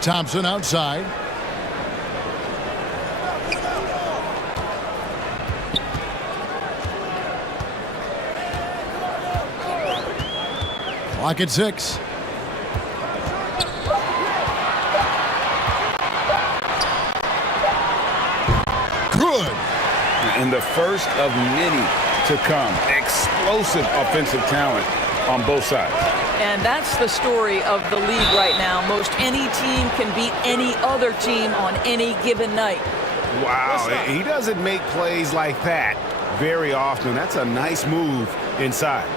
Thompson outside. Clock at 6. Good. And the first of many to come. Explosive offensive talent on both sides. And that's the story of the league right now. Most any team can beat any other team on any given night. Wow, he doesn't make plays like that very often. That's a nice move inside.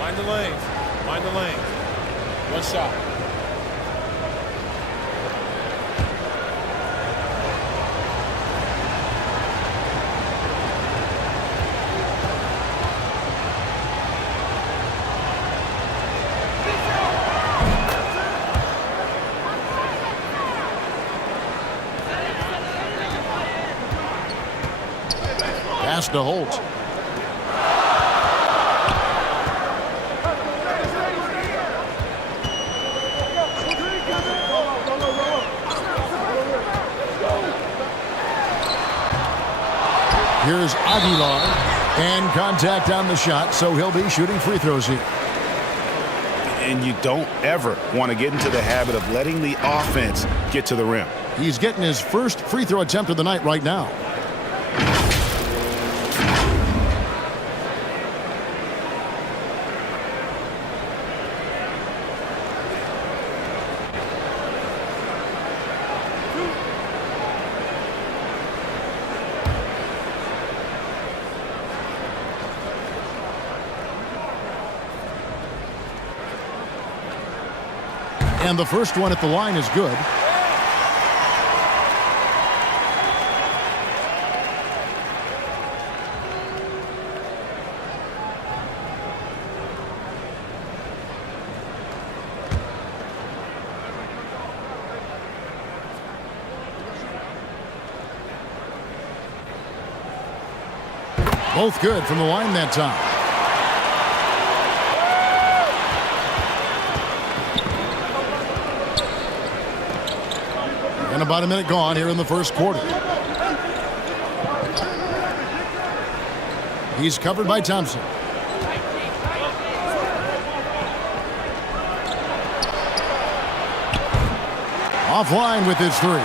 Mind the lanes. Mind the lanes. One shot. Pass to Holt. Here's Aguilar, and contact on the shot, so he'll be shooting free throws here. And you don't ever want to get into the habit of letting the offense get to the rim. He's getting his first free throw attempt of the night right now. And the first one at the line is good. Both good from the line that time. And about a minute gone here in the first quarter. He's covered by Thompson. Offline with his three.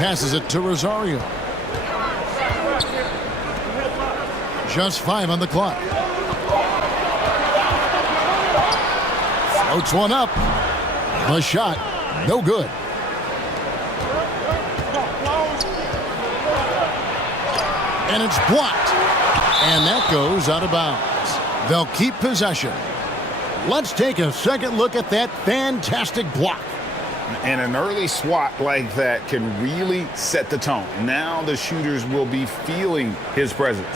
Passes it to Rosario. Just 5 on the clock. Floats one up. The shot, no good. And it's blocked. And that goes out of bounds. They'll keep possession. Let's take a second look at that fantastic block. And an early swat like that can really set the tone. Now the shooters will be feeling his presence.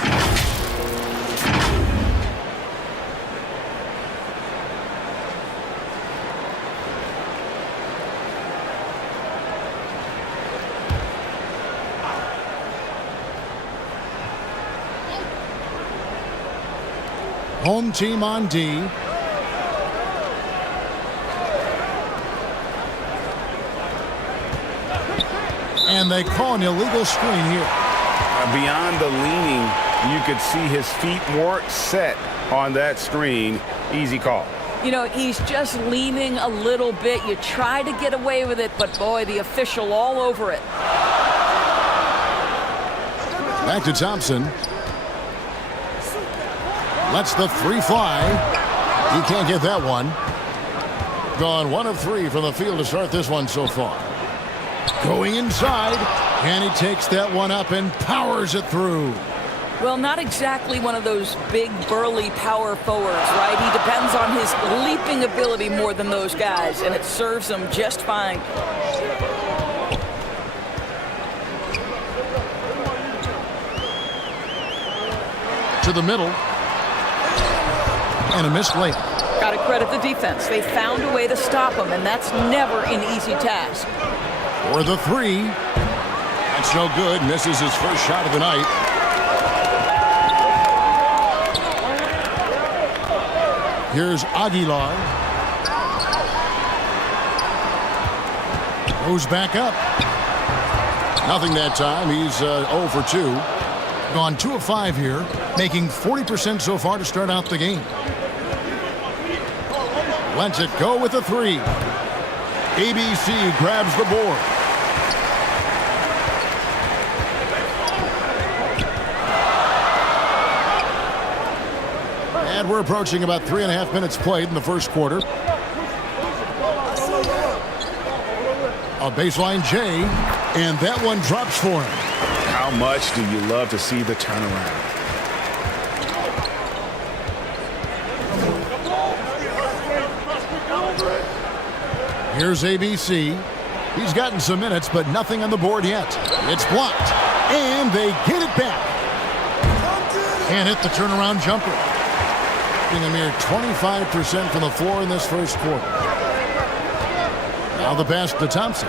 Home team on D. And they call an illegal screen here. Beyond the leaning, you could see his feet weren't set on that screen. Easy call. You know, he's just leaning a little bit. You try to get away with it, but boy, the official all over it. Back to Thompson. Lets the three fly. He can't get that one. Gone 1 of 3 from the field to start this one so far. Going inside, and he takes that one up and powers it through. Well, not exactly one of those big, burly power forwards, right? He depends on his leaping ability more than those guys, and it serves him just fine. To the middle. And a missed layup. Got to credit the defense. They found a way to stop him, and that's never an easy task. For the three. That's no good. Misses his first shot of the night. Here's Aguilar. Goes back up. Nothing that time. He's 0 for 2. Gone 2 of 5 here, making 40% so far to start out the game. Lets it go with a 3. ABC grabs the board. And we're approaching about 3.5 minutes played in the first quarter. A baseline J, and that one drops for him. How much do you love to see the turnaround? Here's ABC. He's gotten some minutes, but nothing on the board yet. It's blocked, and they get it back. And hit the turnaround jumper. Getting a mere 25% from the floor in this first quarter. Now the pass to Thompson.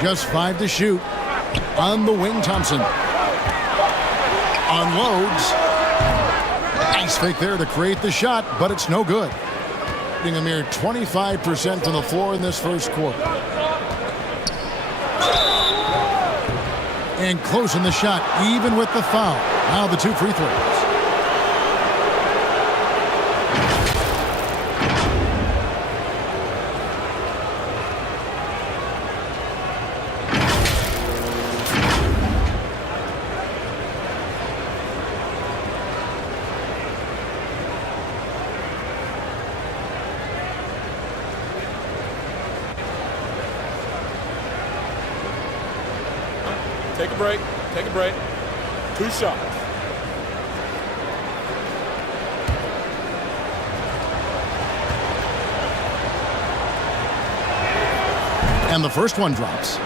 Just 5 to shoot. On the wing, Thompson. Unloads. Nice fake there to create the shot, but it's no good. Getting a mere 25% from the floor in this first quarter. And closing the shot, even with the foul. Now the 2 free throws. Take a break. Take a break. 2 shots. And the first one drops.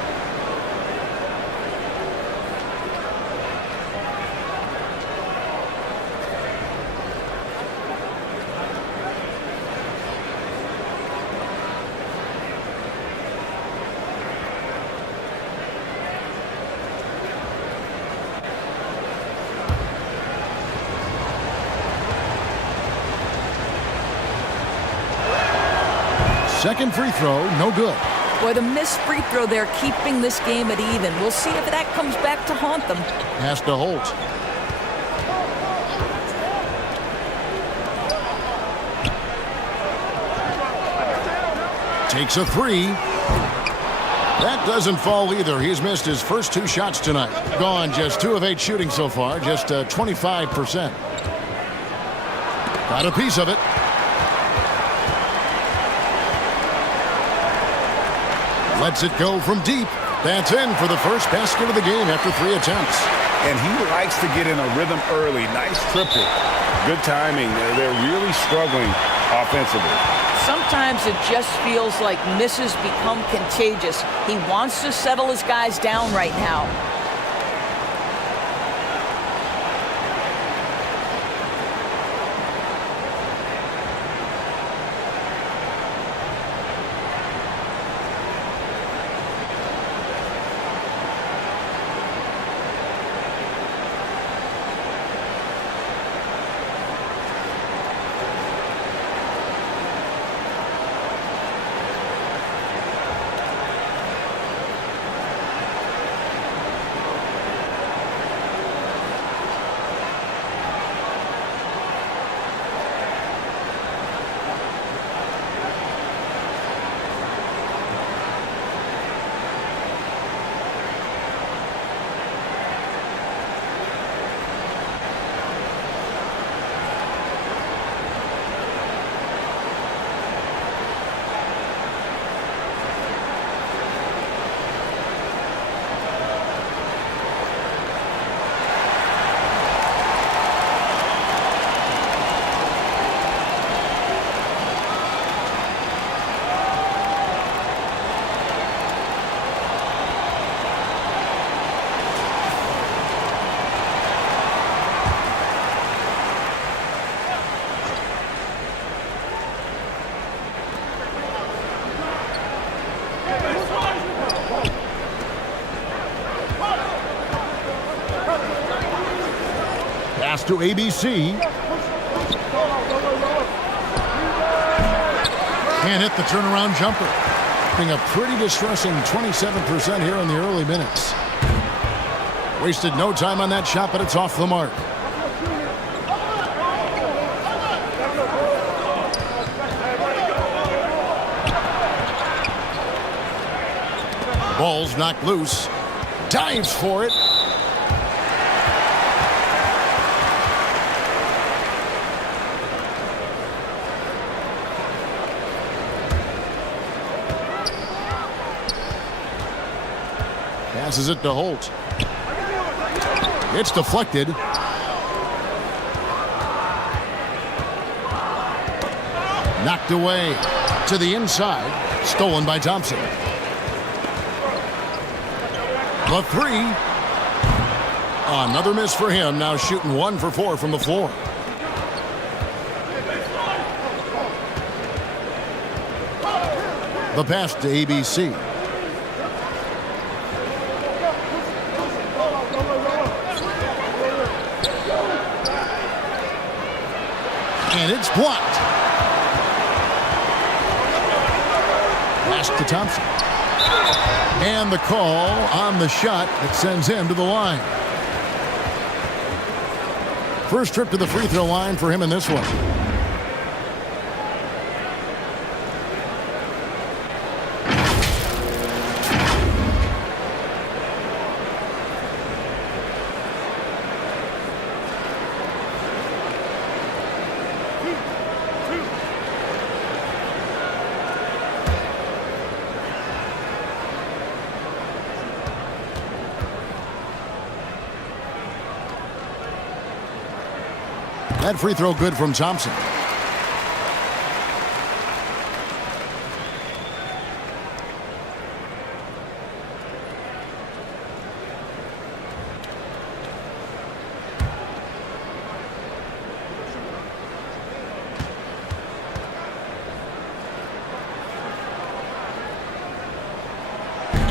Second free throw, no good. Boy, the missed free throw there, keeping this game at even. We'll see if that comes back to haunt them. Has to hold. Takes a 3. That doesn't fall either. He's missed his first 2 shots tonight. Gone just 2 of 8 shooting so far, just 25%. Got a piece of it. Lets it go from deep. That's in for the first basket of the game after 3 attempts. And he likes to get in a rhythm early. Nice triple. Good timing. They're really struggling offensively. Sometimes it just feels like misses become contagious. He wants to settle his guys down right now. Pass to ABC. Can't hit the turnaround jumper. Being a pretty distressing 27% here in the early minutes. Wasted no time on that shot, but it's off the mark. Ball's knocked loose. Dives for it. Passes it to Holt. It's deflected. Knocked away to the inside. Stolen by Thompson. The three. Another miss for him. Now shooting 1 for 4 from the floor. The pass to ABC. And it's blocked. Pass to Thompson. And the call on the shot that sends him to the line. First trip to the free throw line for him in this one. That free throw good from Thompson.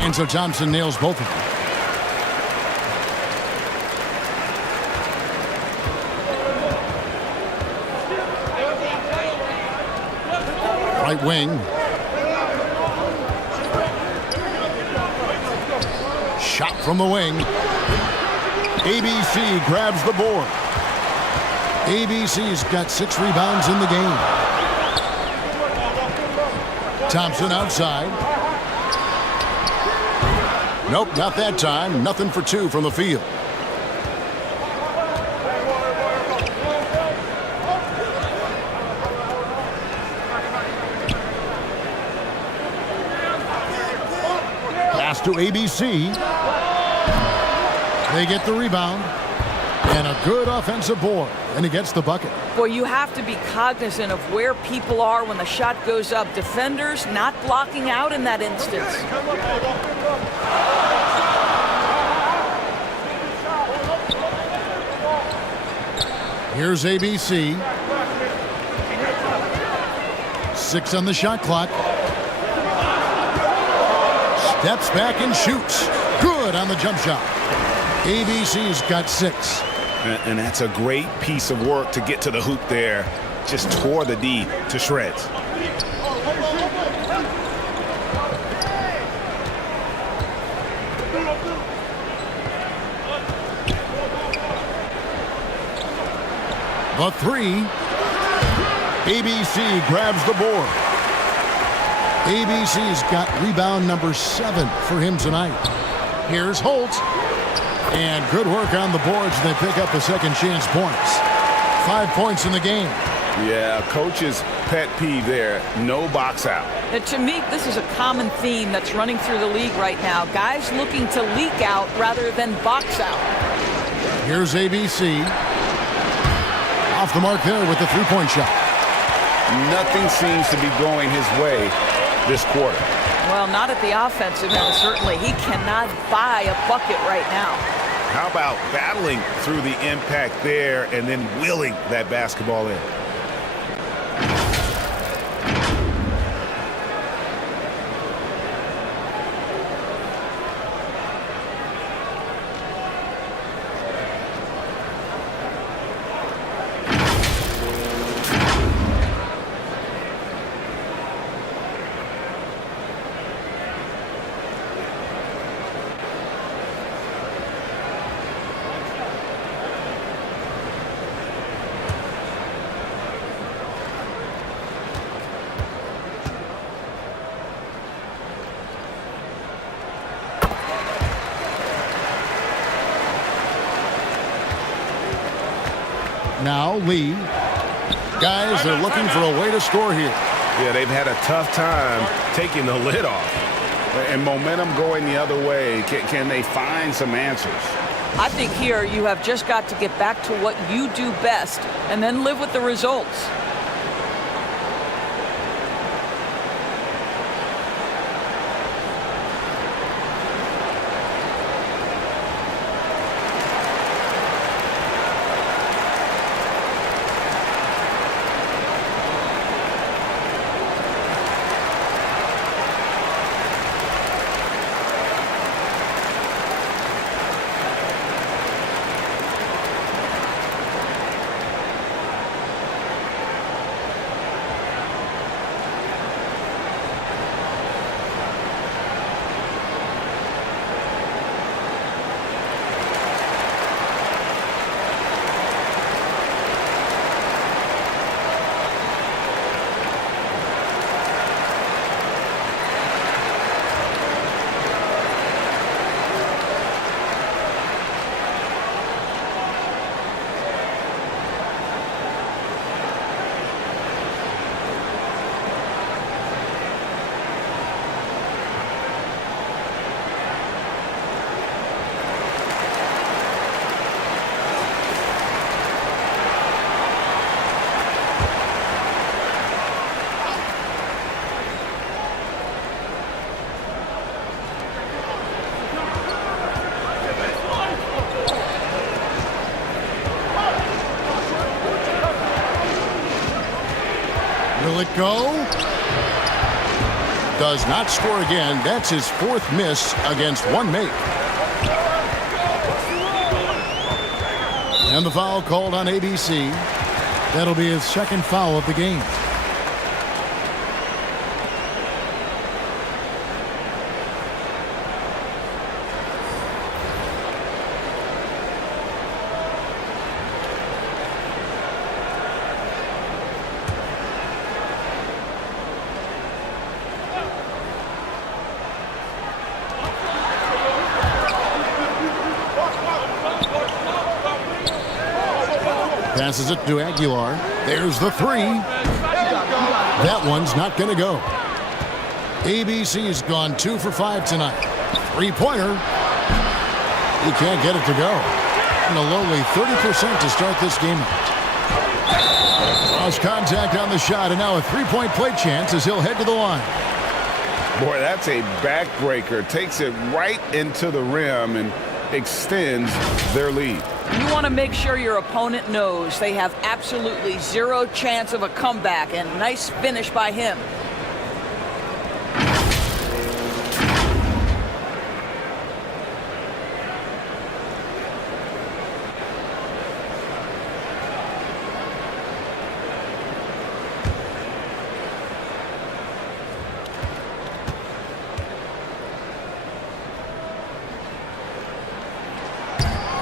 And so Thompson nails both of them. Right wing. Shot from the wing. ABC grabs the board. ABC's got 6 rebounds in the game. Thompson outside. Nope, not that time. Nothing for 2 from the field. To ABC. They get the rebound. And a good offensive board. And he gets the bucket. Boy, you have to be cognizant of where people are when the shot goes up. Defenders not blocking out in that instance. Here's ABC. 6 on the shot clock. Steps back and shoots. Good on the jump shot. ABC's got 6. And that's a great piece of work to get to the hoop there. Just tore the D to shreds. The 3. ABC grabs the board. ABC's got rebound number 7 for him tonight. Here's Holt. And good work on the boards. They pick up the second chance points. 5 points in the game. Yeah, coach's pet peeve there. No box out. And to me, this is a common theme that's running through the league right now. Guys looking to leak out rather than box out. Here's ABC. Off the mark there with the 3-point shot. Nothing seems to be going his way this quarter. Well, not at the offensive end, certainly. He cannot buy a bucket right now. How about battling through the impact there and then willing that basketball in? Now Lee. Guys, they're looking for a way to score here. Yeah, they've had a tough time taking the lid off. And momentum going the other way. Can they find some answers? I think here you have just got to get back to what you do best and then live with the results. Will it go? Does not score again. That's his fourth miss against one make. And the foul called on ABC. That'll be his second foul of the game. Passes it to Aguilar. There's the three. That one's not going to go. ABC's gone 2 for 5 tonight. Three-pointer. He can't get it to go. And a lowly 30% to start this game out. Cross contact on the shot, and now a three-point play chance as he'll head to the line. Boy, that's a backbreaker. Takes it right into the rim and extends their lead. You want to make sure your opponent knows they have absolutely zero chance of a comeback, and nice finish by him.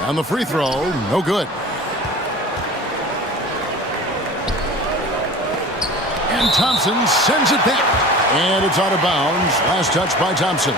On the free throw, no good. And Thompson sends it back. And it's out of bounds. Last touch by Thompson.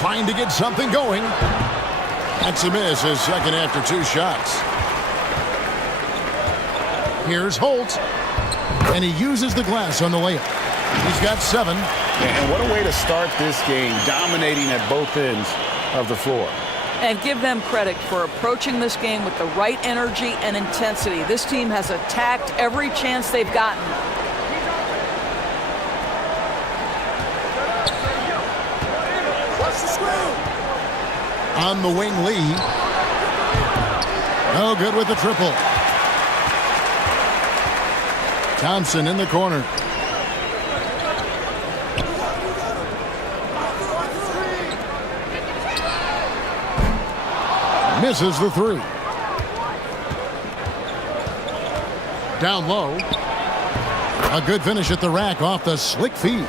Trying to get something going. That's a miss, his second after 2 shots. Here's Holt. And he uses the glass on the layup. He's got 7. And what a way to start this game, dominating at both ends of the floor. And give them credit for approaching this game with the right energy and intensity. This team has attacked every chance they've gotten. On the wing, Lee. No good with the triple. Thompson in the corner. Misses the 3. Down low. A good finish at the rack off the slick feed.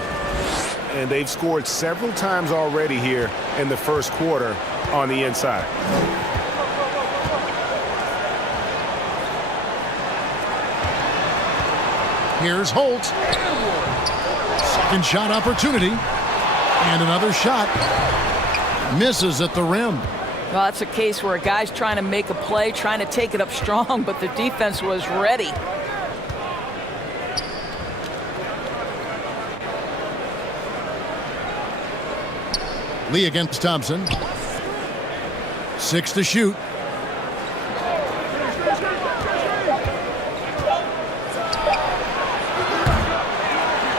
And they've scored several times already here in the first quarter on the inside. Here's Holt. Second shot opportunity. And another shot. Misses at the rim. Well, that's a case where a guy's trying to make a play, trying to take it up strong, but the defense was ready. Lee against Thompson. 6 to shoot.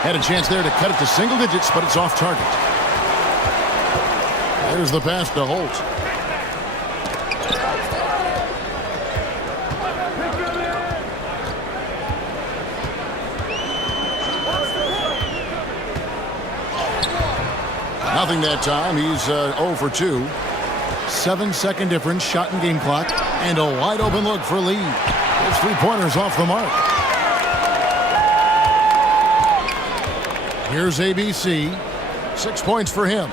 Had a chance there to cut it to single digits, but it's off target. There's the pass to Holt. Nothing that time. He's 0 for 2. 7-second difference, shot and game clock, and a wide open look for Lee. His 3-pointers off the mark. Here's ABC. 6 points for him.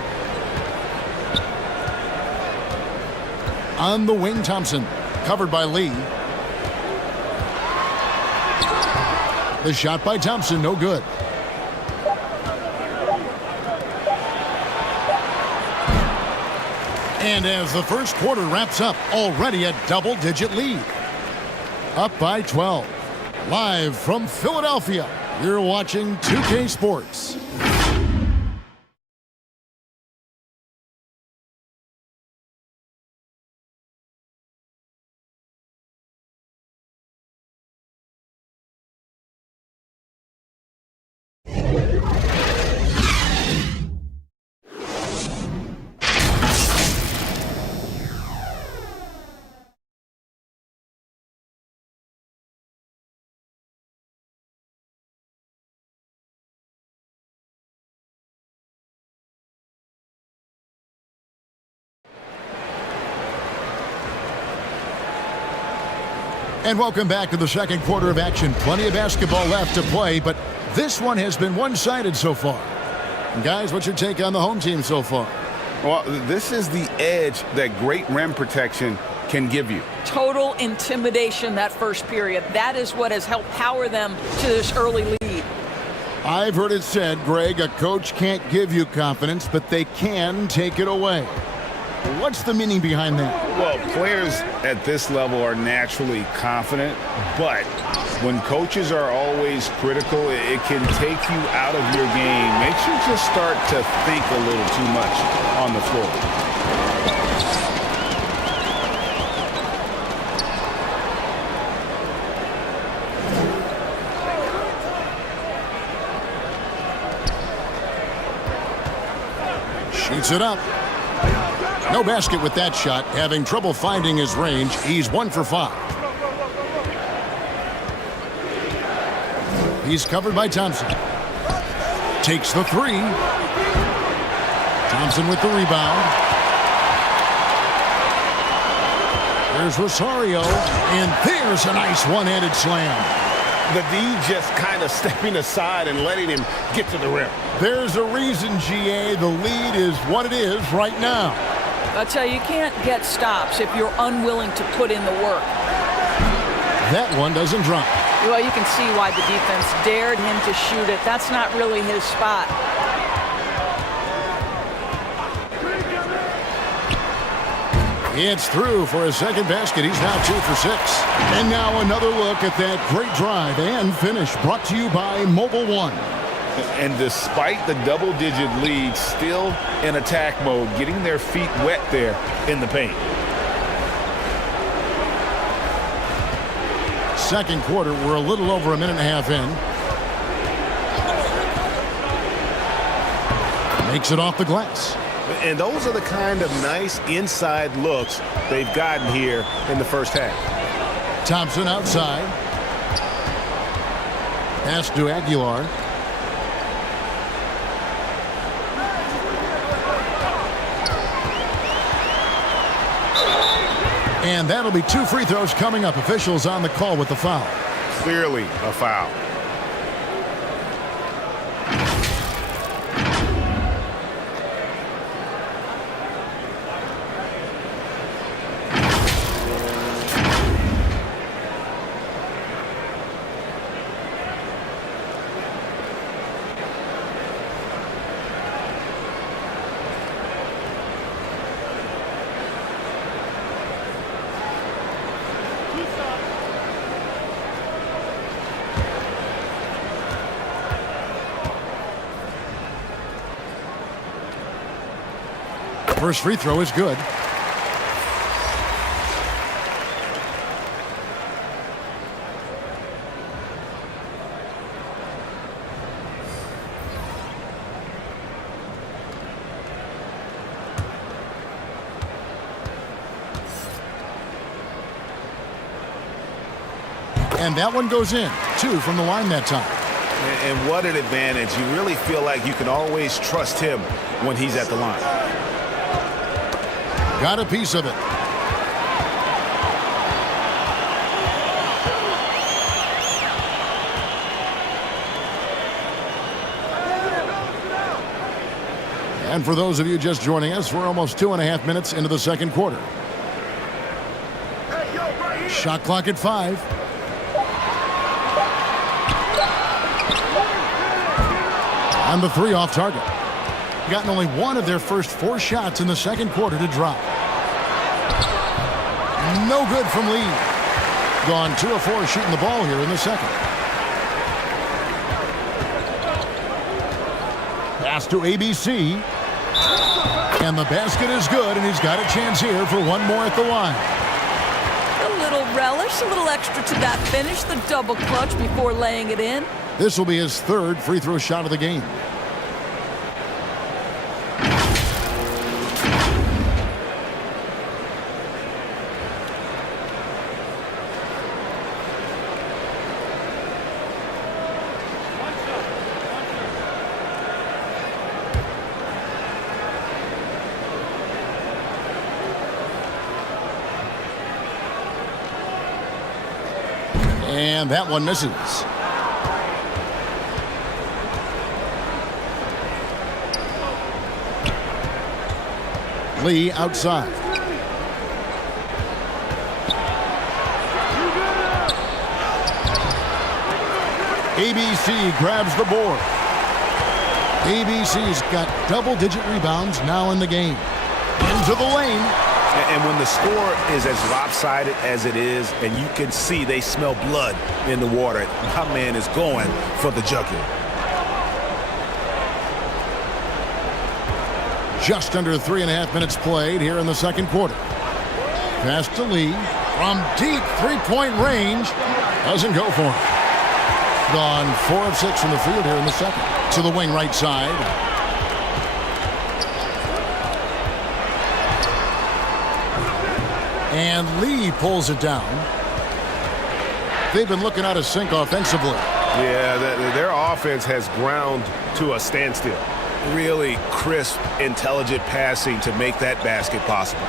On the wing, Thompson. Covered by Lee. The shot by Thompson, no good. And as the first quarter wraps up, already a double-digit lead. Up by 12. Live from Philadelphia, you're watching 2K Sports. And welcome back to the second quarter of action. Plenty of basketball left to play, but this one has been one-sided so far. And guys, what's your take on the home team so far? Well, this is the edge that great rim protection can give you. Total intimidation that first period. That is what has helped power them to this early lead. I've heard it said, Greg, a coach can't give you confidence, but they can take it away. What's the meaning behind that? Well, players at this level are naturally confident, but when coaches are always critical, it can take you out of your game. Makes you just start to think a little too much on the floor. Shoots it up. No basket with that shot. Having trouble finding his range. He's 1 for 5. He's covered by Thompson. Takes the 3. Thompson with the rebound. There's Rosario. And there's a nice one-handed slam. The D just kind of stepping aside and letting him get to the rim. There's a reason, GA. The lead is what it is right now. I'll tell you, you can't get stops if you're unwilling to put in the work. That one doesn't drop. Well, you can see why the defense dared him to shoot it. That's not really his spot. It's through for a second basket. He's now 2 for 6. And now another look at that great drive and finish brought to you by Mobile One. And despite the double-digit lead, still in attack mode, getting their feet wet there in the paint. Second quarter, we're a little over a minute and a half in. Makes it off the glass. And those are the kind of nice inside looks they've gotten here in the first half. Thompson outside. Pass to Aguilar. And that'll be 2 free throws coming up. Officials on the call with the foul. Clearly a foul. First free throw is good. And that one goes in. 2 from the line that time. And what an advantage. You really feel like you can always trust him when he's at the line. Got a piece of it. And for those of you just joining us, we're almost 2.5 minutes into the second quarter. Shot clock at 5. And the 3 off target. Gotten only 1 of their first 4 shots in the second quarter to drop. No good from Lee. Gone 2 of 4 shooting the ball here in the second. Pass to ABC. And the basket is good, and he's got a chance here for one more at the line. A little relish, a little extra to that finish, the double clutch before laying it in. This will be his 3rd free throw shot of the game. And that one misses. Lee outside. ABC grabs the board. ABC's got double-digit rebounds now in the game. Into the lane. And when the score is as lopsided as it is, and you can see they smell blood in the water, my man is going for the jugular. Just under 3.5 minutes played here in the second quarter. Pass to Lee from deep three-point range. Doesn't go for him. Gone 4 of 6 from the field here in the second. To the wing right side. And Lee pulls it down. They've been looking out of sync offensively. Yeah, their offense has ground to a standstill. Really crisp, intelligent passing to make that basket possible.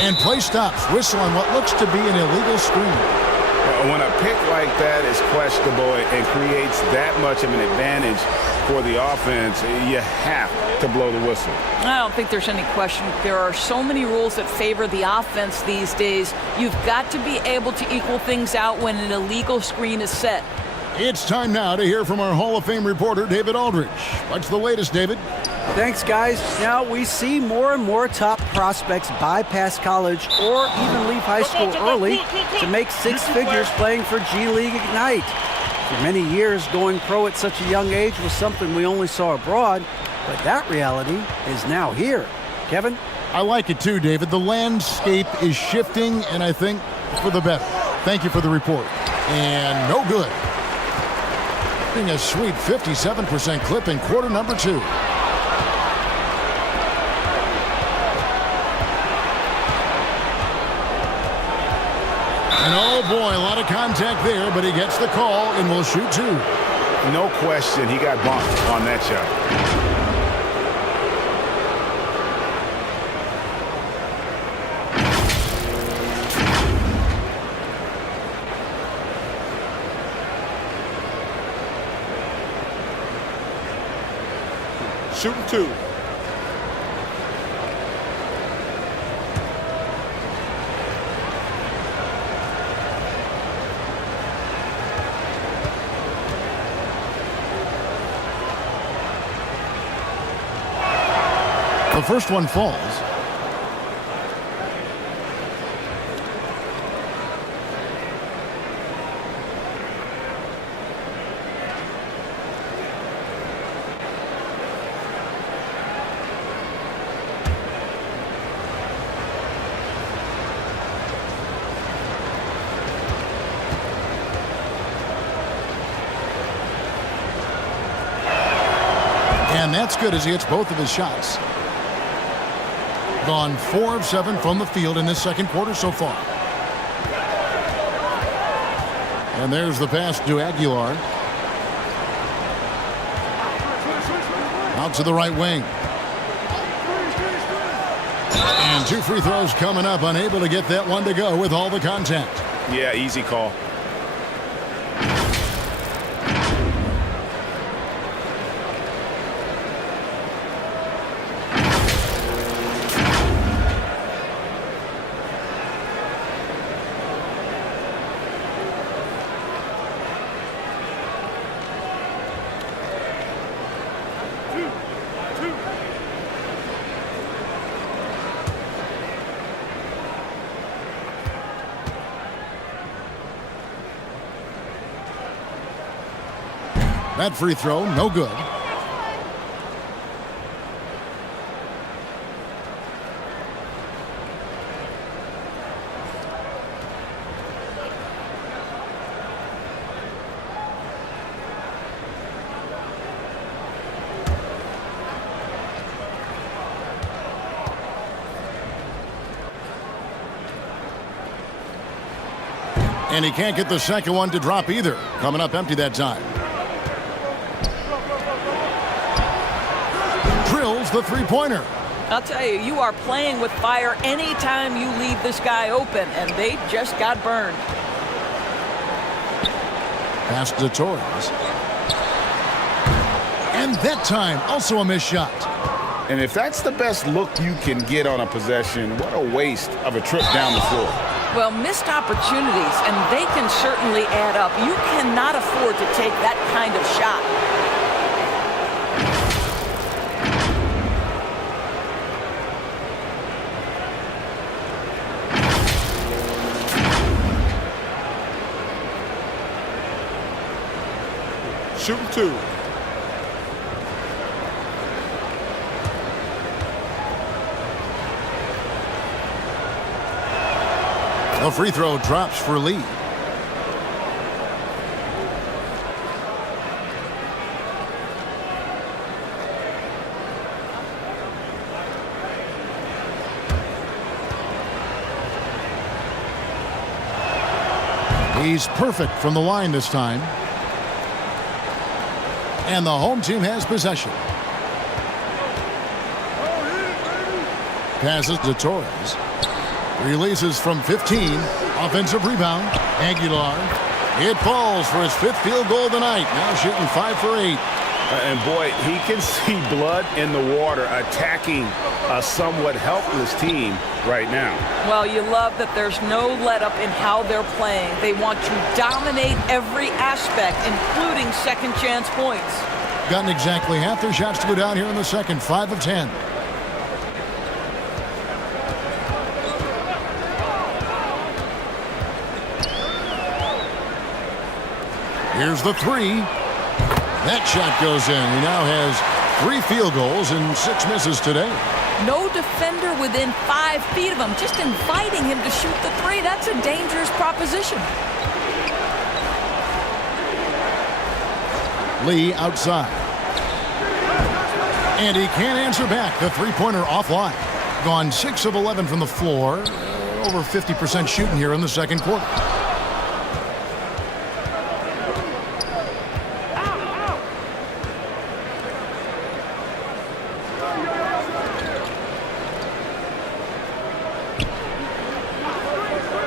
And play stops. Whistle on what looks to be an illegal screen. When a pick like that is questionable and creates that much of an advantage for the offense, you have to blow the whistle. I don't think there's any question. There are so many rules that favor the offense these days. You've got to be able to equal things out when an illegal screen is set. It's time now to hear from our Hall of Fame reporter, David Aldridge. What's the latest, David? Thanks, guys. Now we see more and more top prospects bypass college or even leave high school early to make 6 figures playing for G League Ignite. For many years, going pro at such a young age was something we only saw abroad, but that reality is now here. Kevin? I like it too, David. The landscape is shifting, and I think for the better. Thank you for the report. And no good. Being a sweet 57% clip in quarter number 2. And oh boy, a lot of contact there, but he gets the call and will shoot 2. No question, he got bumped on that shot. Shooting 2. The first one falls. And that's good as he hits both of his shots. Gone 4 of 7 from the field in this second quarter so far. And there's the pass to Aguilar. Out to the right wing. And 2 free throws coming up. Unable to get that one to go with all the contact. Yeah, easy call. That free throw, no good. And he can't get the second one to drop either. Coming up empty that time. The three-pointer. I'll tell you, you are playing with fire anytime you leave this guy open, and they just got burned. Pass to Torres. And that time, also a missed shot. And if that's the best look you can get on a possession, what a waste of a trip down the floor. Well, missed opportunities, and they can certainly add up. You cannot afford to take that kind of shot. Shooting 2. A free throw drops for Lee. He's perfect from the line this time. And the home team has possession. Passes to Torres. Releases from 15. Offensive rebound. Aguilar. It falls for his 5th field goal of the night. Now shooting 5 for 8. And boy, he can see blood in the water attacking a somewhat helpless team right now. Well, you love that there's no let-up in how they're playing. They want to dominate every aspect, including second chance points. Gotten exactly half their shots to go down here in the second. 5 of 10. Here's the 3. That shot goes in. He now has 3 field goals and 6 misses today. No defender within 5 feet of him, just inviting him to shoot the 3. That's a dangerous proposition. Lee outside. And he can't answer back. The three-pointer offline. Gone 6 of 11 from the floor. Over 50% shooting here in the second quarter.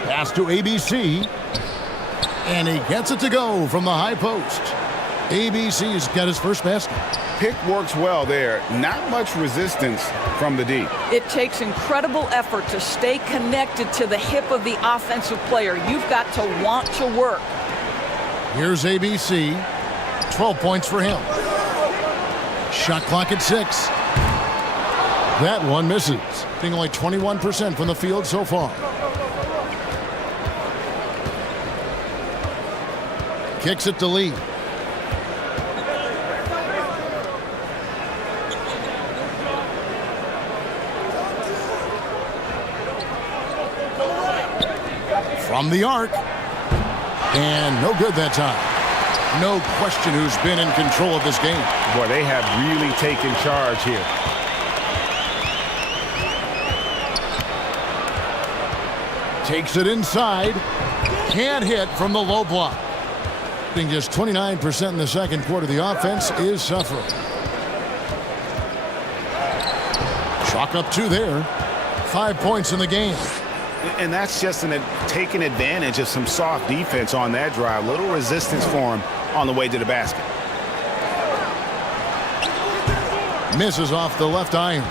Pass to ABC. And he gets it to go from the high post. ABC's got his first basket. pick works well there. Not much resistance from the D. It takes incredible effort to stay connected to the hip of the offensive player. You've got to want to work. Here's ABC. 12 points for him. Shot clock at 6. That one misses, being only 21% from the field so far. Kicks it to Lee. From the arc. And no good that time. No question who's been in control of this game. Boy, they have really taken charge here. Takes it inside. Can't hit from the low block. Being just 29% in the second quarter. The offense is suffering. Chalk up 2 there. 5 points in the game. And that's just taking advantage of some soft defense on that drive. Little resistance for him on the way to the basket. Misses off the left iron.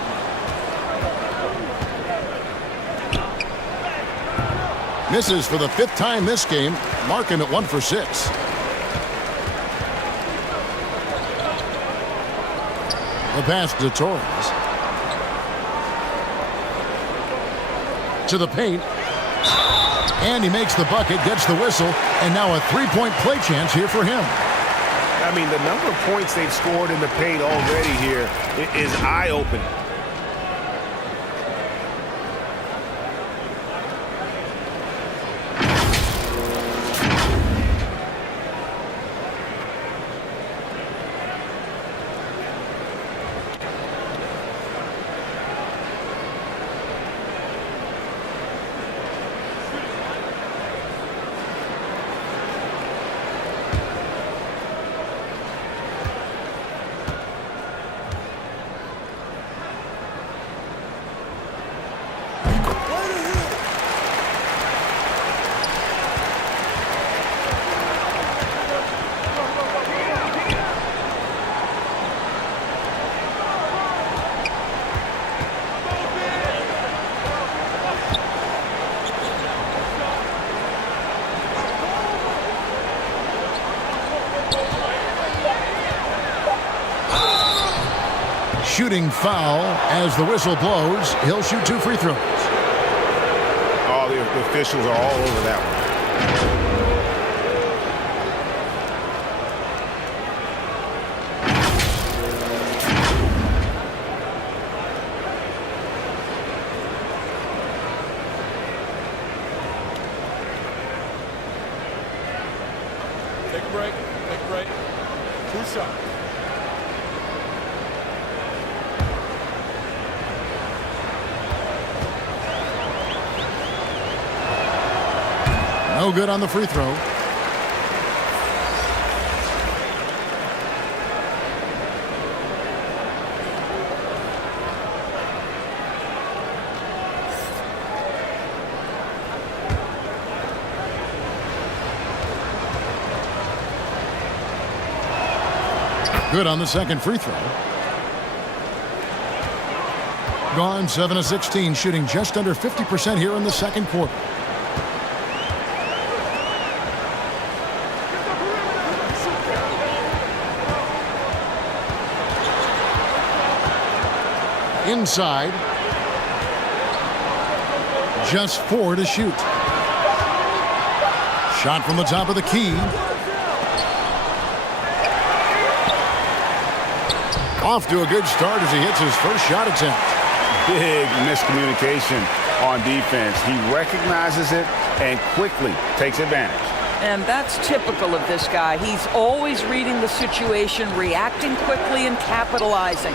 Misses for the 5th time this game, marking at 1 for 6. The pass to Torres. To the paint. And he makes the bucket, gets the whistle, and now a 3-point play chance here for him. I mean, the number of points they've scored in the paint already here is eye-opening. Shooting foul as the whistle blows. He'll shoot 2 free throws. Oh, the officials are all over that one. Take a break. Take a break. 2 shots. No good on the free throw. Good on the second free throw. Gone 7 of 16, shooting just under 50% here in the second quarter. Inside. Just 4 to shoot. Shot from the top of the key. Off to a good start as he hits his first shot attempt. Big miscommunication on defense. He recognizes it and quickly takes advantage. And that's typical of this guy. He's always reading the situation, reacting quickly, and capitalizing.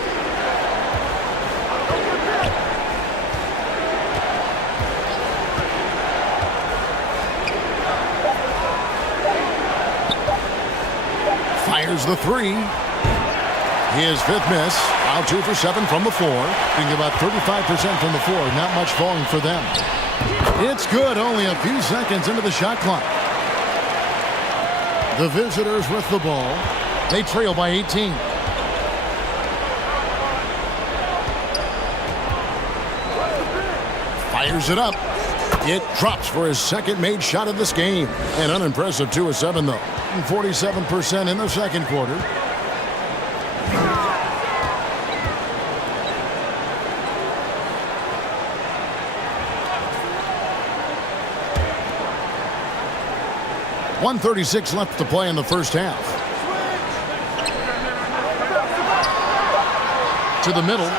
Fires the 3. His 5th miss. Now 2 for 7 from the floor. Being about 35% from the floor. Not much falling for them. It's good. Only a few seconds into the shot clock. The visitors with the ball. They trail by 18. Fires it up. It drops for his second made shot of this game. An unimpressive 2 of 7, though. 47% in the second quarter. .136 left to play in the first half. To the middle.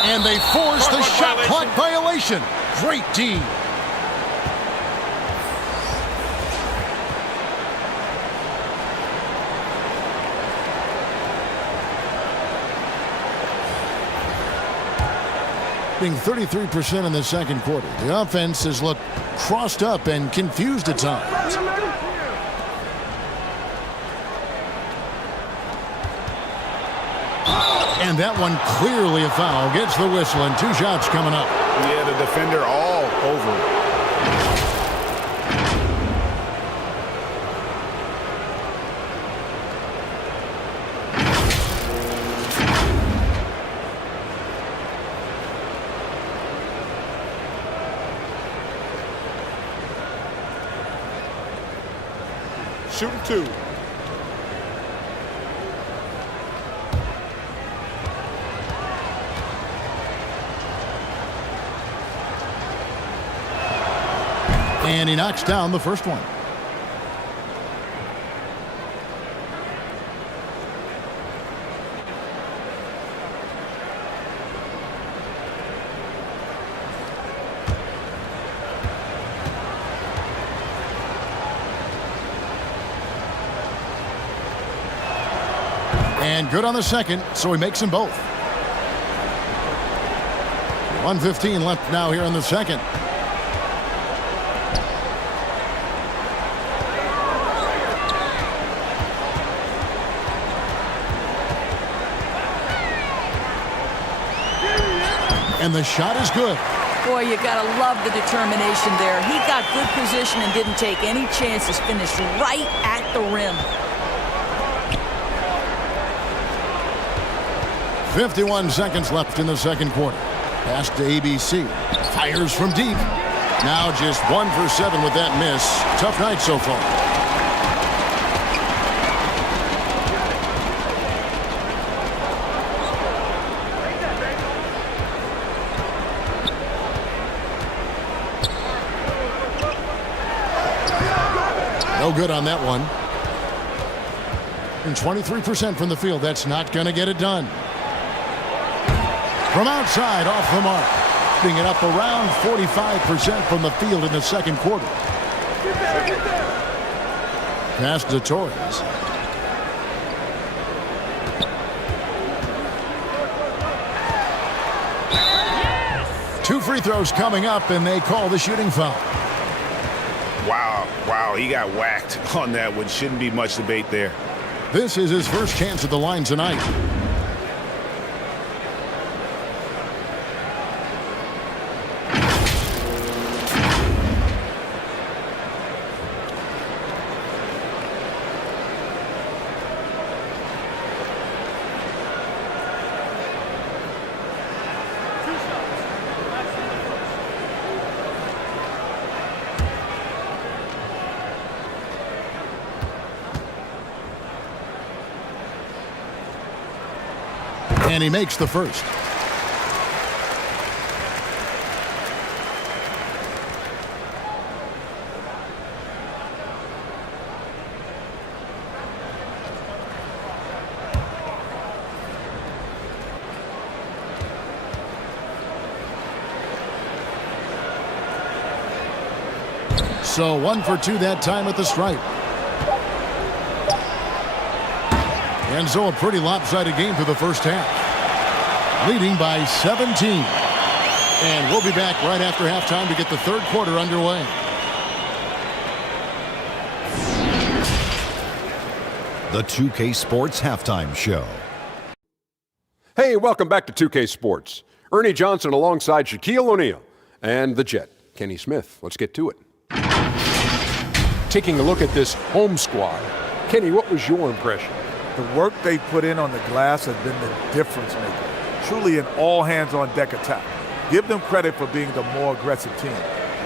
And they force the shot clock violation. Great D. Being 33% in the second quarter. The offense has looked crossed up and confused at times. And that one clearly a foul. Gets the whistle and 2 shots coming up. Yeah, the defender all over it. Shooting 2. And he knocks down the first one. And good on the second, so he makes them both. 1:15 left now here in the second. And the shot is good. Boy, you got to love the determination there. He got good position and didn't take any chances. Finished right at the rim. 51 seconds left in the second quarter. Pass to ABC. Fires from deep. Now just 1 for 7 with that miss. Tough night so far. No good on that one. And 23% from the field. That's not going to get it done. From outside, off the mark. Being it up around 45% from the field in the second quarter. Pass to Torres. Two free throws coming up, and they call the shooting foul. Wow, he got whacked on that one. Shouldn't be much debate there. This is his first chance at the line tonight. And he makes the first. So 1 for 2 that time at the stripe. And so a pretty lopsided game for the first half. Leading by 17. And we'll be back right after halftime to get the third quarter underway. The 2K Sports Halftime Show. Hey, welcome back to 2K Sports. Ernie Johnson alongside Shaquille O'Neal and the Jet, Kenny Smith. Let's get to it. Taking a look at this home squad. Kenny, what was your impression? The work they put in on the glass has been the difference maker. Truly an all-hands-on-deck attack. Give them credit for being the more aggressive team.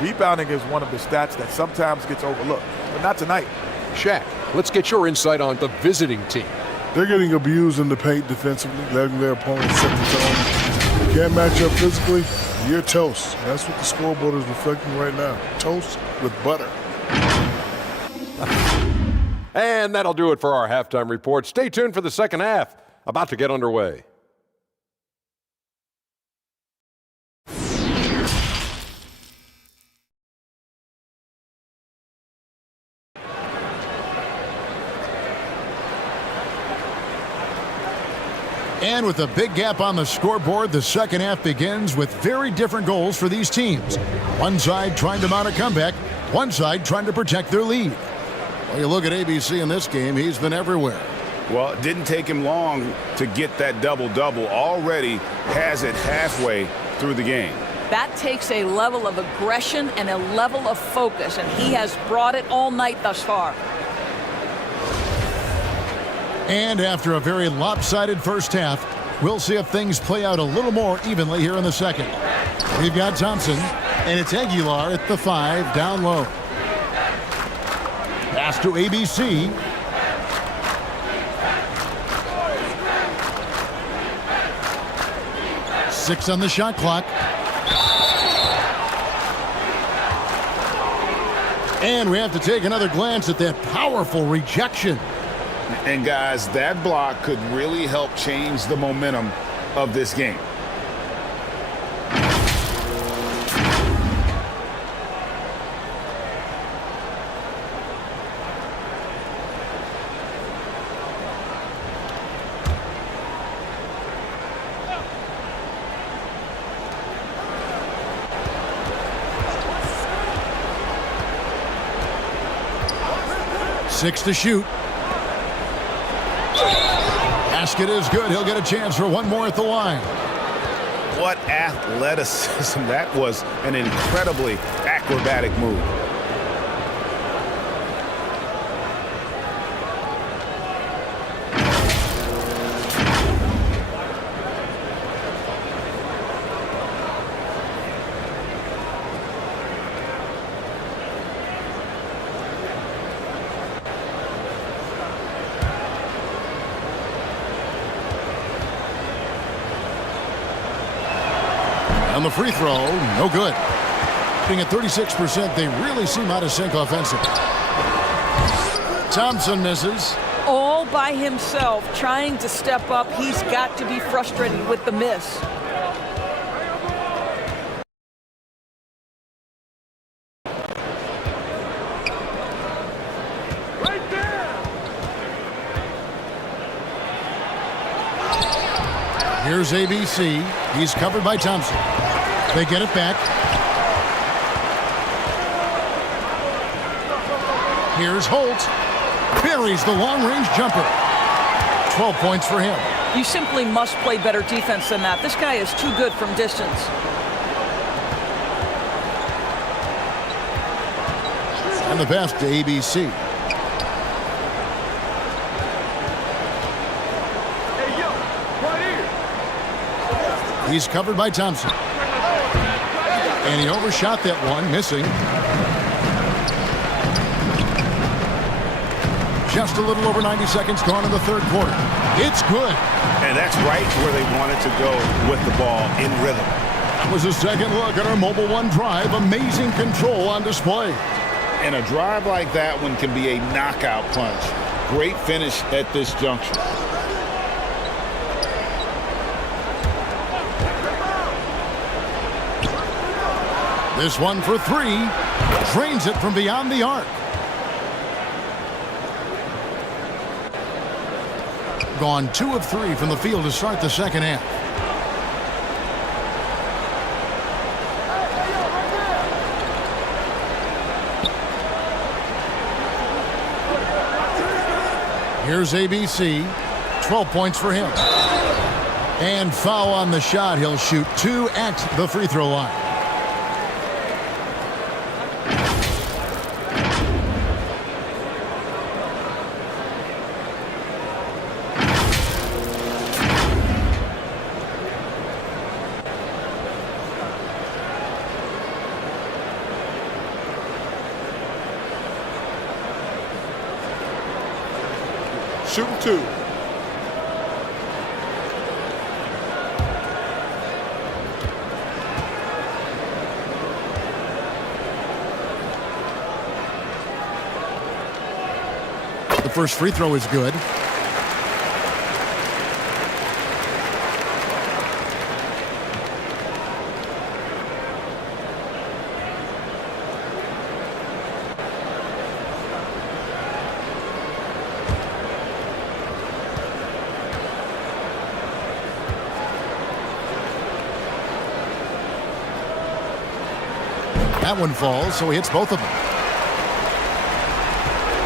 Rebounding is one of the stats that sometimes gets overlooked, but not tonight. Shaq, let's get your insight on the visiting team. They're getting abused in the paint defensively, letting their opponents set the tone. You can't match up physically, you're toast. That's what the scoreboard is reflecting right now. Toast with butter. And that'll do it for our halftime report. Stay tuned for the second half, about to get underway. And with a big gap on the scoreboard, the second half begins with very different goals for these teams. One side trying to mount a comeback, one side trying to protect their lead. Well, you look at ABC in this game, he's been everywhere. Well, it didn't take him long to get that double-double. Already has it halfway through the game. That takes a level of aggression and a level of focus, and he has brought it all night thus far. And after a very lopsided first half, we'll see if things play out a little more evenly here in the second. We've got Thompson, and it's Aguilar at the 5, down low. Pass to ABC. Six on the shot clock. And we have to take another glance at that powerful rejection. And guys, that block could really help change the momentum of this game. Six to shoot. Basket is good. He'll get a chance for one more at the line. What athleticism. That was an incredibly acrobatic move. On the free throw, no good. Being at 36%, they really seem out of sync offensively. Thompson misses. All by himself, trying to step up. He's got to be frustrated with the miss. Right there. Here's ABC. He's covered by Thompson. They get it back. Here's Holt. Buries the long-range jumper. 12 points for him. You simply must play better defense than that. This guy is too good from distance. And the pass to ABC. Hey, yo, right here. He's covered by Thompson. And he overshot that one, missing. Just a little over 90 seconds gone in the third quarter. It's good. And that's right where they wanted to go with the ball, in rhythm. That was a second look at our Mobile One drive. Amazing control on display. And a drive like that one can be a knockout punch. Great finish at this juncture. This one for three. Drains it from beyond the arc. Gone 2 of 3 from the field to start the second half. Here's ABC. 12 points for him. And foul on the shot. He'll shoot 2 at the free throw line. Shooting 2. The first free throw is good. That one falls, so he hits both of them.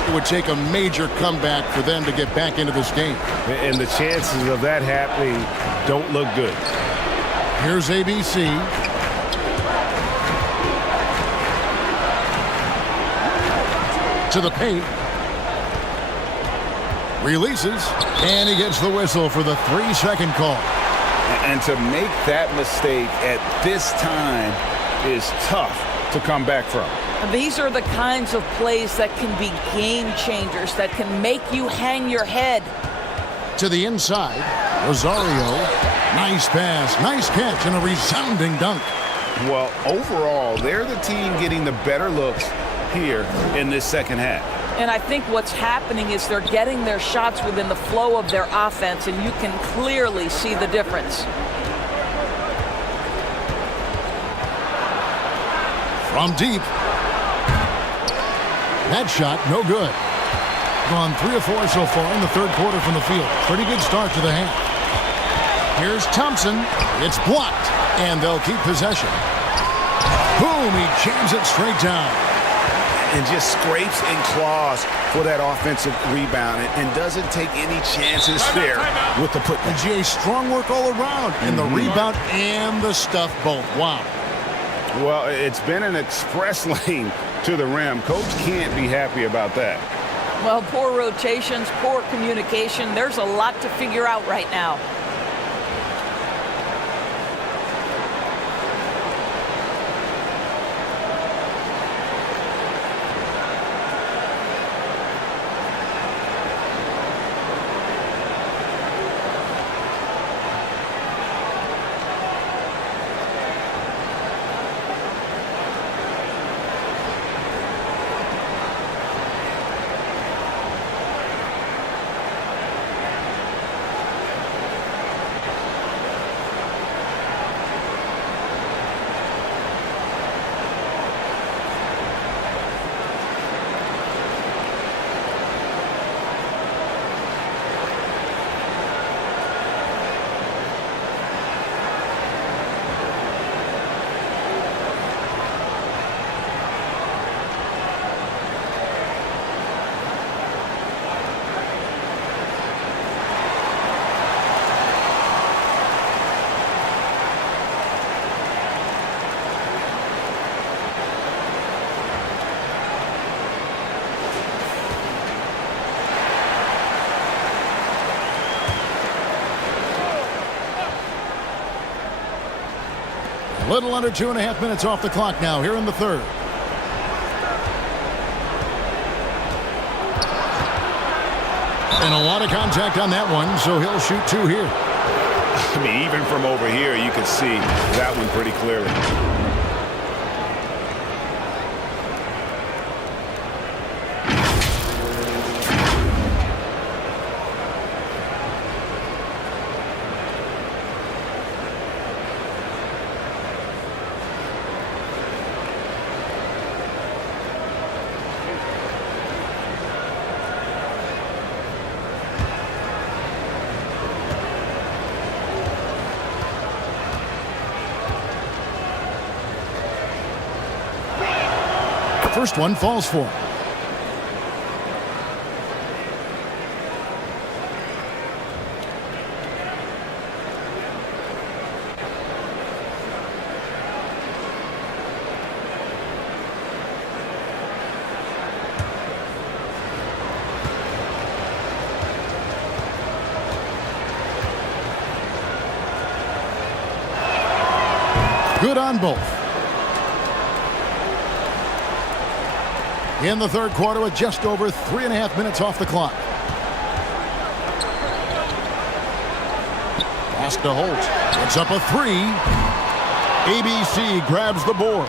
It would take a major comeback for them to get back into this game. And the chances of that happening don't look good. Here's ABC. To the paint. Releases, and he gets the whistle for the 3-second call. And to make that mistake at this time is tough to come back from. These are the kinds of plays that can be game changers, that can make you hang your head. To the inside, Rosario. Nice pass, nice catch, and a resounding dunk. Well, overall, they're the team getting the better looks here in this second half. And I think what's happening is they're getting their shots within the flow of their offense, and you can clearly see the difference. From deep. That shot, no good. Gone 3 of 4 so far in the third quarter from the field. Pretty good start to the half. Here's Thompson. It's blocked, and they'll keep possession. Boom, he jams it straight down. And just scrapes and claws for that offensive rebound and doesn't take any chances there with the putback. And GA, strong work all around in the rebound and the stuff both. Wow. Well, it's been an express lane to the rim. Coach can't be happy about that. Well, poor rotations, poor communication. There's a lot to figure out right now. Little under 2.5 minutes off the clock now here in the third. And a lot of contact on that one, so he'll shoot 2 here. I mean, even from over here, you can see that one pretty clearly. First one falls for him. Good on both. In the third quarter with just over 3.5 minutes off the clock. Pass to Holt. It's up a three. ABC grabs the board.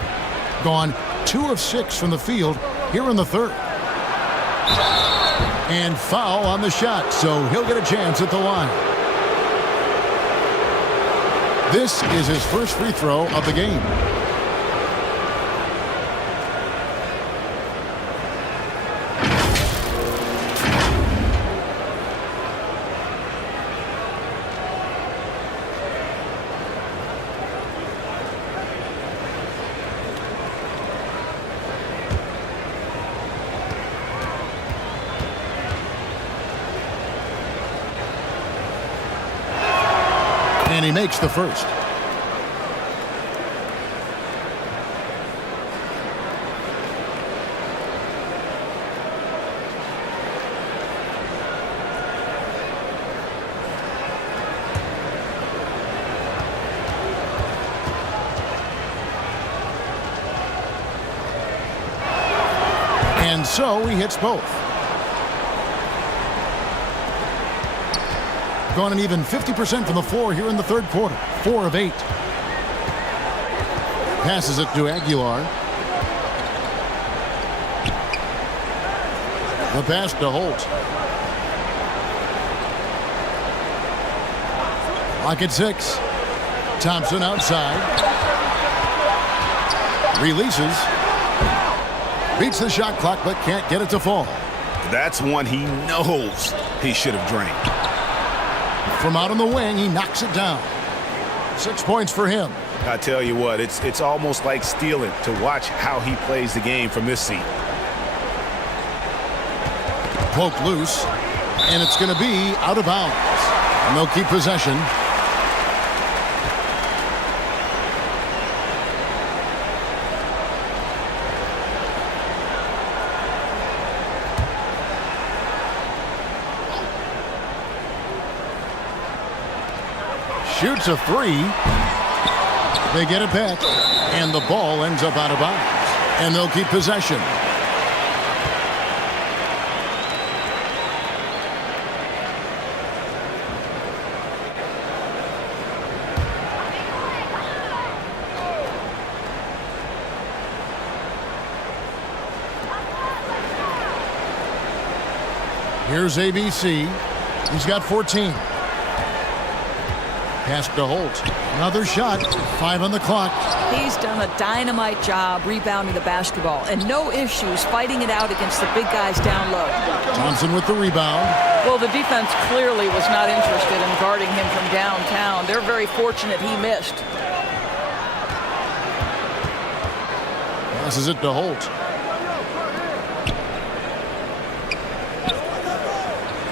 Gone 2 of 6 from the field here in the third. And foul on the shot, so he'll get a chance at the line. This is his first free throw of the game. And he makes the first. And so he hits both. Gone an even 50% from the floor here in the third quarter. 4 of 8. Passes it to Aguilar. The pass to Holt. Clock at 6. Thompson outside. Releases. Beats the shot clock but can't get it to fall. That's one he knows he should have drained. From out on the wing, he knocks it down. 6 points for him. I tell you what, it's almost like stealing to watch how he plays the game from this seat. Poked loose, and it's going to be out of bounds. And they'll keep possession. Shoots a three. They get it back, and the ball ends up out of bounds. And they'll keep possession. Here's ABC. He's got 14. Pass to Holt. Another shot. 5 on the clock. He's done a dynamite job rebounding the basketball and no issues fighting it out against the big guys down low. Thompson with the rebound. Well, the defense clearly was not interested in guarding him from downtown. They're very fortunate he missed. Passes it to Holt.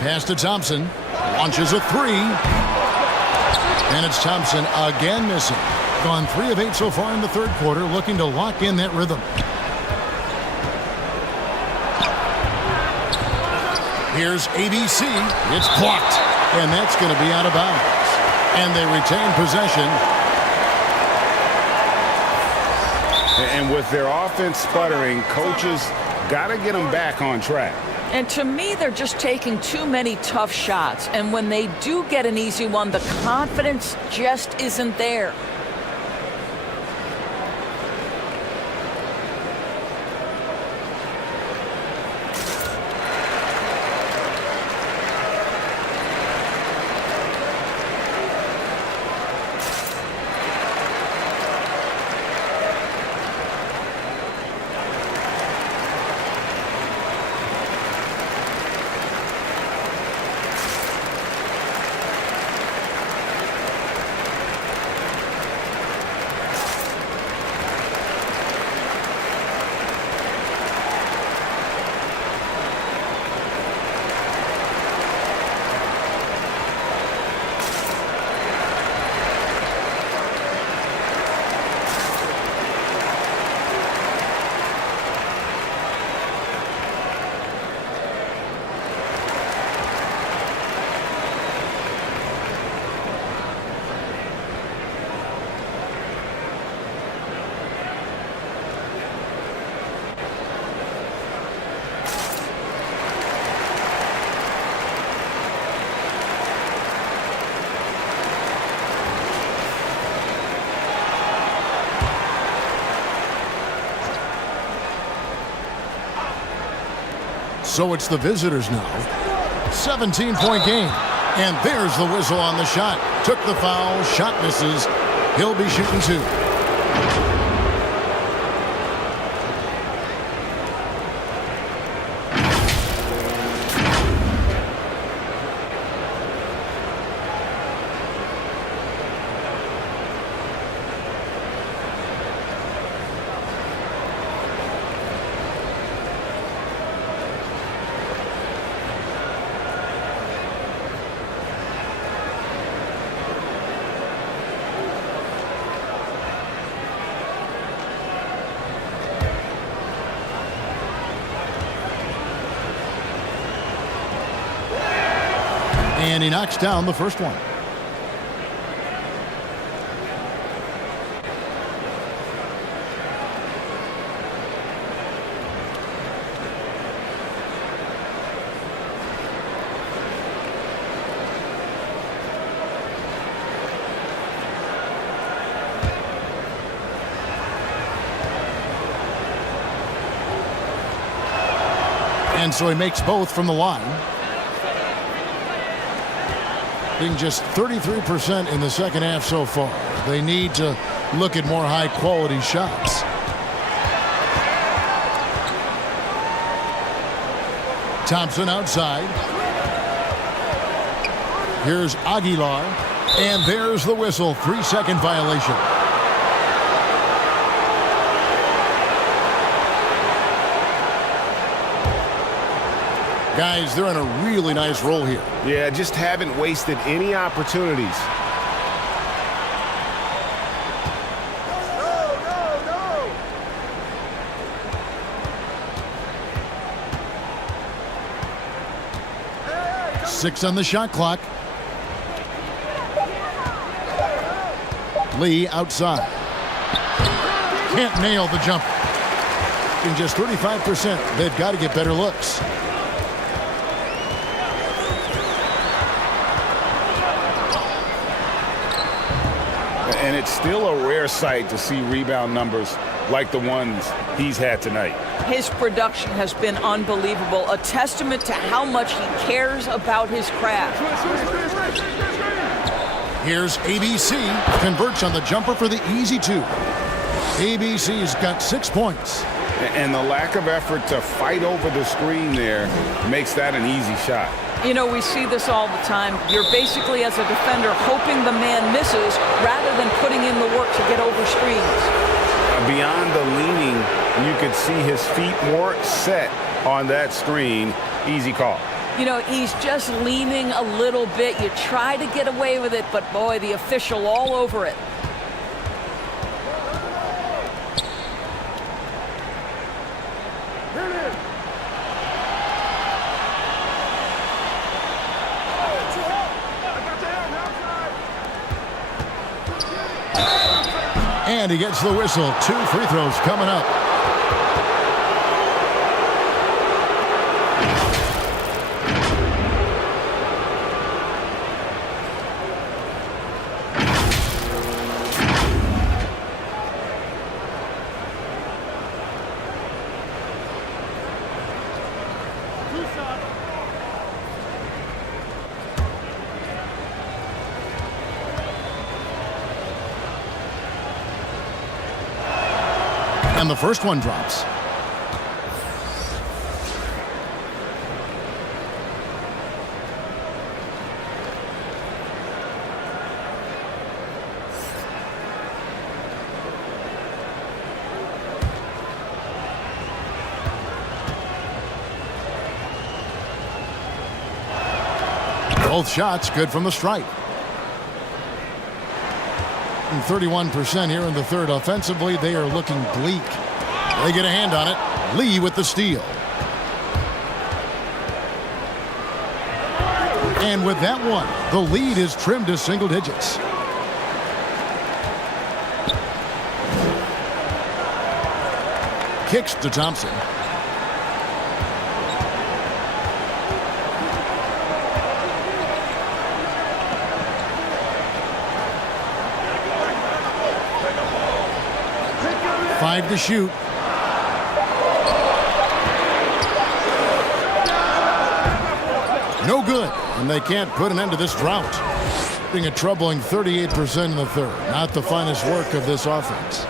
Pass to Thompson. Launches a three. And it's Thompson again missing. Gone 3 of 8 so far in the third quarter, looking to lock in that rhythm. Here's ABC. It's blocked. And that's going to be out of bounds. And they retain possession. And with their offense sputtering, coaches got to get them back on track. And to me, they're just taking too many tough shots. And when they do get an easy one, the confidence just isn't there. So it's the visitors now. 17-point game. And there's the whistle on the shot. Took the foul. Shot misses. He'll be shooting 2. And he knocks down the first one. And so he makes both from the line. Being just 33% in the second half so far. They need to look at more high-quality shots. Thompson outside. Here's Aguilar. And there's the whistle. 3-second violation. Guys, they're in a really nice roll here. Yeah, just haven't wasted any opportunities. Six on the shot clock. Lee outside. Can't nail the jumper. In just 35%, they've got to get better looks. And it's still a rare sight to see rebound numbers like the ones he's had tonight. His production has been unbelievable, a testament to how much he cares about his craft. Here's ABC, converts on the jumper for the easy 2. ABC's got 6 points. And the lack of effort to fight over the screen there makes that an easy shot. You know, we see this all the time. You're basically, as a defender, hoping the man misses rather than putting in the work to get over screens. Beyond the leaning, you could see his feet more set on that screen. Easy call. You know, he's just leaning a little bit. You try to get away with it, but boy, the official all over it. And he gets the whistle. 2 free throws coming up. And the first one drops. Both shots good from the stripe. 31% here in the third. Offensively, they are looking bleak. They get a hand on it. Lee with the steal. And with that one, the lead is trimmed to single digits. Kicks to Thompson. Five to shoot. And they can't put an end to this drought. Being a troubling 38% in the third. Not the finest work of this offense.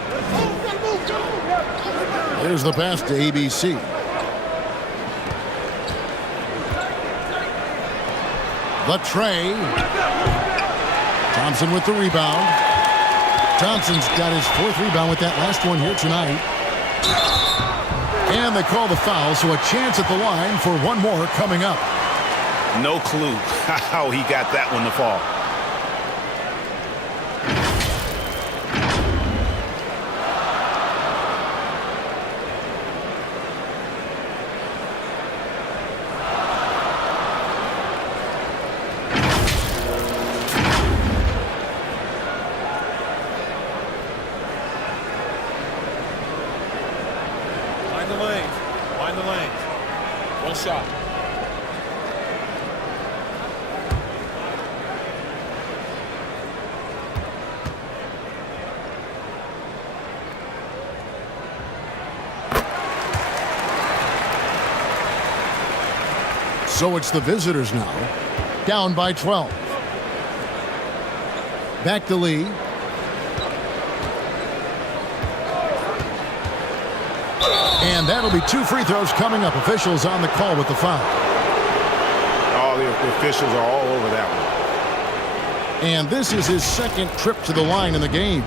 Here's the pass to ABC. The tray. Thompson with the rebound. Thompson's got his 4th rebound with that last one here tonight. And they call the foul, so a chance at the line for one more coming up. No clue how he got that one to fall. Find the lanes. One shot. So it's the visitors now, down by 12. Back to Lee. And that'll be 2 free throws coming up. Officials on the call with the foul. Oh, the officials are all over that one. And this is his 2nd trip to the line in the game.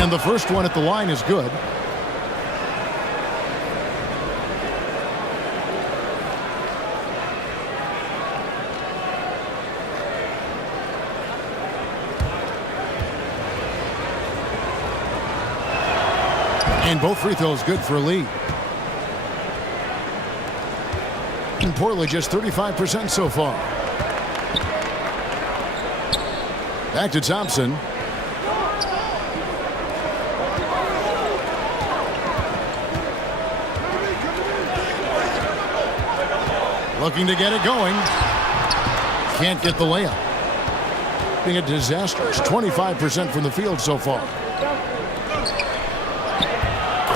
And the first one at the line is good. And both free throws good for Lee. And Portland just 35% so far. Back to Thompson. Looking to get it going. Can't get the layup. Being a disaster. It's 25% from the field so far.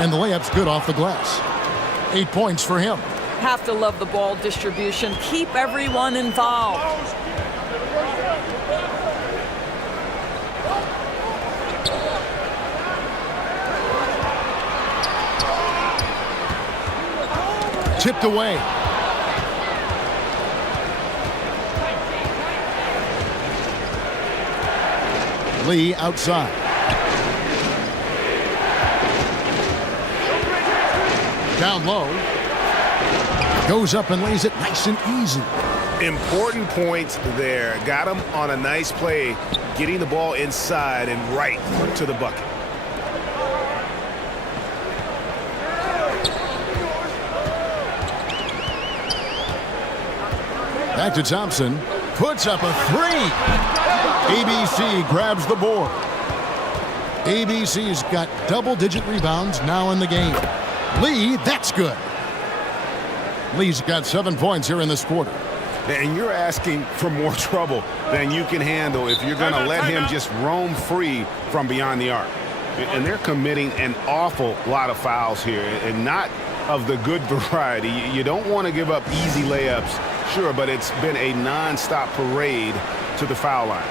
And the layup's good off the glass. 8 points for him. Have to love the ball distribution. Keep everyone involved. Tipped away. Lee outside. Down low. Goes up and lays it nice and easy. Important points there. Got him on a nice play, getting the ball inside and right to the bucket. Back to Thompson. Puts up a 3. ABC grabs the board. ABC's got double-digit rebounds now in the game. Lee, that's good. Lee's got 7 points here in this quarter. And you're asking for more trouble than you can handle if you're going to let him just roam free from beyond the arc. And they're committing an awful lot of fouls here, and not of the good variety. You don't want to give up easy layups, sure, but it's been a non-stop parade to the foul line.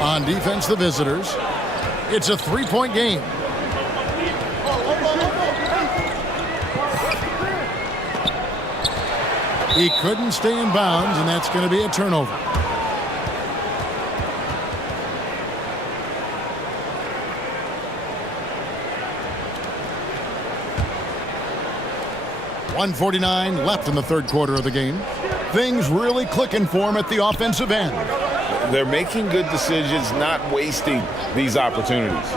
On defense, the visitors. It's a three-point game. He couldn't stay in bounds, and that's going to be a turnover. .149 left in the third quarter of the game. Things really clicking for him at the offensive end. They're making good decisions, not wasting these opportunities.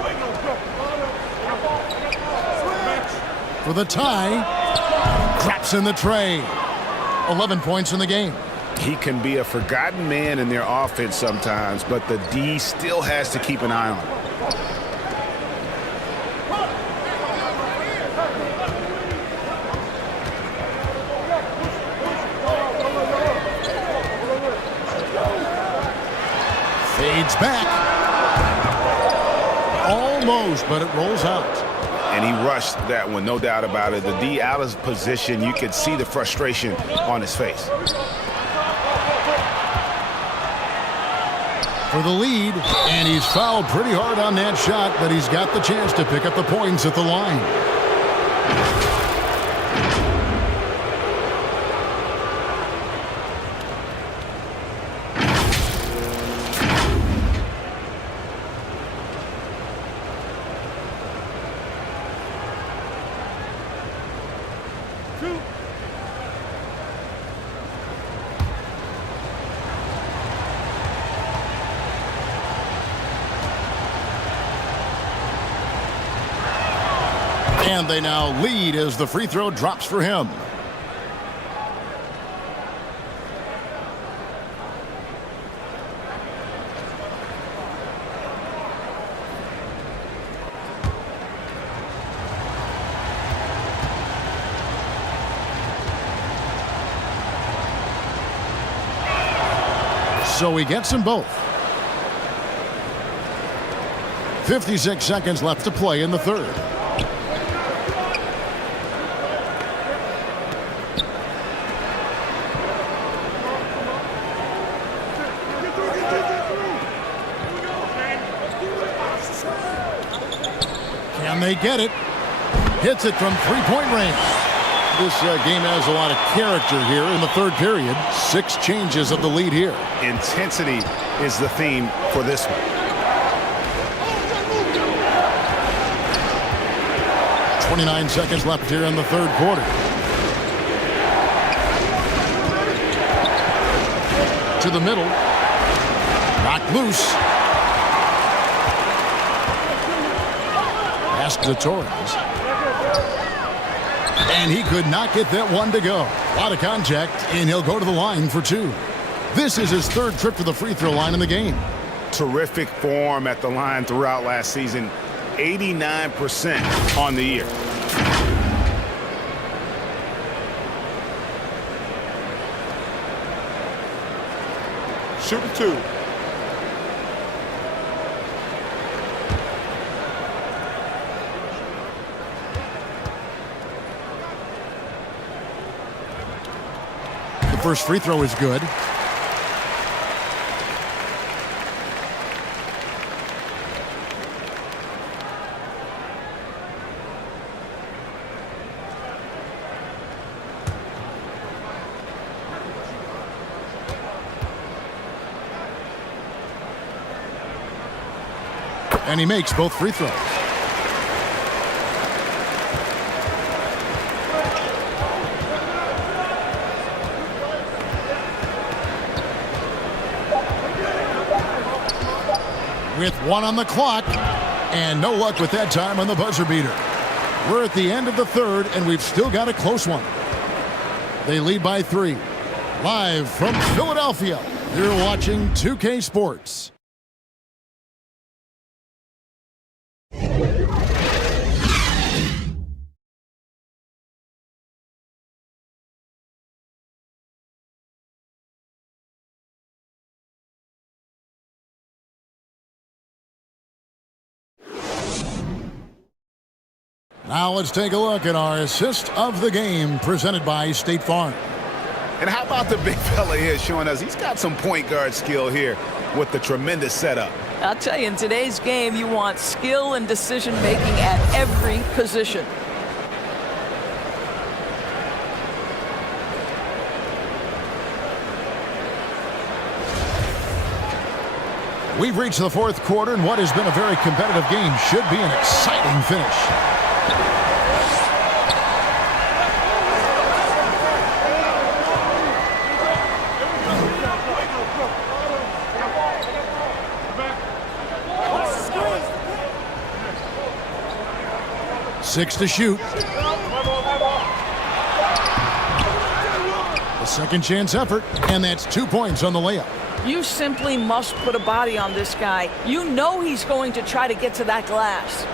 For the tie, craps in the tray. 11 points in the game. He can be a forgotten man in their offense sometimes, but the D still has to keep an eye on him. Fades back. Almost, but it rolls out. And he rushed that one, no doubt about it. The D out of position, you could see the frustration on his face. For the lead, and he's fouled pretty hard on that shot, but he's got the chance to pick up the points at the line. And they now lead as the free throw drops for him. So he gets them both. 56 seconds left to play in the third. Can they get it? Hits it from three-point range. This game has a lot of character here in the third period. 6 changes of the lead here. Intensity is the theme for this one. 29 seconds left here in the third quarter. To the middle. Knocked loose. Pass to Torres. And he could not get that one to go. A lot of contact, and he'll go to the line for 2. This is his third trip to the free throw line in the game. Terrific form at the line throughout last season. 89% on the year. Shooting 2. The first free throw is good. And he makes both free throws. With 1 on the clock, and no luck with that time on the buzzer beater. We're at the end of the third, and we've still got a close one. They lead by 3. Live from Philadelphia, you're watching 2K Sports. Now let's take a look at our assist of the game presented by State Farm. And how about the big fella here showing us he's got some point guard skill here with the tremendous setup. I'll tell you, in today's game, you want skill and decision-making at every position. We've reached the fourth quarter, and what has been a very competitive game should be an exciting finish. Six to shoot. A second chance effort, and that's 2 points on the layup. You simply must put a body on this guy. You know he's going to try to get to that glass.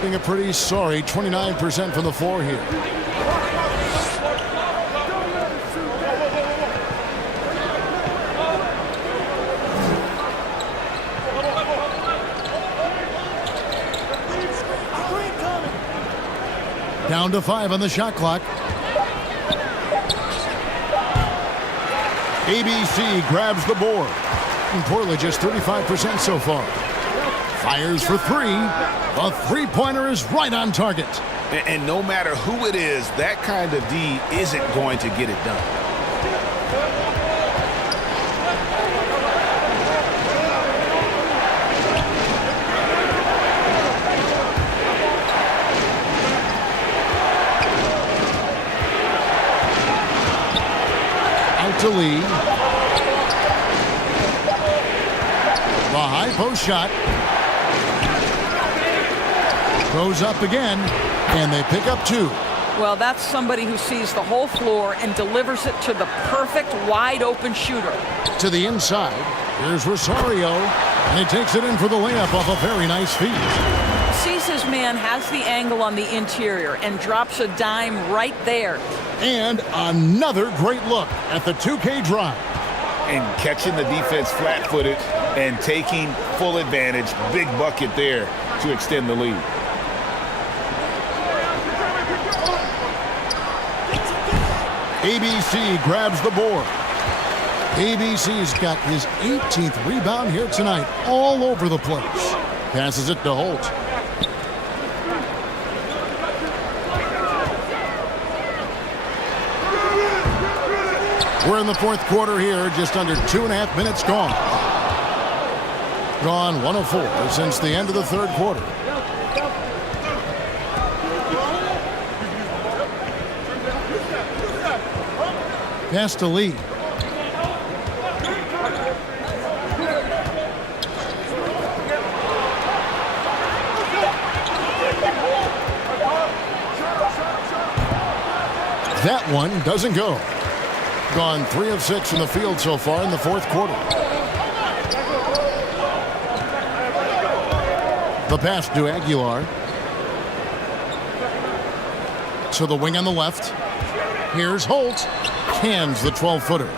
Being a pretty sorry 29% from the floor here. Down to 5 on the shot clock. ABC grabs the board. And Portland just 35% so far. Fires for 3. The three-pointer is right on target. And no matter who it is, that kind of D isn't going to get it done. To lead. The high post shot goes up again, and they pick up 2. Well, that's somebody who sees the whole floor and delivers it to the perfect wide open shooter. To the inside. Here's Rosario, and he takes it in for the layup off a very nice feed. Sees his man has the angle on the interior and drops a dime right there. And another great look at the 2K drive. And catching the defense flat-footed and taking full advantage. Big bucket there to extend the lead. ABC grabs the board. ABC's got his 18th rebound here tonight, all over the place. Passes it to Holt. We're in the fourth quarter here, just under 2.5 minutes gone. Gone 104 since the end of the third quarter. Pass to Lee. That one doesn't go. Gone 3 of 6 in the field so far in the fourth quarter. The pass to Aguilar. To the wing on the left. Here's Holt. Cans the 12-footer.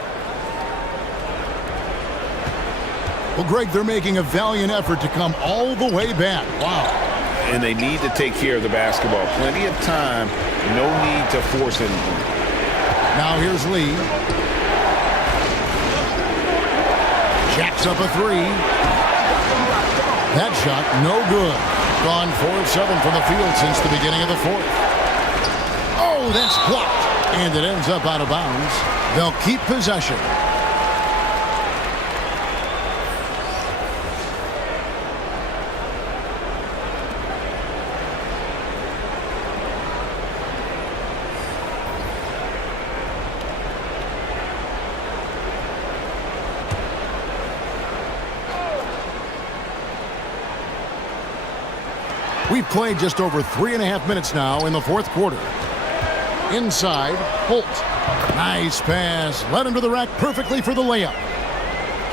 Well, Greg, they're making a valiant effort to come all the way back. Wow. And they need to take care of the basketball. Plenty of time. No need to force anything. Now here's Lee. Jacks up a 3. That shot, no good. Gone 4 of 7 from the field since the beginning of the fourth. Oh, that's blocked. And it ends up out of bounds. They'll keep possession. We've played just over 3.5 minutes now in the fourth quarter. Inside, Holt. Nice pass. Led him to the rack perfectly for the layup.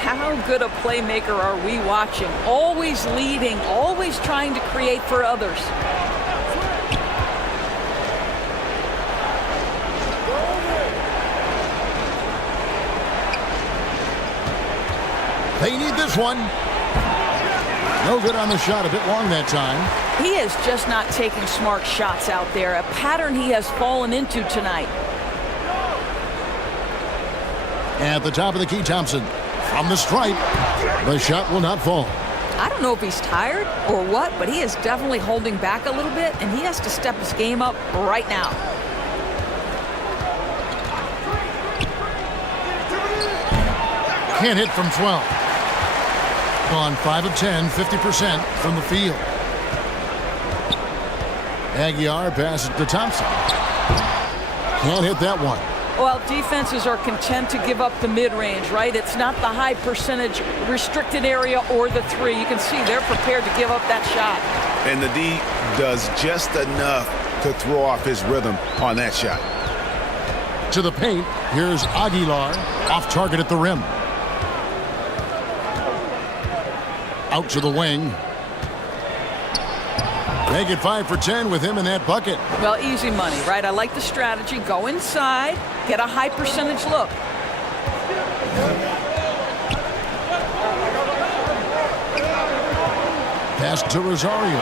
How good a playmaker are we watching? Always leading, always trying to create for others. They need this one. No good on the shot, a bit long that time. He is just not taking smart shots out there, a pattern he has fallen into tonight. At the top of the key, Thompson. From the stripe, the shot will not fall. I don't know if he's tired or what, but he is definitely holding back a little bit, and he has to step his game up right now. Can't hit from 12. Gone 5 of 10, 50% from the field. Aguiar passes to Thompson. Can't hit that one. Well, defenses are content to give up the mid-range, right? It's not the high percentage restricted area or the three. You can see they're prepared to give up that shot. And the D does just enough to throw off his rhythm on that shot. To the paint, here's Aguilar, off target at the rim. Out to the wing. Make it 5 for 10 with him in that bucket. Well, easy money, right? I like the strategy. Go inside, get a high percentage look. Pass to Rosario.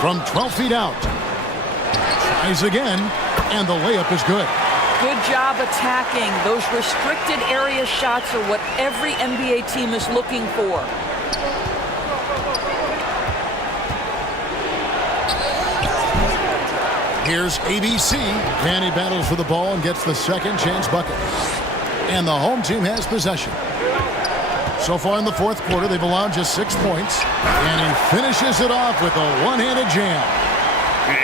From 12 feet out. Tries again, and the layup is good. Good job attacking. Those restricted area shots are what every NBA team is looking for. Here's ABC. And he battles for the ball and gets the second chance bucket. And the home team has possession. So far in the fourth quarter, they've allowed just 6 points. And he finishes it off with a one-handed jam.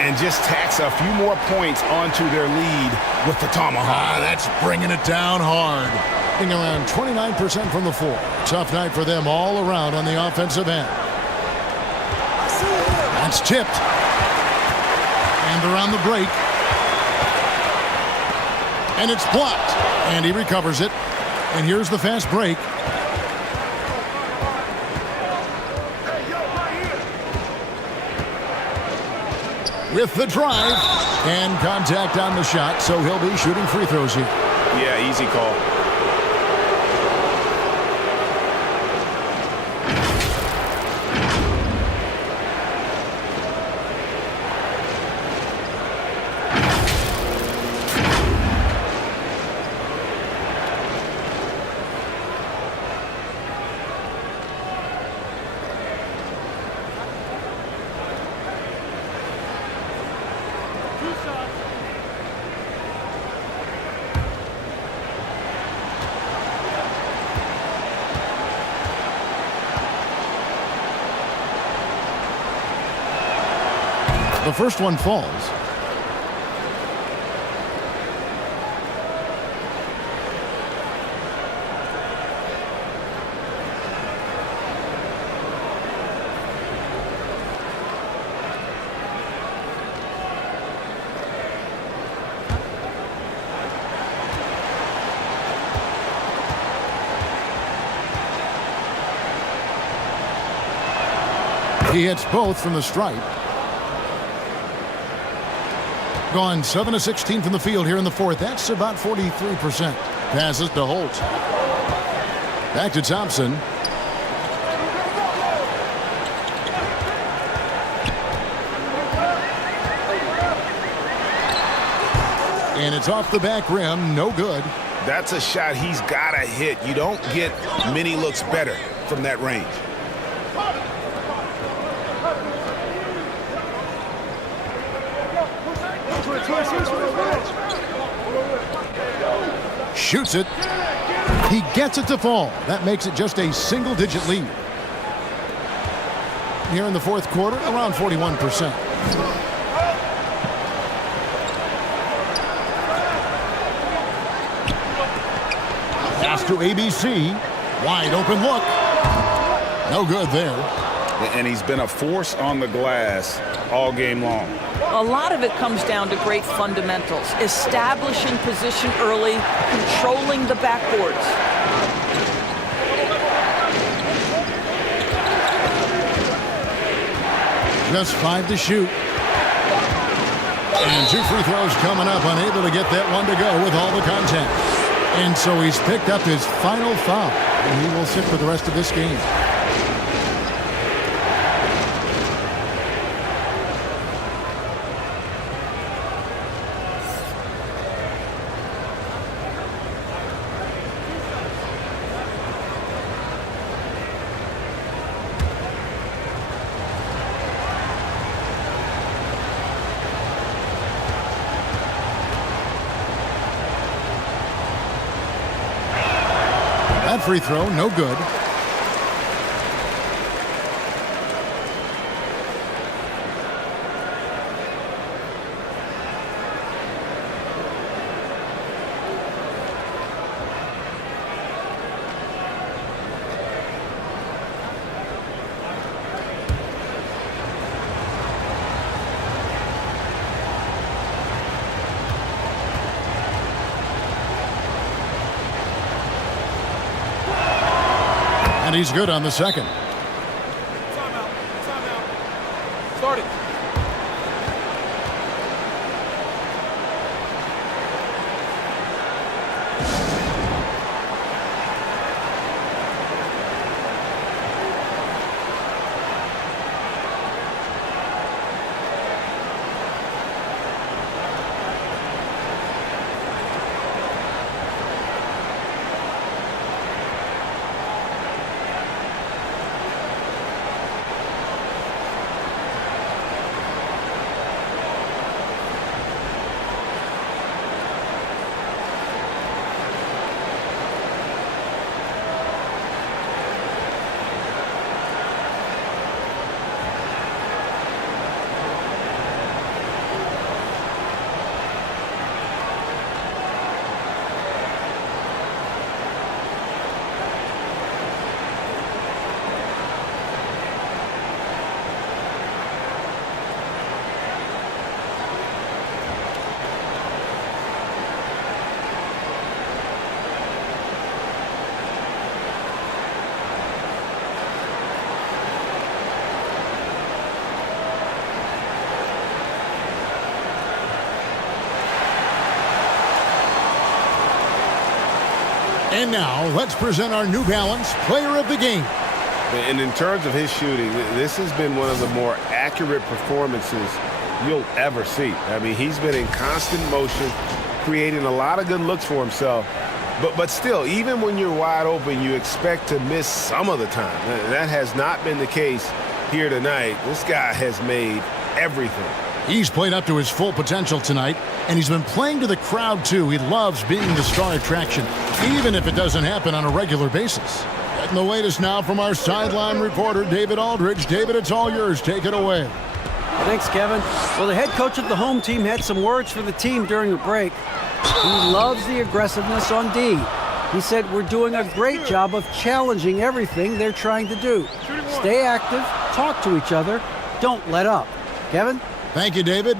And just tacks a few more points onto their lead with the tomahawk. That's bringing it down hard. Being around 29% from the floor. Tough night for them all around on the offensive end. That's tipped. And around the break. And it's blocked. And he recovers it. And here's the fast break. With the drive. And contact on the shot, so he'll be shooting free throws here. Yeah, easy call. The first one falls. He hits both from the stripe. Gone 7 of 16 from the field here in the fourth. That's about 43%. Passes to Holt. Back to Thompson. And it's off the back rim. No good. That's a shot he's got to hit. You don't get many looks better from that range. Shoots it. He gets it to fall. That makes it just a single-digit lead. Here in the fourth quarter, around 41%. Pass to ABC. Wide open look. No good there. And he's been a force on the glass all game long. A lot of it comes down to great fundamentals. Establishing position early, controlling the backboards. Just 5 to shoot. And 2 free throws coming up, unable to get that one to go with all the contact. And so he's picked up his final foul, and he will sit for the rest of this game. That free throw, no good. And he's good on the second. Timeout. Timeout. Start it. And now, let's present our New Balance Player of the Game. And in terms of his shooting, this has been one of the more accurate performances you'll ever see. I mean, he's been in constant motion, creating a lot of good looks for himself. But still, even when you're wide open, you expect to miss some of the time. That has not been the case here tonight. This guy has made everything. He's played up to his full potential tonight, and he's been playing to the crowd, too. He loves being the star attraction, even if it doesn't happen on a regular basis. Getting the latest now from our sideline reporter, David Aldridge. David, it's all yours. Take it away. Thanks, Kevin. Well, the head coach of the home team had some words for the team during the break. He loves the aggressiveness on D. He said, we're doing a great job of challenging everything they're trying to do. Stay active, talk to each other, don't let up. Kevin? Thank you, David.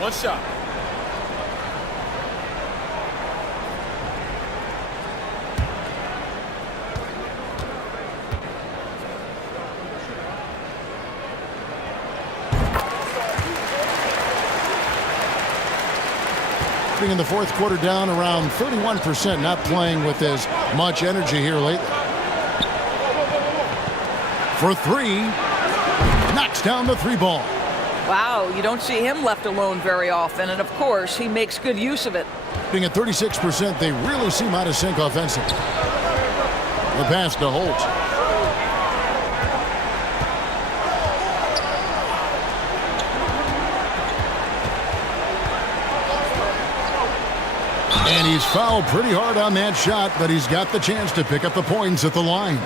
One shot. In the fourth quarter, down around 31%, not playing with as much energy here lately. For three, knocks down the three ball. Wow, you don't see him left alone very often, and of course, he makes good use of it. Being at 36%, they really seem out of sync offensively. The pass to Holt. And he's fouled pretty hard on that shot, but he's got the chance to pick up the points at the line.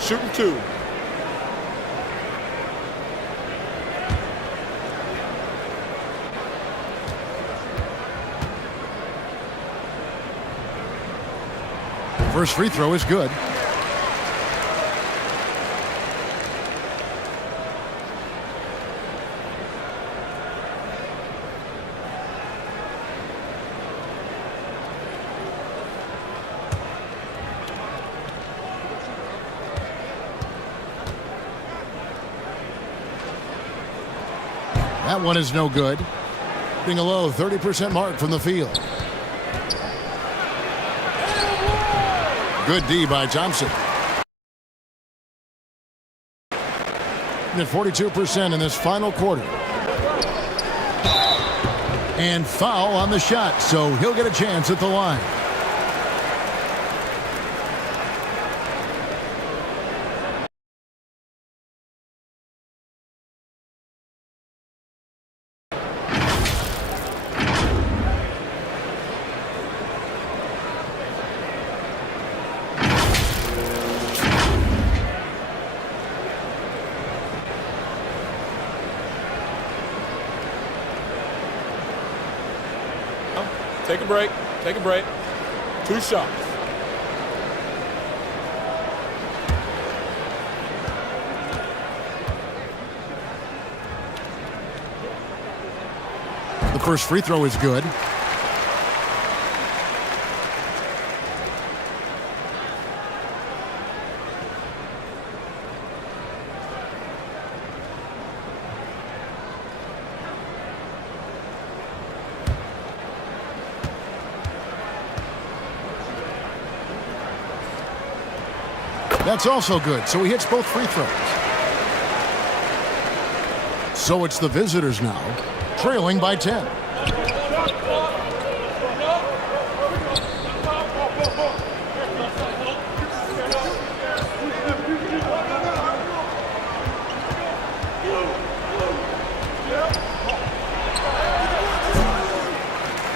Shooting two. First free throw is good. That one is no good. Being a low 30% mark from the field. Good D by Thompson. At 42% in this final quarter. And foul on the shot, so he'll get a chance at the line. Take a break. Take a break. 2 shots. The first free throw is good. That's also good, so he hits both free throws. So it's the visitors now, trailing by 10.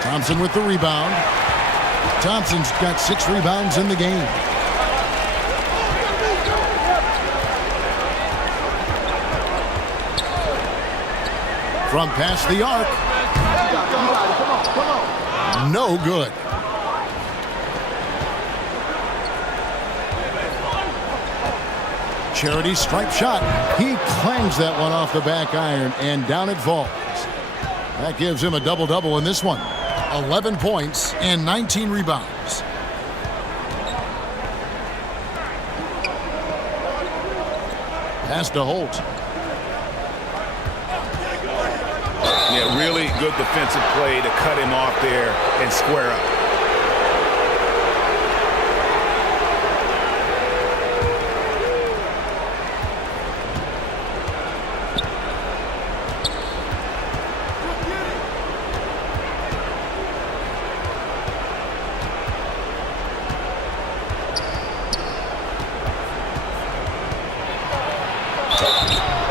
Thompson with the rebound. Thompson's got 6 rebounds in the game. From past the arc. No good. Charity stripe shot. He clangs that one off the back iron, and down it falls. That gives him a double-double in this one. 11 points and 19 rebounds. Pass to Holt. Yeah, really good defensive play to cut him off there and square up.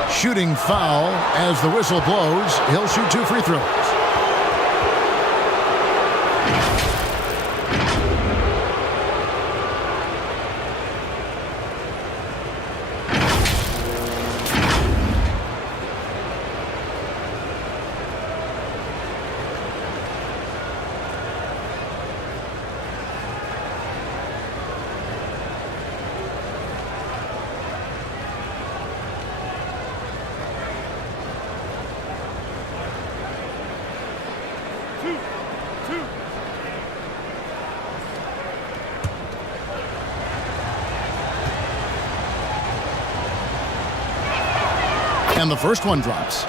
Shooting foul as the whistle blows. He'll shoot 2 free throws. And the first one drops.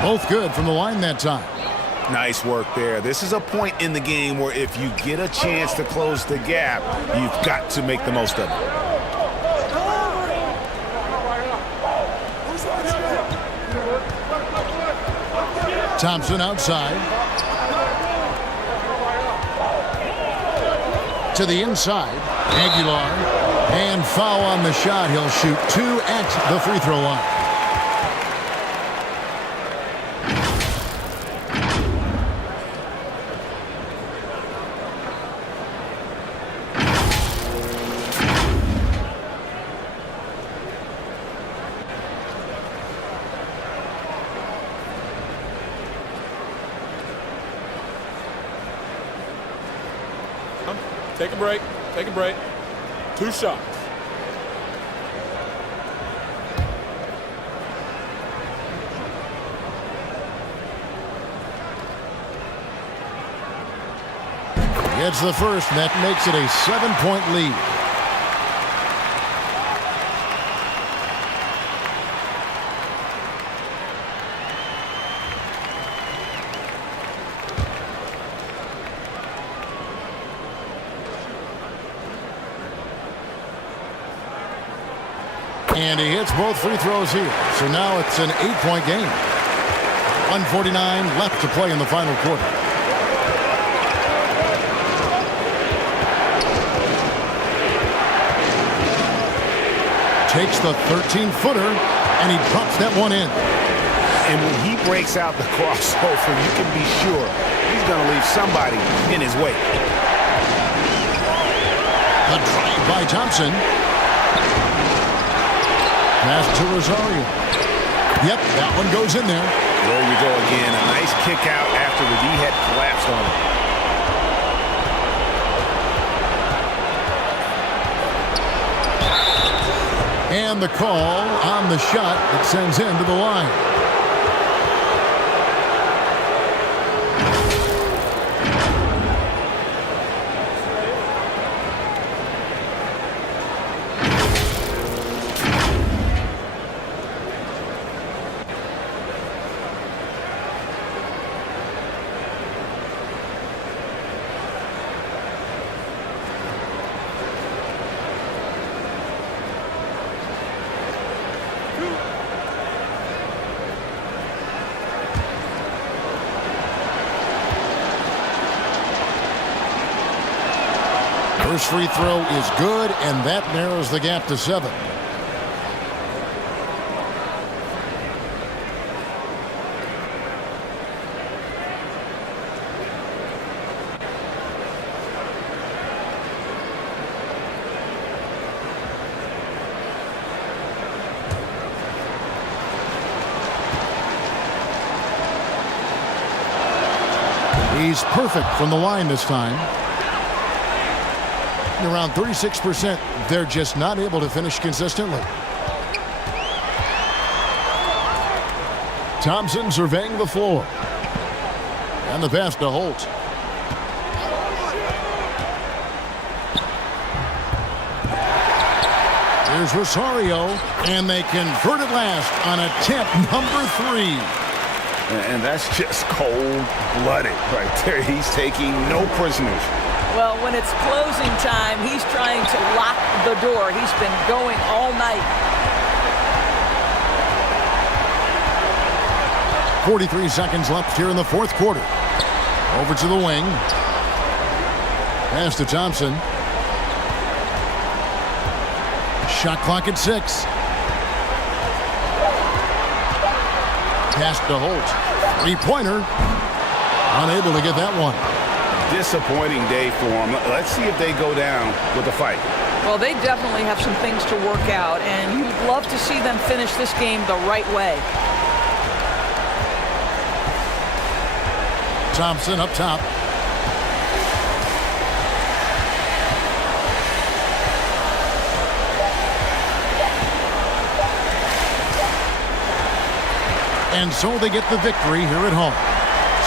Both good from the line that time. Nice work there. This is a point in the game where if you get a chance to close the gap, you've got to make the most of it. Thompson outside. To the inside. Aguilar. And foul on the shot. He'll shoot 2 at the free throw line. Take a break. Take a break. 2 shots. Gets the first, and that makes it a 7-point lead. And he hits both free throws here. So now it's an 8-point game. 1:49 left to play in the final quarter. Takes the 13-footer, and he drops that one in. And when he breaks out the crossover, you can be sure he's going to leave somebody in his way. The drive by Thompson. Pass to Rosario. Yep, that one goes in there. There you go again. A nice kick out after the D had collapsed on him. And the call on the shot that sends him to the line. First free throw is good, and that narrows the gap to 7. He's perfect from the line this time. Around 36%. They're just not able to finish consistently. Thompson surveying the floor. And the pass to Holt. Here's Rosario, and they convert it last on attempt number 3. And that's just cold-blooded right there. He's taking no prisoners. Well, when it's closing time, he's trying to lock the door. He's been going all night. 43 seconds left here in the fourth quarter. Over to the wing. Pass to Thompson. Shot clock at 6. Pass to Holt. Three-pointer. Unable to get that one. Disappointing day for them. Let's see if they go down with a fight. Well, they definitely have some things to work out, and you'd love to see them finish this game the right way. Thompson up top. And so they get the victory here at home.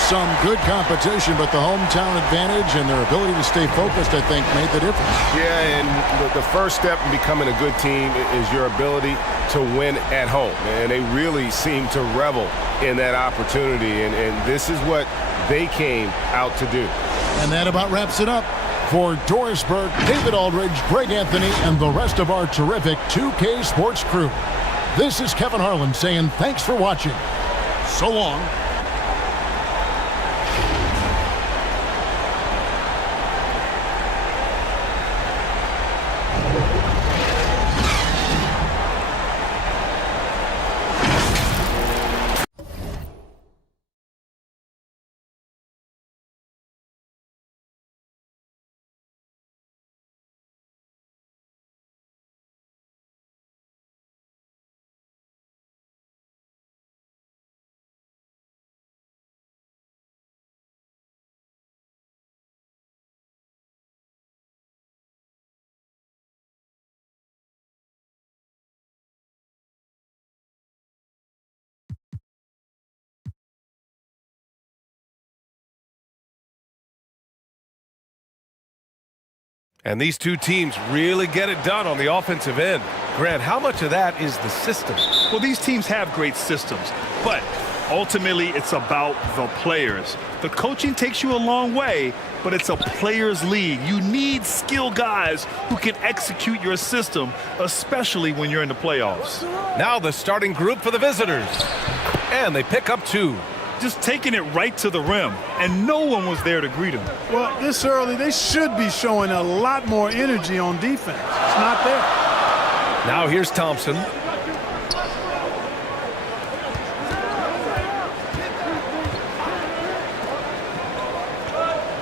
Some good competition, but the hometown advantage and their ability to stay focused, I think, made the difference. Yeah, and the first step in becoming a good team is your ability to win at home. And they really seem to revel in that opportunity, and this is what they came out to do. And that about wraps it up. For Doris Burke, David Aldridge, Greg Anthony, and the rest of our terrific 2K Sports crew, this is Kevin Harlan saying thanks for watching. So long. And these two teams really get it done on the offensive end. Grant, how much of that is the system? Well, these teams have great systems, but ultimately it's about the players. The coaching takes you a long way, but it's a players' league. You need skilled guys who can execute your system, especially when you're in the playoffs. Now the starting group for the visitors. And they pick up 2. Just taking it right to the rim, and no one was there to greet him. Well, this early, they should be showing a lot more energy on defense. It's not there. Now here's Thompson.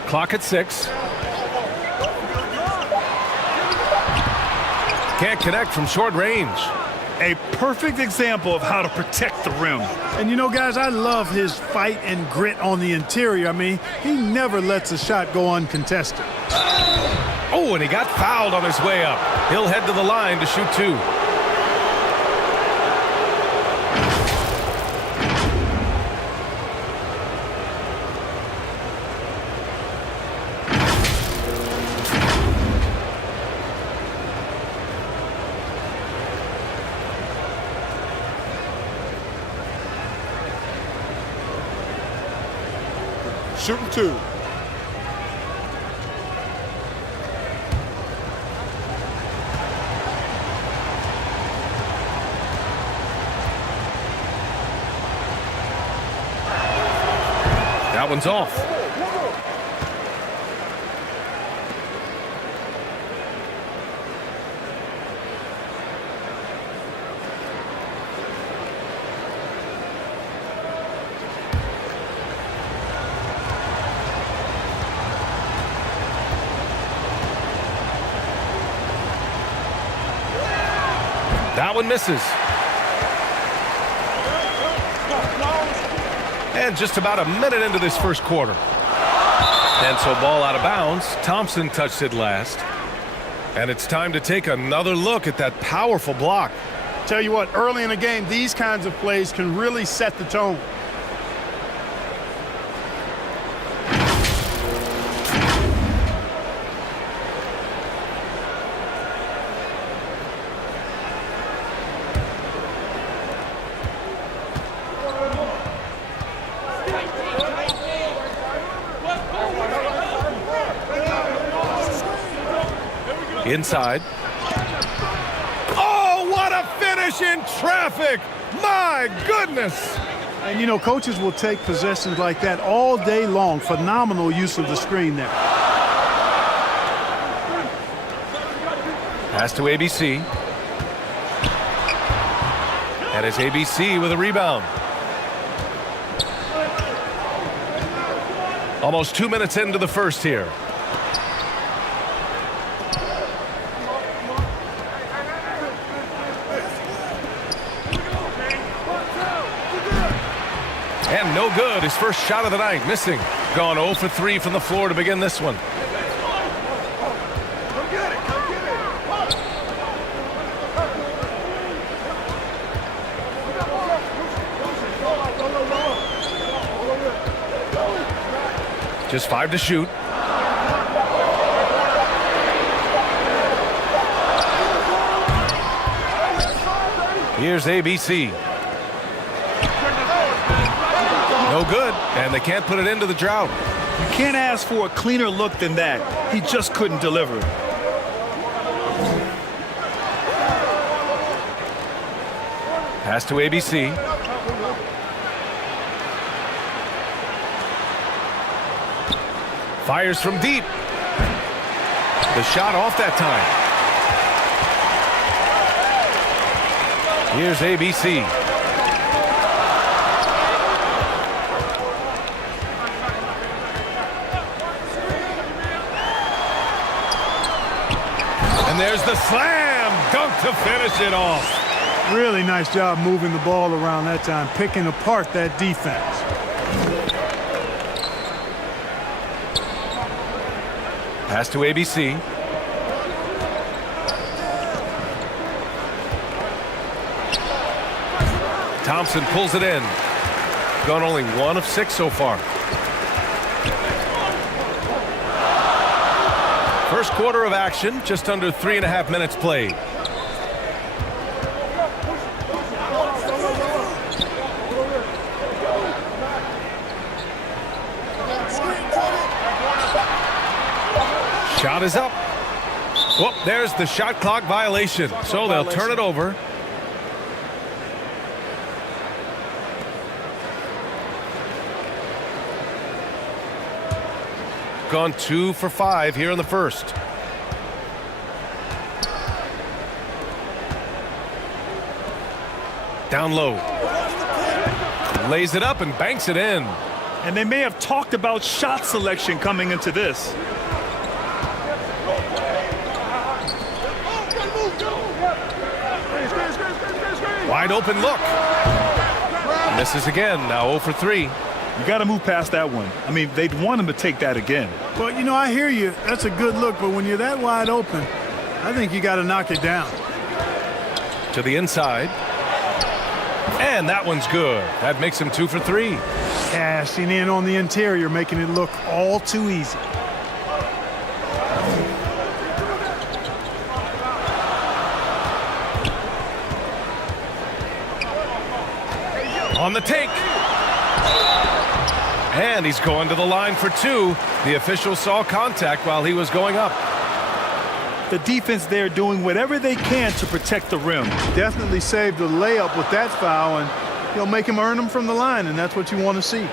Clock at 6. Can't connect from short range. A perfect example of how to protect the rim. And you know, guys, I love his fight and grit on the interior. I mean, he never lets a shot go uncontested. Oh, and he got fouled on his way up. He'll head to the line to shoot 2. Shooting 2. That one's off. That one misses. And just about a minute into this first quarter. And so ball out of bounds. Thompson touched it last. And it's time to take another look at that powerful block. Tell you what, early in the game, these kinds of plays can really set the tone. Inside. Oh, what a finish in traffic! My goodness! And, you know, coaches will take possessions like that all day long. Phenomenal use of the screen there. Pass to ABC. And it's ABC with a rebound. Almost 2 minutes into the first here. And no good. His first shot of the night, missing. Gone 0 for 3 from the floor to begin this one. Just 5 to shoot. Here's ABC. No good, and they can't put it into the drought. You can't ask for a cleaner look than that. He just couldn't deliver. Pass to ABC. Fires from deep. The shot off that time. Here's ABC. And there's the slam dunk to finish it off. Really nice job moving the ball around that time, picking apart that defense. Pass to ABC. Thompson pulls it in. Gone only 1 of 6 so far. First quarter of action, just under 3.5 minutes played. Shot is up. Whoop, there's the shot clock violation. So they'll turn it over. Gone 2 for 5 here in the first. Down low. Lays it up and banks it in. And they may have talked about shot selection coming into this. Wide open look. Misses again. Now 0 for 3. You got to move past that one. I mean, they'd want him to take that again. Well, you know, I hear you. That's a good look, but when you're that wide open, I think you got to knock it down. To the inside. And that one's good. That makes him 2 for 3. Cashing in on the interior, making it look all too easy. On the take. And he's going to the line for 2. The official saw contact while he was going up. The defense there doing whatever they can to protect the rim. Definitely saved the layup with that foul, and he'll make him earn them from the line, and that's what you want to see.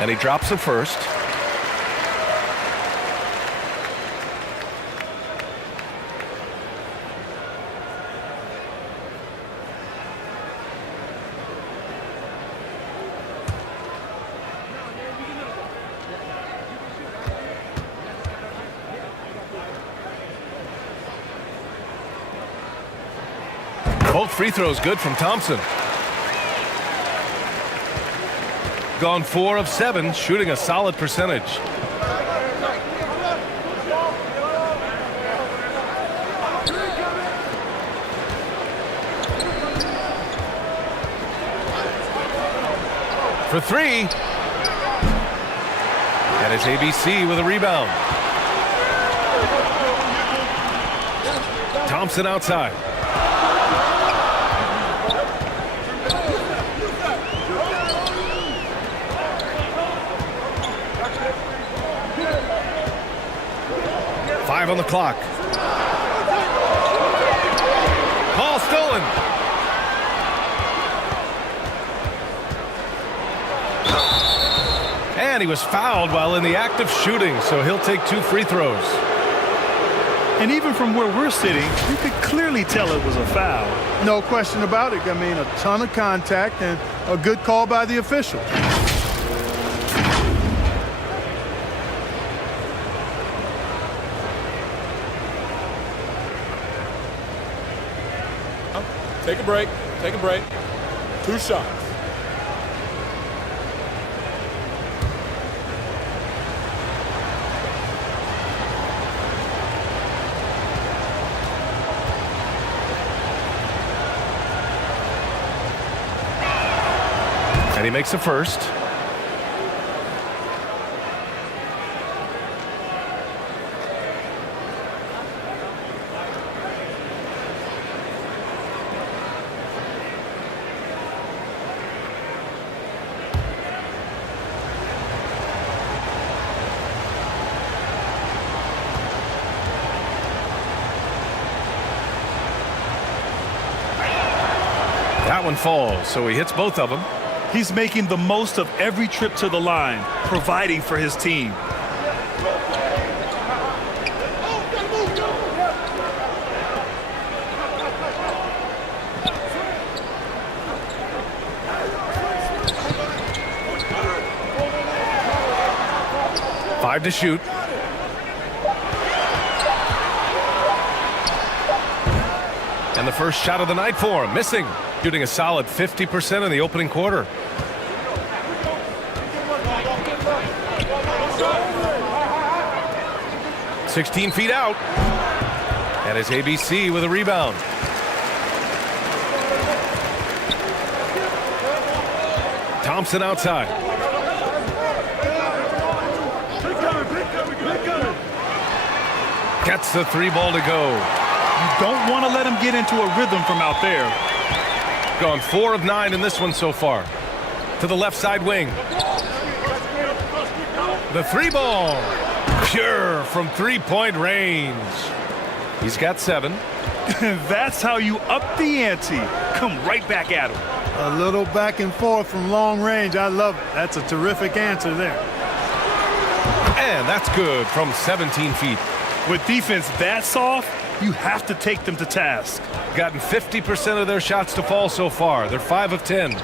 And he drops the first. Both free throws good from Thompson. Gone 4 of 7, shooting a solid percentage. For 3. And it's ABC with a rebound. Thompson outside. On the clock. Ball stolen. And he was fouled while in the act of shooting, so he'll take 2 free throws. And even from where we're sitting, you could clearly tell it was a foul. No question about it. I mean, a ton of contact and a good call by the official. Take a break. Take a break. 2 shots. And he makes the first. That one falls, so he hits both of them. He's making the most of every trip to the line, providing for his team. the first shot of the night for him, missing. Shooting a solid 50% in the opening quarter. "16 feet out." And it's ABC with a rebound. Thompson outside. Gets the 3 ball to go. You don't want to let him get into a rhythm from out there. Gone 4 of 9 in this one so far. To the left side wing. The 3 ball. Pure from 3-point range. He's got 7. That's how you up the ante. Come right back at him. A little back and forth from long range. I love it. That's a terrific answer there. And that's good from 17 feet. With defense that soft, you have to take them to task. Gotten 50% of their shots to fall so far. They're 5 of 10.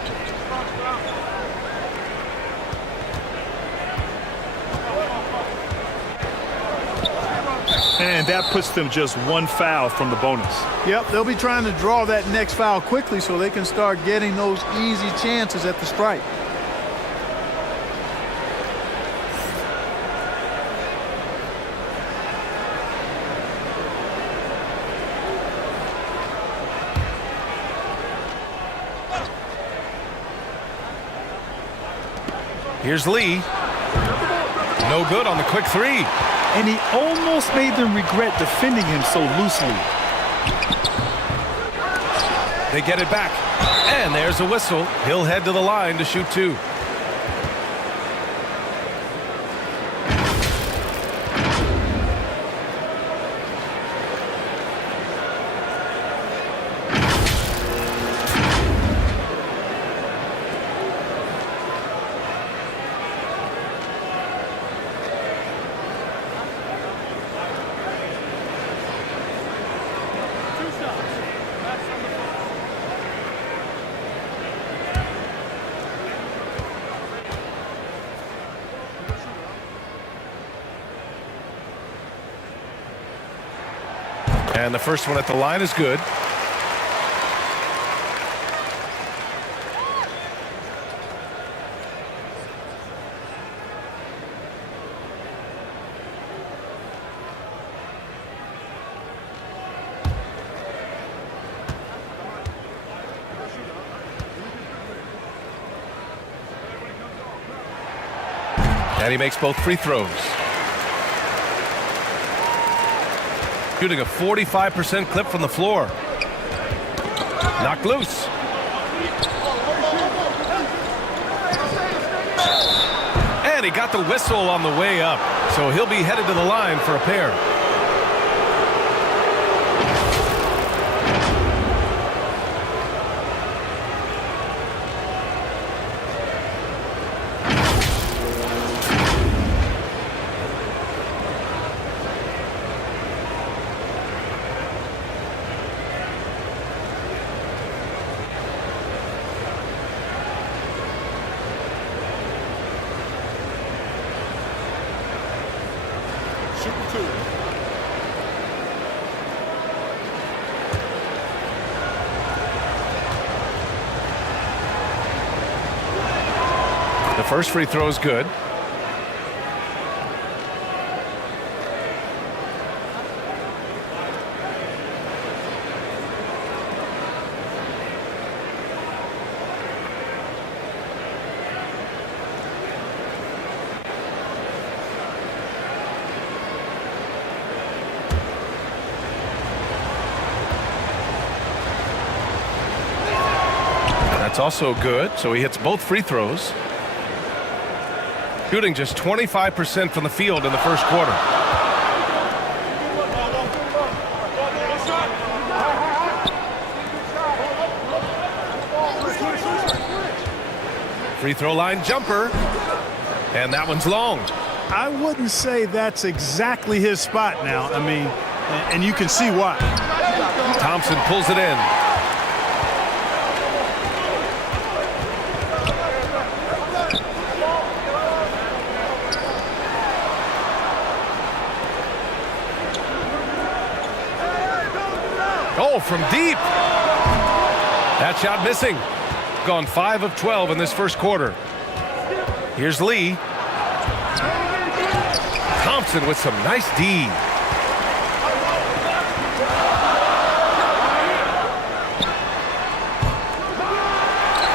And that puts them just 1 foul from the bonus. Yep, they'll be trying to draw that next foul quickly so they can start getting those easy chances at the stripe. Here's Lee. No good on the quick 3. And he almost made them regret defending him so loosely. They get it back. And there's a whistle. He'll head to the line to shoot 2. And the first one at the line is good. And he makes both free throws. Shooting a 45% clip from the floor. Knocked loose. And he got the whistle on the way up. So he'll be headed to the line for a pair. The first free throw is good. That's also good, so he hits both free throws. Shooting just 25% from the field in the first quarter. Free throw line jumper. And that one's long. I wouldn't say that's exactly his spot now. I mean, and you can see why. Thompson pulls it in. Oh, from deep. That shot missing. Gone 5 of 12 in this first quarter. Here's Lee. Thompson with some nice D.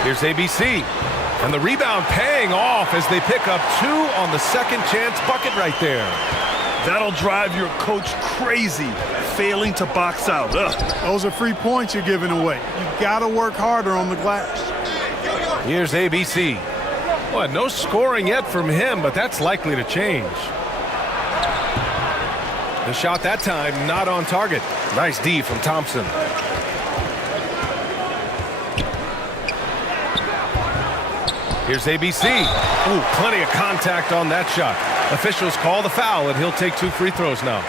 Here's ABC. And the rebound paying off as they pick up 2 on the second chance bucket right there. That'll drive your coach crazy, failing to box out. Ugh. Those are free points you're giving away. You got to work harder on the glass. Here's ABC. Well, no scoring yet from him, but that's likely to change. The shot that time not on target. Nice D from Thompson. Here's ABC. Ooh, plenty of contact on that shot. Officials call the foul, and he'll take 2 free throws now.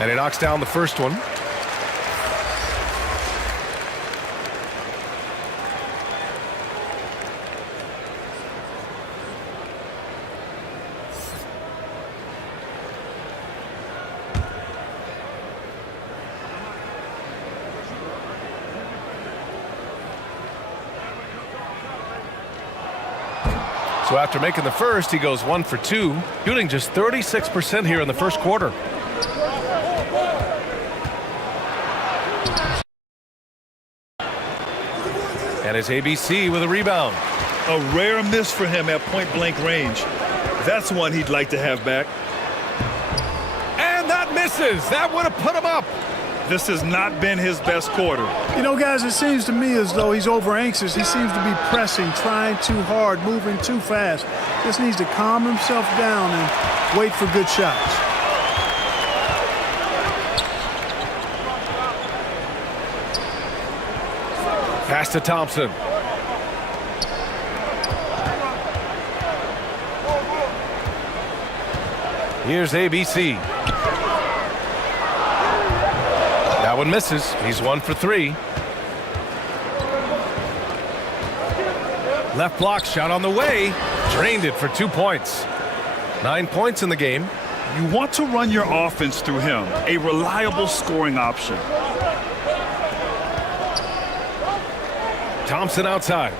And he knocks down the first one. So after making the first, he goes 1 for 2, shooting just 36% here in the first quarter. And it's ABC with a rebound. A rare miss for him at point-blank range. That's one he'd like to have back. And that misses. That would have put him up. This has not been his best quarter. You know, guys, it seems to me as though he's over-anxious. He seems to be pressing, trying too hard, moving too fast. Just needs to calm himself down and wait for good shots. Pass to Thompson. Here's ABC. That one misses. He's 1 for 3. Left block shot on the way. Drained it for 2 points. 9 points in the game. You want to run your offense through him, a reliable scoring option. Thompson outside.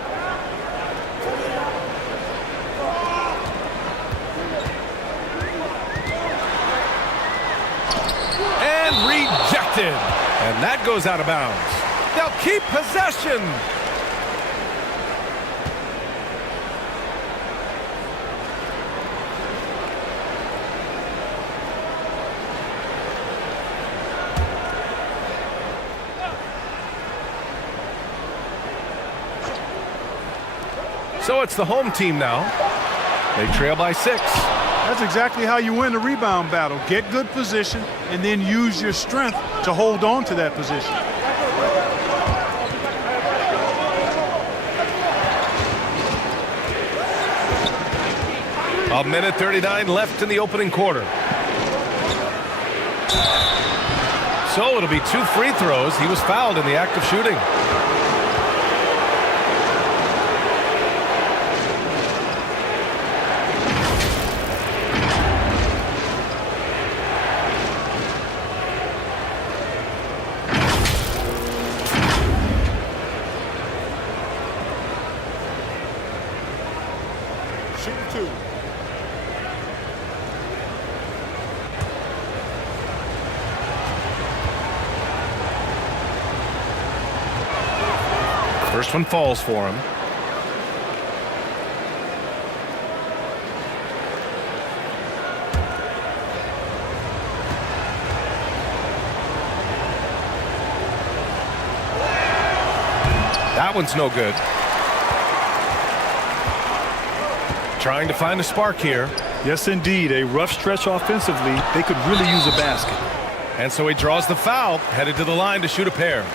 And rejected. And that goes out of bounds. They'll keep possession. So it's the home team now. They trail by 6. That's exactly how you win the rebound battle. Get good position and then use your strength to hold on to that position. A minute 39 left in the opening quarter. So it'll be 2 free throws. He was fouled in the act of shooting. First one falls for him. That one's no good. Trying to find a spark here. Yes, indeed. A rough stretch offensively. They could really use a basket. And so he draws the foul, headed to the line to shoot a pair.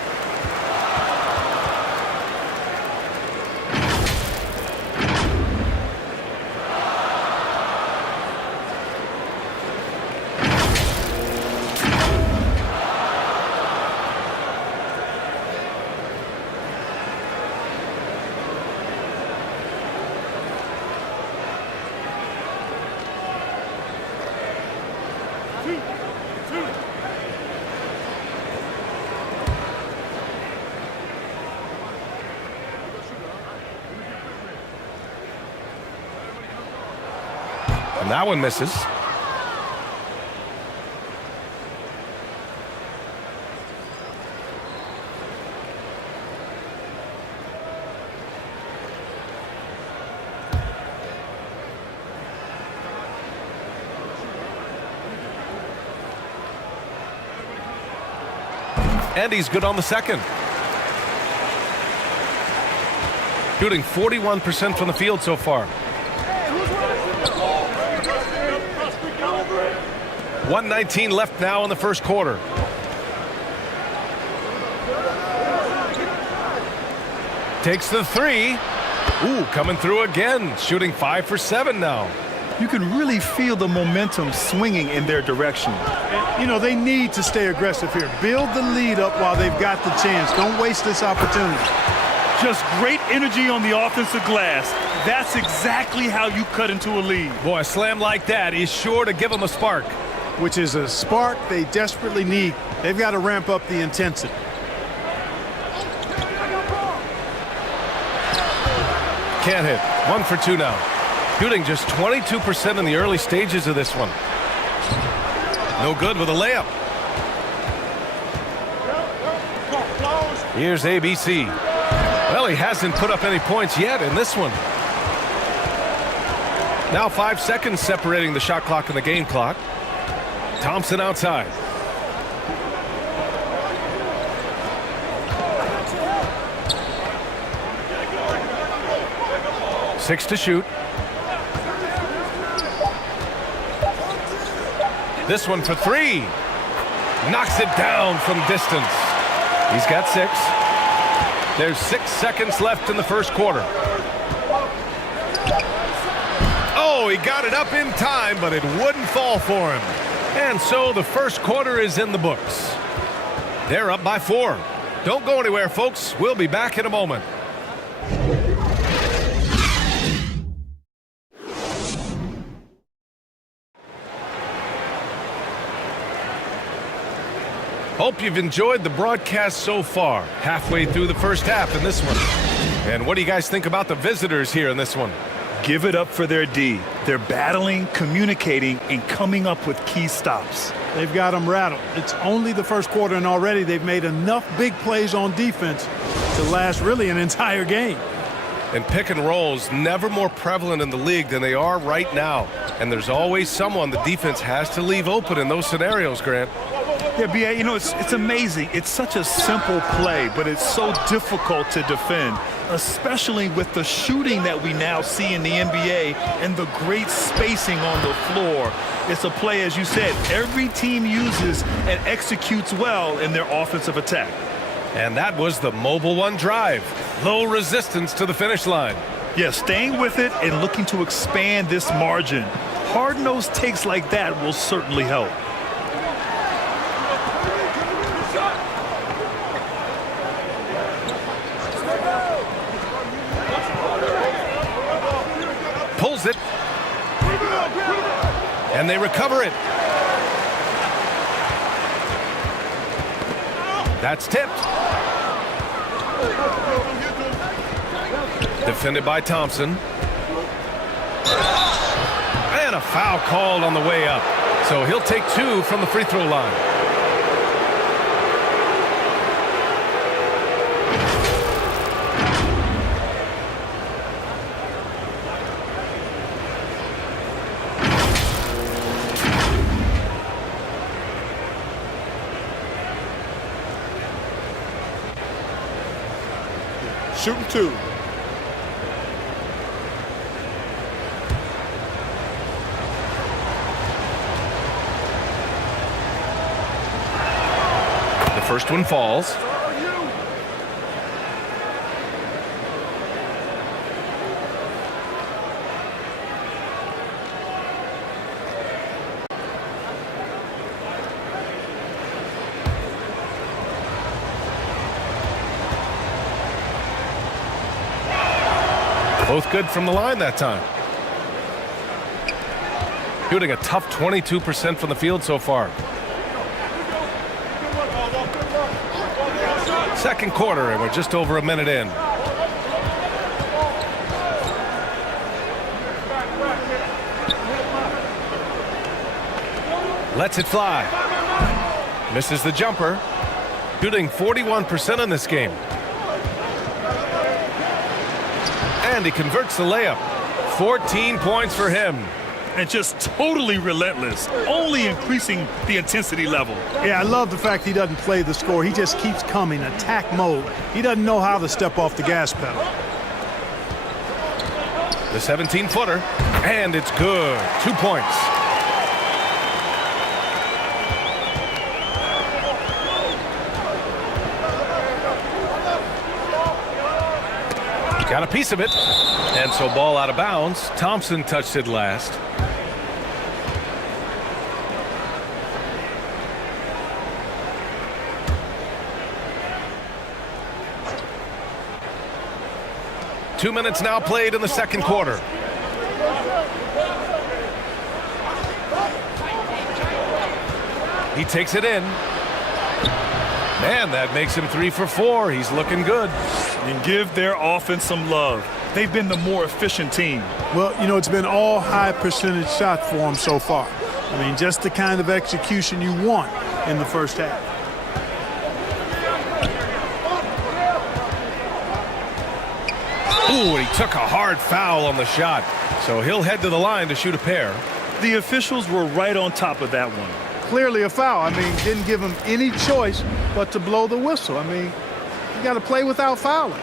And that one misses. And he's good on the second. Shooting 41% from the field so far. 1:19 left now in the first quarter. Takes the three. Ooh, coming through again. Shooting 5 for 7 now. You can really feel the momentum swinging in their direction. And, you know, they need to stay aggressive here. Build the lead up while they've got the chance. Don't waste this opportunity. Just great energy on the offensive glass. That's exactly how you cut into a lead. Boy, a slam like that is sure to give them a spark. Which is a spark they desperately need. They've got to ramp up the intensity. Can't hit. 1 for 2 now. Shooting just 22% in the early stages of this one. No good with a layup. Here's ABC. Well, he hasn't put up any points yet in this one. Now 5 seconds separating the shot clock and the game clock. Thompson outside. Six to shoot. This one for 3. Knocks it down from distance. He's got 6. There's 6 seconds left in the first quarter. Oh, he got it up in time, but it wouldn't fall for him. And so the first quarter is in the books. They're up by 4. Don't go anywhere, folks. We'll be back in a moment. Hope you've enjoyed the broadcast so far. Halfway through the first half in this one. And what do you guys think about the visitors here in this one? Give it up for their D. They're battling, communicating, and coming up with key stops. They've got them rattled. It's only the first quarter, and already they've made enough big plays on defense to last really an entire game. And pick and rolls never more prevalent in the league than they are right now. And there's always someone the defense has to leave open in those scenarios, Grant. Yeah, B.A., you know, it's amazing. It's such a simple play, but it's so difficult to defend, especially with the shooting that we now see in the NBA and the great spacing on the floor. It's a play, as you said, every team uses and executes well in their offensive attack. And that was the mobile one drive. Low resistance to the finish line. Yeah, staying with it and looking to expand this margin. Hard-nosed takes like that will certainly help. Pulls it. And they recover it. That's tipped. Defended by Thompson. And a foul called on the way up. So he'll take 2 from the free throw line. Shooting 2. First one falls. Both good from the line that time. Shooting a tough 22% from the field so far. Second quarter, and we're just over a minute in. Lets it fly. Misses the jumper. Shooting 41% in this game. And he converts the layup. 14 points for him. And just totally relentless, only increasing the intensity level. Yeah, I love the fact he doesn't play the score. He just keeps coming, attack mode. He doesn't know how to step off the gas pedal. The 17-footer, and it's good. 2 points. Got a piece of it. And so ball out of bounds. Thompson touched it last. Two minutes now played in the second quarter. He takes it in. Man, that makes him 3 for 4. He's looking good. And give their offense some love. They've been the more efficient team. Well, you know, it's been all high percentage shot for them so far. I mean, just the kind of execution you want in the first half. Ooh, and he took a hard foul on the shot. So he'll head to the line to shoot a pair. The officials were right on top of that one. Clearly a foul. I mean, didn't give him any choice but to blow the whistle. I mean, you got to play without fouling.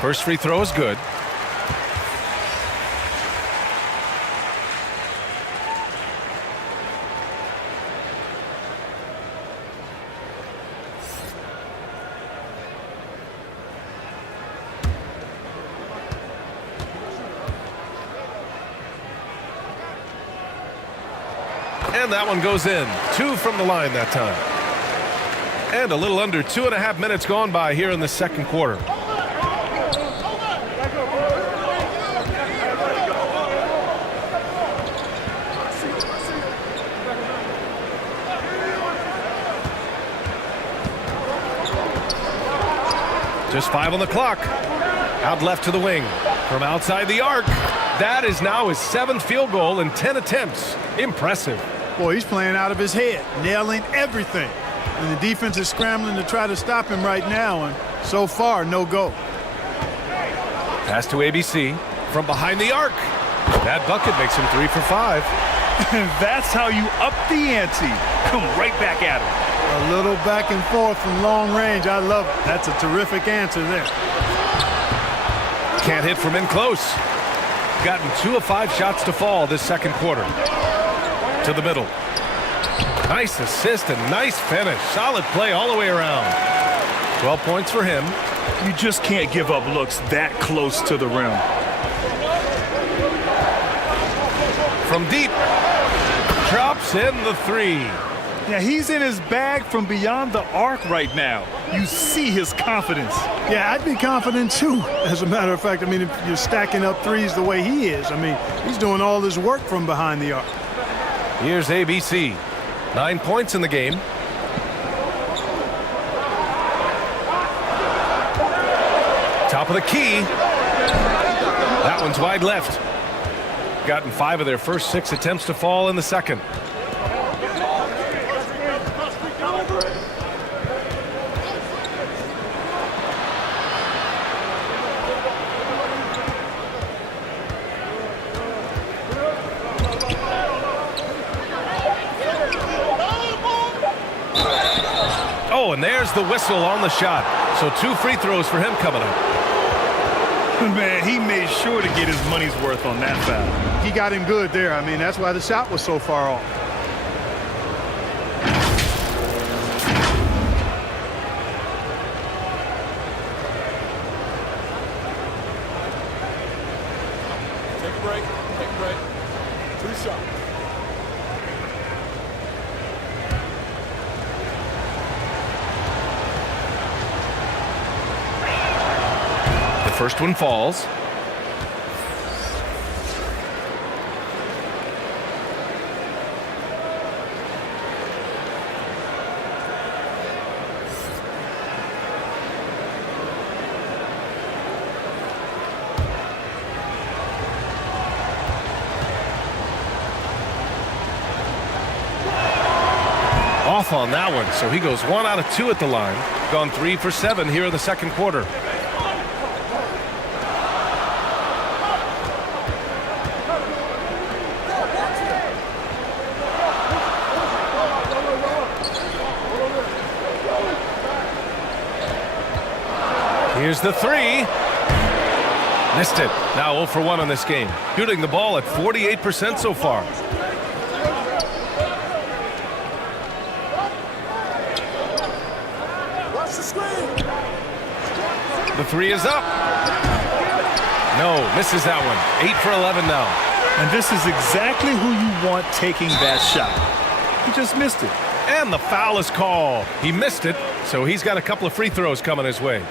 First free throw is good. And that one goes in. 2 from the line that time. And a little under 2.5 minutes gone by here in the second quarter. Just 5 on the clock. Out left to the wing. From outside the arc. That is now his 7th field goal in 10 attempts. Impressive. Boy, he's playing out of his head, nailing everything. And the defense is scrambling to try to stop him right now, and so far, no go. Pass to ABC. From behind the arc. That bucket makes him 3 for 5. And that's how you up the ante. Come right back at him. A little back and forth from long range. I love it. That's a terrific answer there. Can't hit from in close. Gotten 2 of 5 shots to fall this second quarter. To the middle. Nice assist and nice finish. Solid play all the way around. 12 points for him. You just can't give up looks that close to the rim. From deep. Drops in the 3. Yeah, he's in his bag from beyond the arc right now. You see his confidence. Yeah, I'd be confident too, as a matter of fact. I mean, if you're stacking up threes the way he is, I mean, he's doing all this work from behind the arc. Here's ABC. 9 points in the game. Top of the key. That one's wide left. Gotten 5 of their first 6 attempts to fall in the second. Oh, and there's the whistle on the shot. So 2 free throws for him coming up. Man, he made sure to get his money's worth on that foul. He got him good there. I mean, that's why the shot was so far off. Take a break. Take a break. 2 shots. The first one falls. Off on that one, so he goes 1 out of 2 at the line. Gone 3 for 7 here in the second quarter. Here's the 3. Missed it. Now 0 for 1 on this game. Shooting the ball at 48% so far. The 3 is up. No, misses that one. 8 for 11 now. And this is exactly who you want taking that shot. He just missed it. And the foul is called. He missed it, so he's got a couple of free throws coming his way.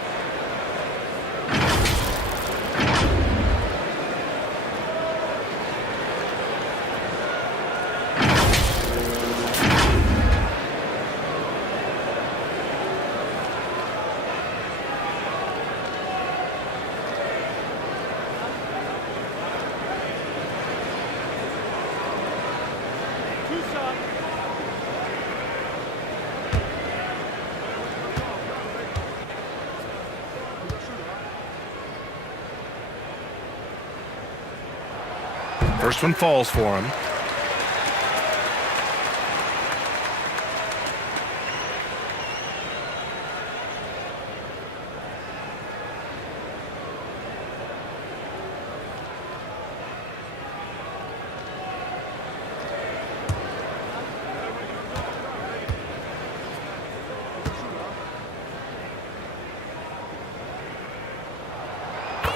First one falls for him.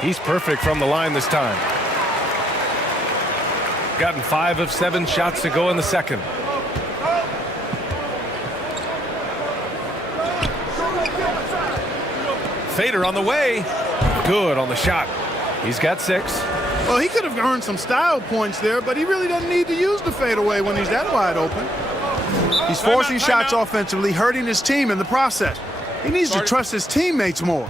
He's perfect from the line this time. Gotten 5 of 7 shots to go in the second. Fader on the way. Good on the shot. He's got 6. Well, he could have earned some style points there, but he really doesn't need to use the fadeaway when he's that wide open. He's forcing shots offensively, hurting his team in the process. He needs to trust his teammates more.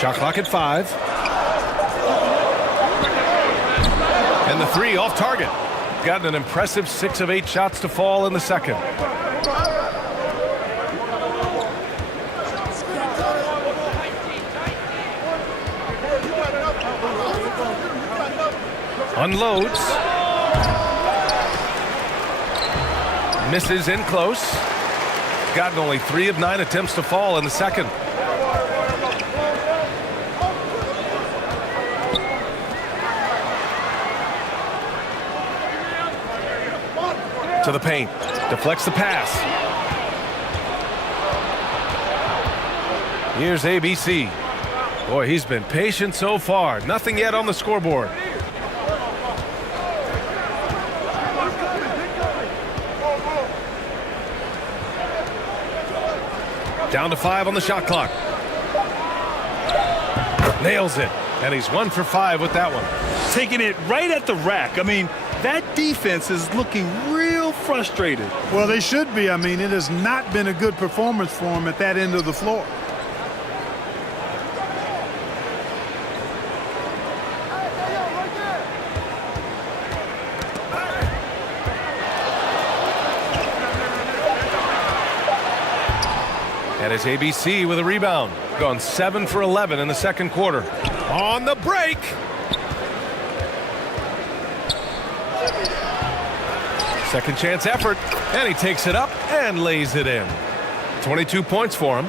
Shot clock at 5. And the 3 off target. Gotten an impressive 6 of 8 shots to fall in the second. Unloads. Misses in close. Gotten only 3 of 9 attempts to fall in the second. To the paint. Deflects the pass. Here's ABC. Boy, he's been patient so far. Nothing yet on the scoreboard. Down to 5 on the shot clock. Nails it. And he's 1 for 5 with that one. Taking it right at the rack. I mean, that defense is looking real frustrated. Well, they should be. I mean, it has not been a good performance for him at that end of the floor. That is ABC with a rebound. Gone 7 for 11 in the second quarter. On the break. Second chance effort. And he takes it up and lays it in. 22 points for him.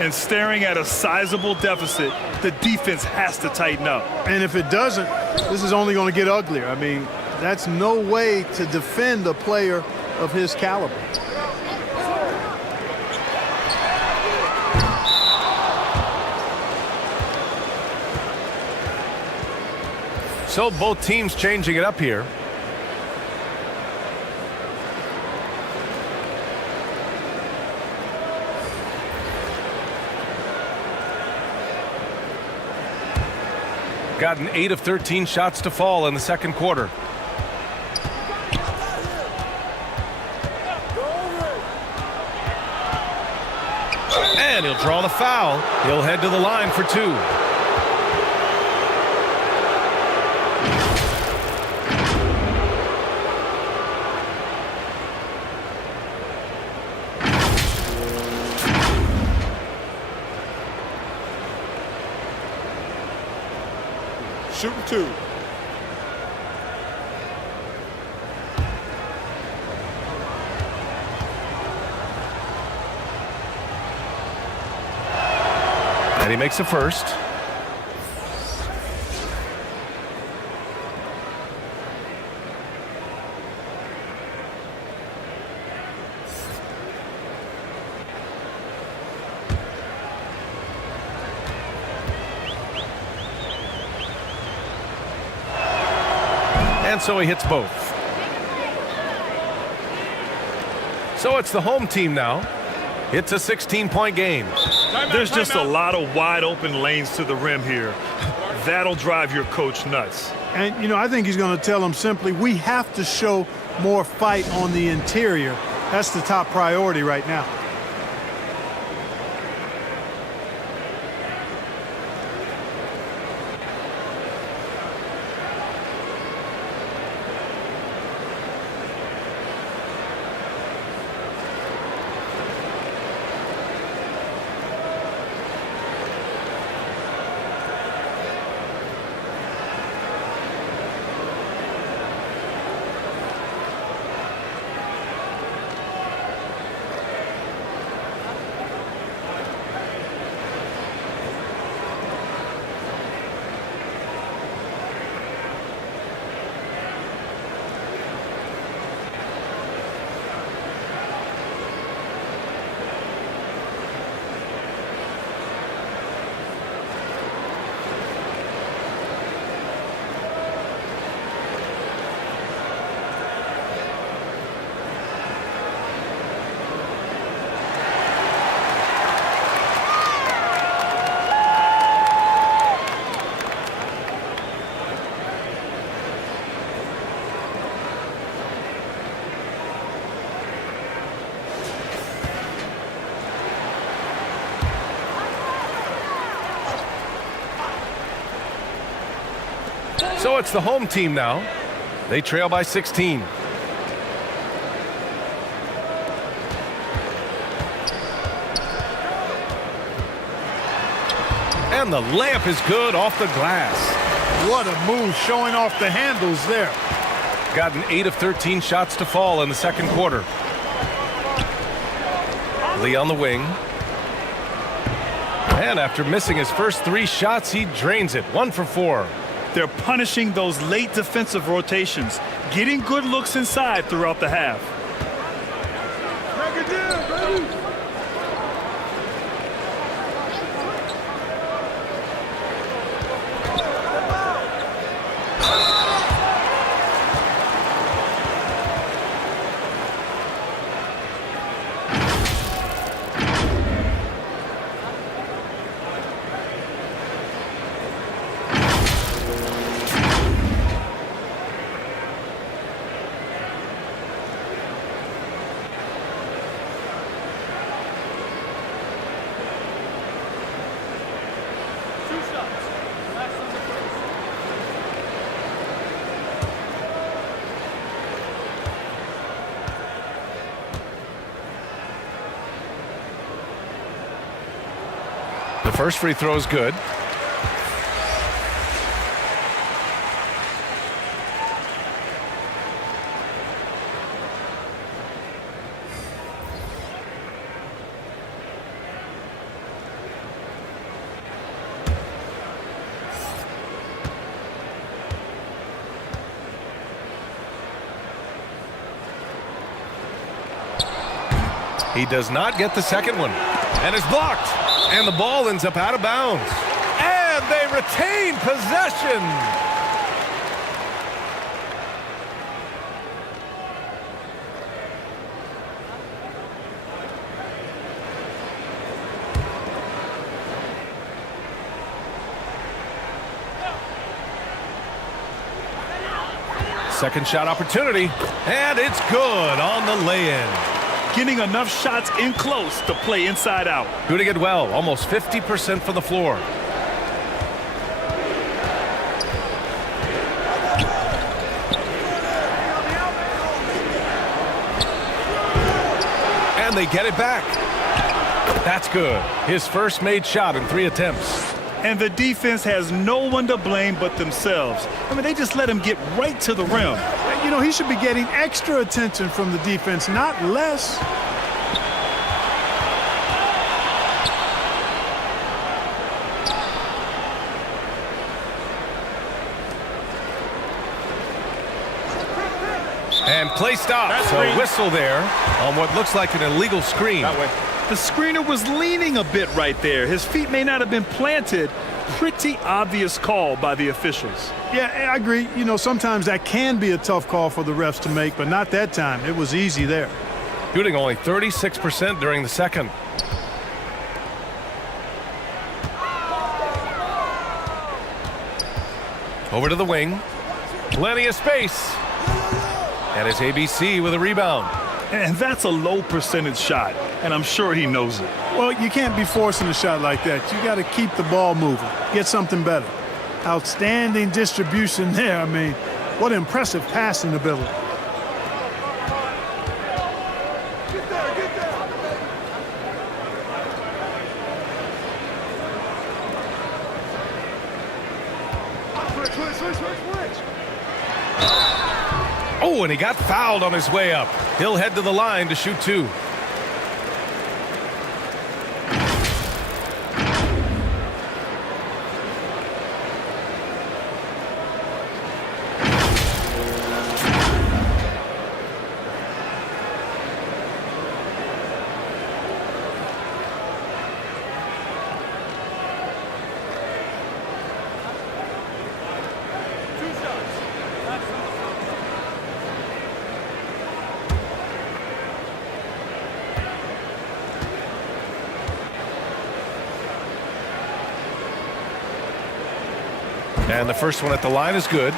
And staring at a sizable deficit, the defense has to tighten up. And if it doesn't, this is only going to get uglier. I mean, that's no way to defend a player of his caliber. So both teams changing it up here. Gotten 8 of 13 shots to fall in the second quarter. And he'll draw the foul. He'll head to the line for 2. Shooting 2. And he makes the first. And so he hits both. So it's the home team now. It's a 16-point game. There's just a lot of wide open lanes to the rim here. That'll drive your coach nuts. And, you know, I think he's going to tell them simply, we have to show more fight on the interior. That's the top priority right now. So it's the home team now. They trail by 16. And the layup is good off the glass. What a move, showing off the handles there. Gotten 8 of 13 shots to fall in the second quarter. Lee on the wing. And after missing his first 3 shots, he drains it. 1 for 4. They're punishing those late defensive rotations, getting good looks inside throughout the half. Knock it down, baby. The first free throw is good. He does not get the second one. And it's blocked. And the ball ends up out of bounds. And they retain possession. Second shot opportunity. And it's good on the lay-in. Getting enough shots in close to play inside out. Doing it well, almost 50% from the floor. And they get it back. That's good. His first made shot in 3 attempts. And the defense has no one to blame but themselves. I mean, they just let him get right to the rim. You know, he should be getting extra attention from the defense, not less. And play stops. A whistle there on what looks like an illegal screen. That way. The screener was leaning a bit right there. His feet may not have been planted. Pretty obvious call by the officials. Yeah, I agree. You know, sometimes that can be a tough call for the refs to make, but not that time. It was easy there. Shooting only 36% during the second. Over to the wing. Plenty of space. And it's ABC with a rebound. And that's a low percentage shot, and I'm sure he knows it. Well, you can't be forcing a shot like that. You got to keep the ball moving. Get something better. Outstanding distribution there. I mean, what impressive passing ability. Get there, get there. Switch. Oh, and he got fouled on his way up. He'll head to the line to shoot 2. And the first one at the line is good.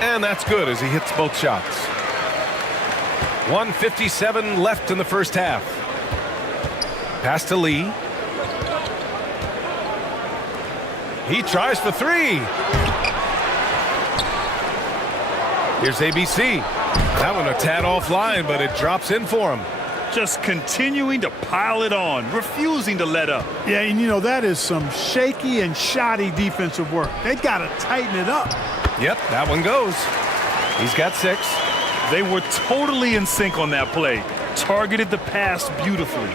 And that's good as he hits both shots. 1:57 left in the first half. Pass to Lee. He tries for three. Here's ABC. That one a tad offline, but it drops in for him. Just continuing to pile it on, refusing to let up. Yeah, and you know, that is some shaky and shoddy defensive work. They got to tighten it up. Yep, that one goes. He's got 6. They were totally in sync on that play. Targeted the pass beautifully.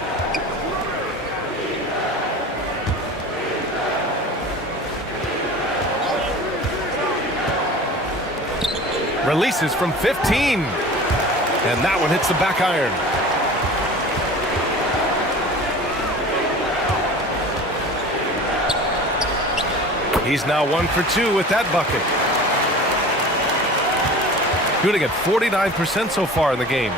Releases from 15. And that one hits the back iron. He's now 1 for 2 with that bucket. Shooting at 49% so far in the game.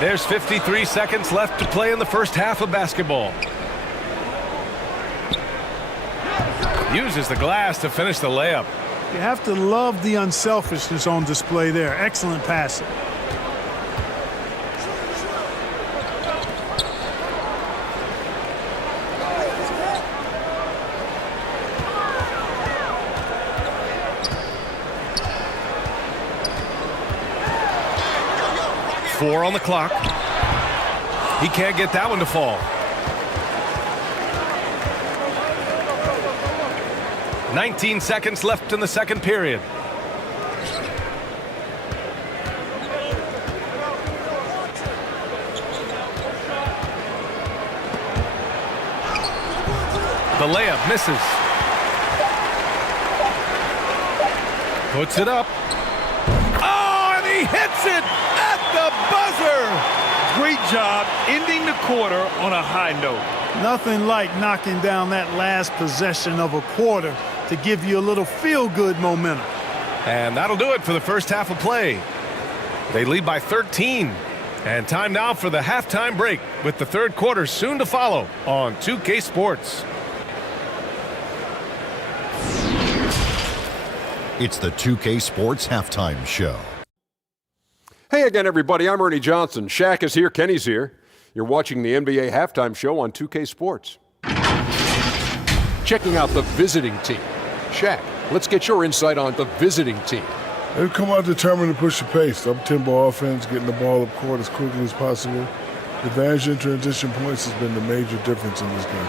There's 53 seconds left to play in the first half of basketball. Uses the glass to finish the layup. You have to love the unselfishness on display there. Excellent passing. Four on the clock. He can't get that one to fall. 19 seconds left in the second period. The layup misses. Puts it up. Oh, and he hits it at the buzzer. Great job ending the quarter on a high note. Nothing like knocking down that last possession of a quarter to give you a little feel-good momentum. And that'll do it for the first half of play. They lead by 13. And time now for the halftime break, with the third quarter soon to follow on 2K Sports. It's the 2K Sports Halftime Show. Hey again, everybody. I'm Ernie Johnson. Shaq is here. Kenny's here. You're watching the NBA Halftime Show on 2K Sports. Checking out the visiting team. Shaq, let's get your insight on the visiting team. They've come out determined to push the pace. Up-tempo offense, getting the ball up court as quickly as possible. The advantage in transition points has been the major difference in this game.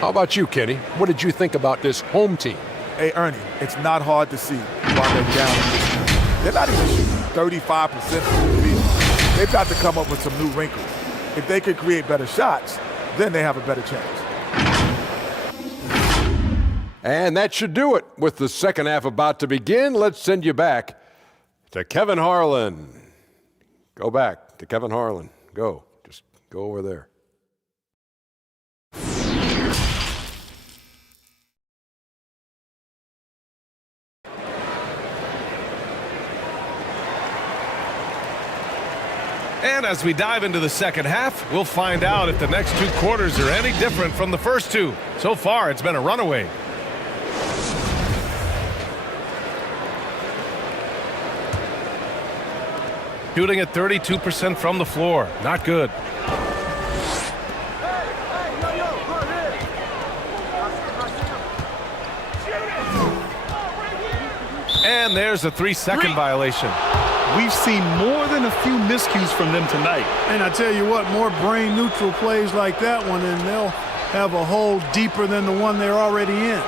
How about you, Kenny? What did you think about this home team? Hey, Ernie, it's not hard to see why they're down. They're not even shooting 35% from the field. They've got to come up with some new wrinkles. If they could create better shots, then they have a better chance. And that should do it. With the second half about to begin, let's send you back to Kevin Harlan. Go back to Kevin Harlan. Go. Just go over there. And as we dive into the second half, we'll find out if the next two quarters are any different from the first two. So far, it's been a runaway. Shooting at 32% from the floor. Not good. And there's a 3-second violation. We've seen more than a few miscues from them tonight. And I tell you what, more brain-neutral plays like that one, and they'll have a hole deeper than the one they're already in.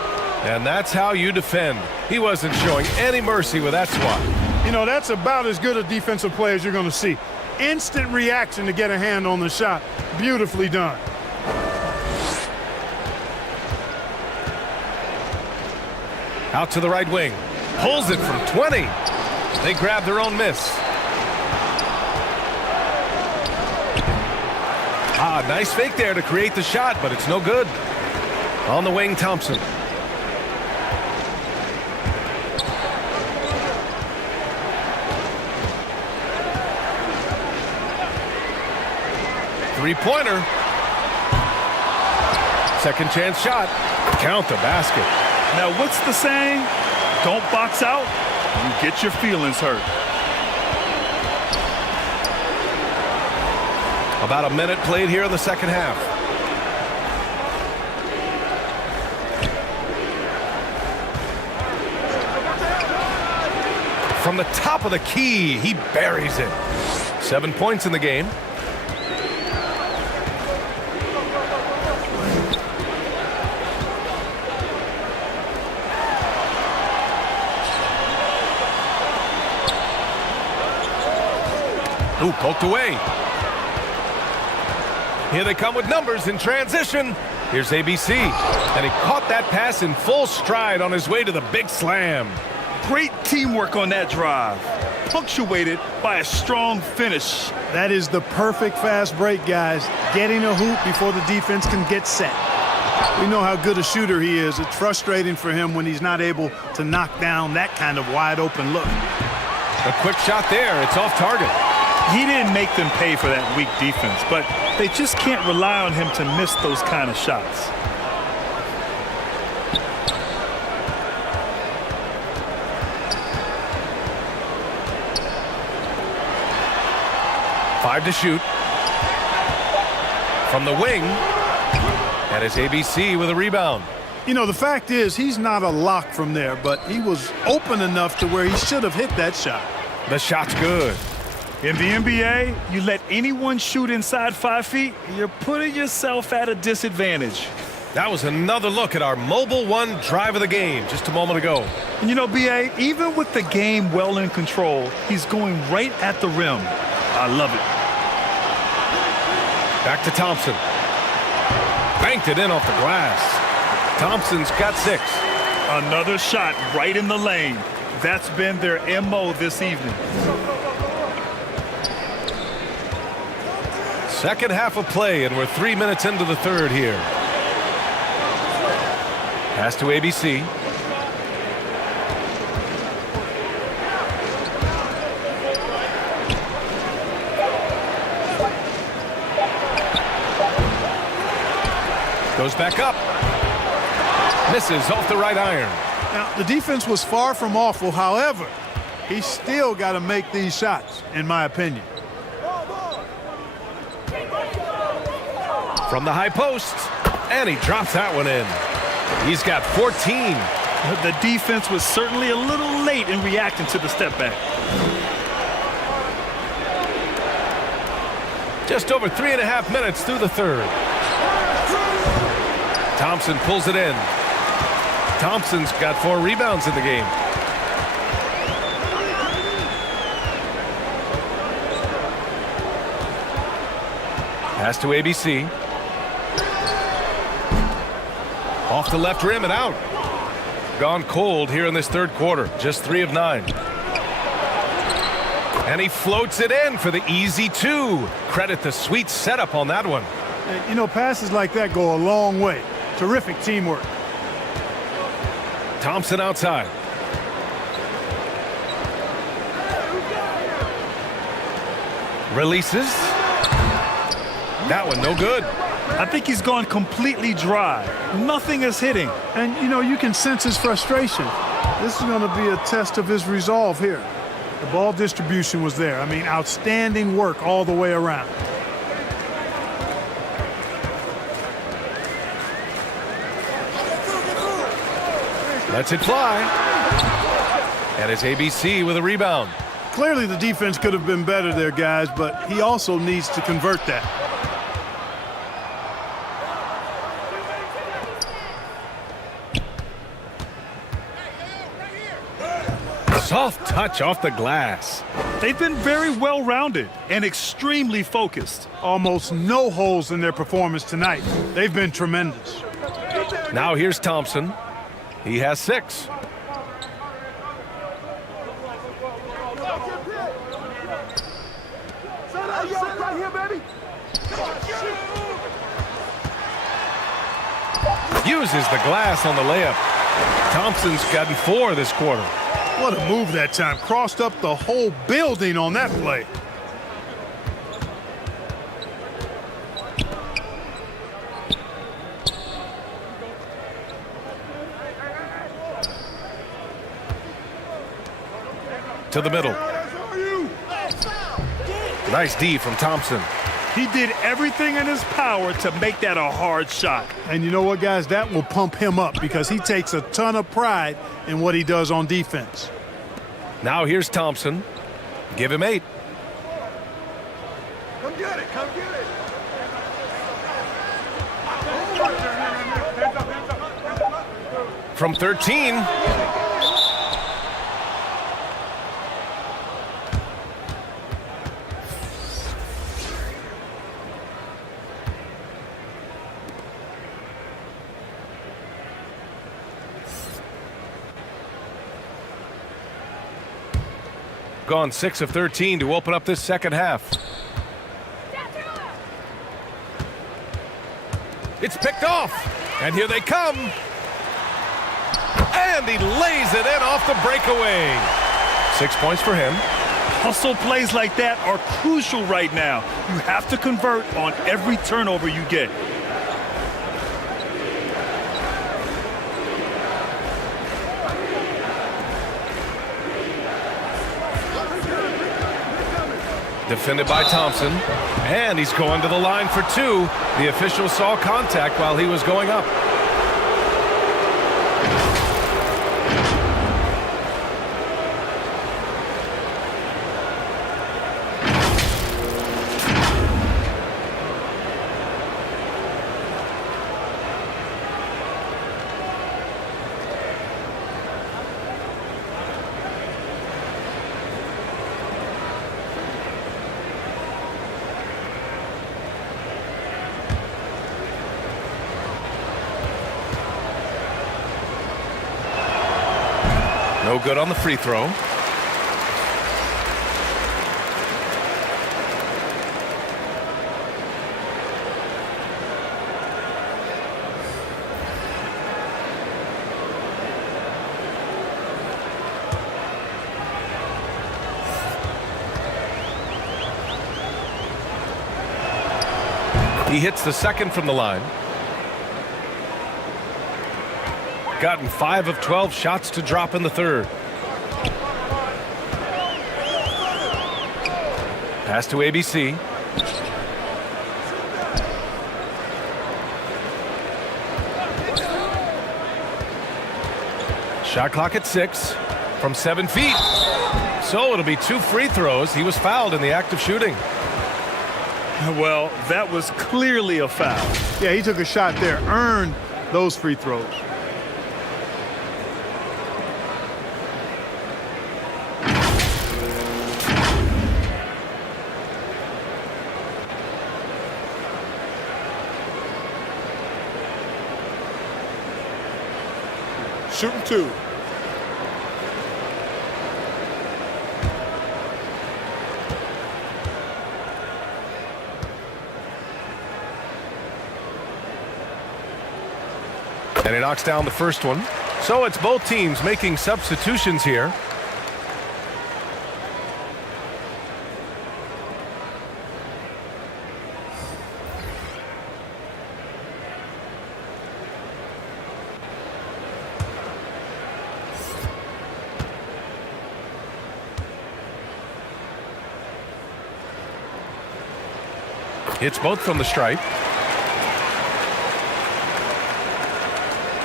And that's how you defend. He wasn't showing any mercy with that swat. You know, that's about as good a defensive play as you're going to see. Instant reaction to get a hand on the shot. Beautifully done. Out to the right wing. Pulls it from 20. They grab their own miss. Nice fake there to create the shot, but it's no good. On the wing, Thompson. Three-pointer. Second chance shot. Count the basket. Now, what's the saying? Don't box out, you get your feelings hurt. About a minute played here in the second half. From the top of the key, he buries it. 7 points in the game. Ooh, poked away. Here they come with numbers in transition. Here's ABC, and he caught that pass in full stride on his way to the big slam. Great teamwork on that drive, punctuated by a strong finish. That is the perfect fast break, guys. Getting a hoop before the defense can get set. We know how good a shooter he is. It's frustrating for him when he's not able to knock down that kind of wide open look. A quick shot there. It's off target. He didn't make them pay for that weak defense, but they just can't rely on him to miss those kind of shots. Five to shoot. From the wing. And it's ABC with a rebound. You know, the fact is he's not a lock from there, but he was open enough to where he should have hit that shot. The shot's good. In the NBA, you let anyone shoot inside 5 feet, you're putting yourself at a disadvantage. That was another look at our Mobile One drive of the game just a moment ago. And you know, BA, even with the game well in control, he's going right at the rim. I love it. Back to Thompson. Banked it in off the glass. Thompson's got 6. Another shot right in the lane. That's been their MO this evening. Second half of play, and we're 3 minutes into the third here. Pass to ABC. Goes back up. Misses off the right iron. Now, the defense was far from awful. However, he's still got to make these shots, in my opinion. From the high post, and he drops that one in. He's got 14. The defense was certainly a little late in reacting to the step back. Just over 3.5 minutes through the third. Thompson pulls it in. Thompson's got 4 rebounds in the game. Pass to ABC. Off the left rim and out. Gone cold here in this third quarter. Just 3 of 9. And he floats it in for the easy 2. Credit the sweet setup on that one. You know, passes like that go a long way. Terrific teamwork. Thompson outside. Releases. That one no good. I think he's gone completely dry. Nothing is hitting. And, you know, you can sense his frustration. This is going to be a test of his resolve here. The ball distribution was there. I mean, outstanding work all the way around. Lets it fly. And it's ABC with a rebound. Clearly the defense could have been better there, guys, but he also needs to convert that. Soft touch off the glass. They've been very well-rounded and extremely focused. Almost no holes in their performance tonight. They've been tremendous. Now here's Thompson. He has 6. Uses the glass on the layup. Thompson's gotten 4 this quarter. What a move that time. Crossed up the whole building on that play. to the middle. Nice D from Thompson. He did everything in his power to make that a hard shot. And you know what, guys? That will pump him up because he takes a ton of pride in what he does on defense. Now here's Thompson. Give him 8. Come get it. Come get it. From 13. Gone 6 of 13 to open up this second half. It's picked off, and here they come. And he lays it in off the breakaway. 6 points for him. Hustle plays like that are crucial right now. You have to convert on every turnover you get. Defended by Thompson, and he's going to the line for 2. The official saw contact while he was going up. No good on the free throw. He hits the second from the line. Gotten 5 of 12 shots to drop in the third. Pass to ABC. Shot clock at 6 from 7 feet. So it'll be 2 free throws. He was fouled in the act of shooting. Well, that was clearly a foul. Yeah, he took a shot there, earned those free throws. Shooting 2. And he knocks down the first one. So it's both teams making substitutions here. Hits both from the stripe.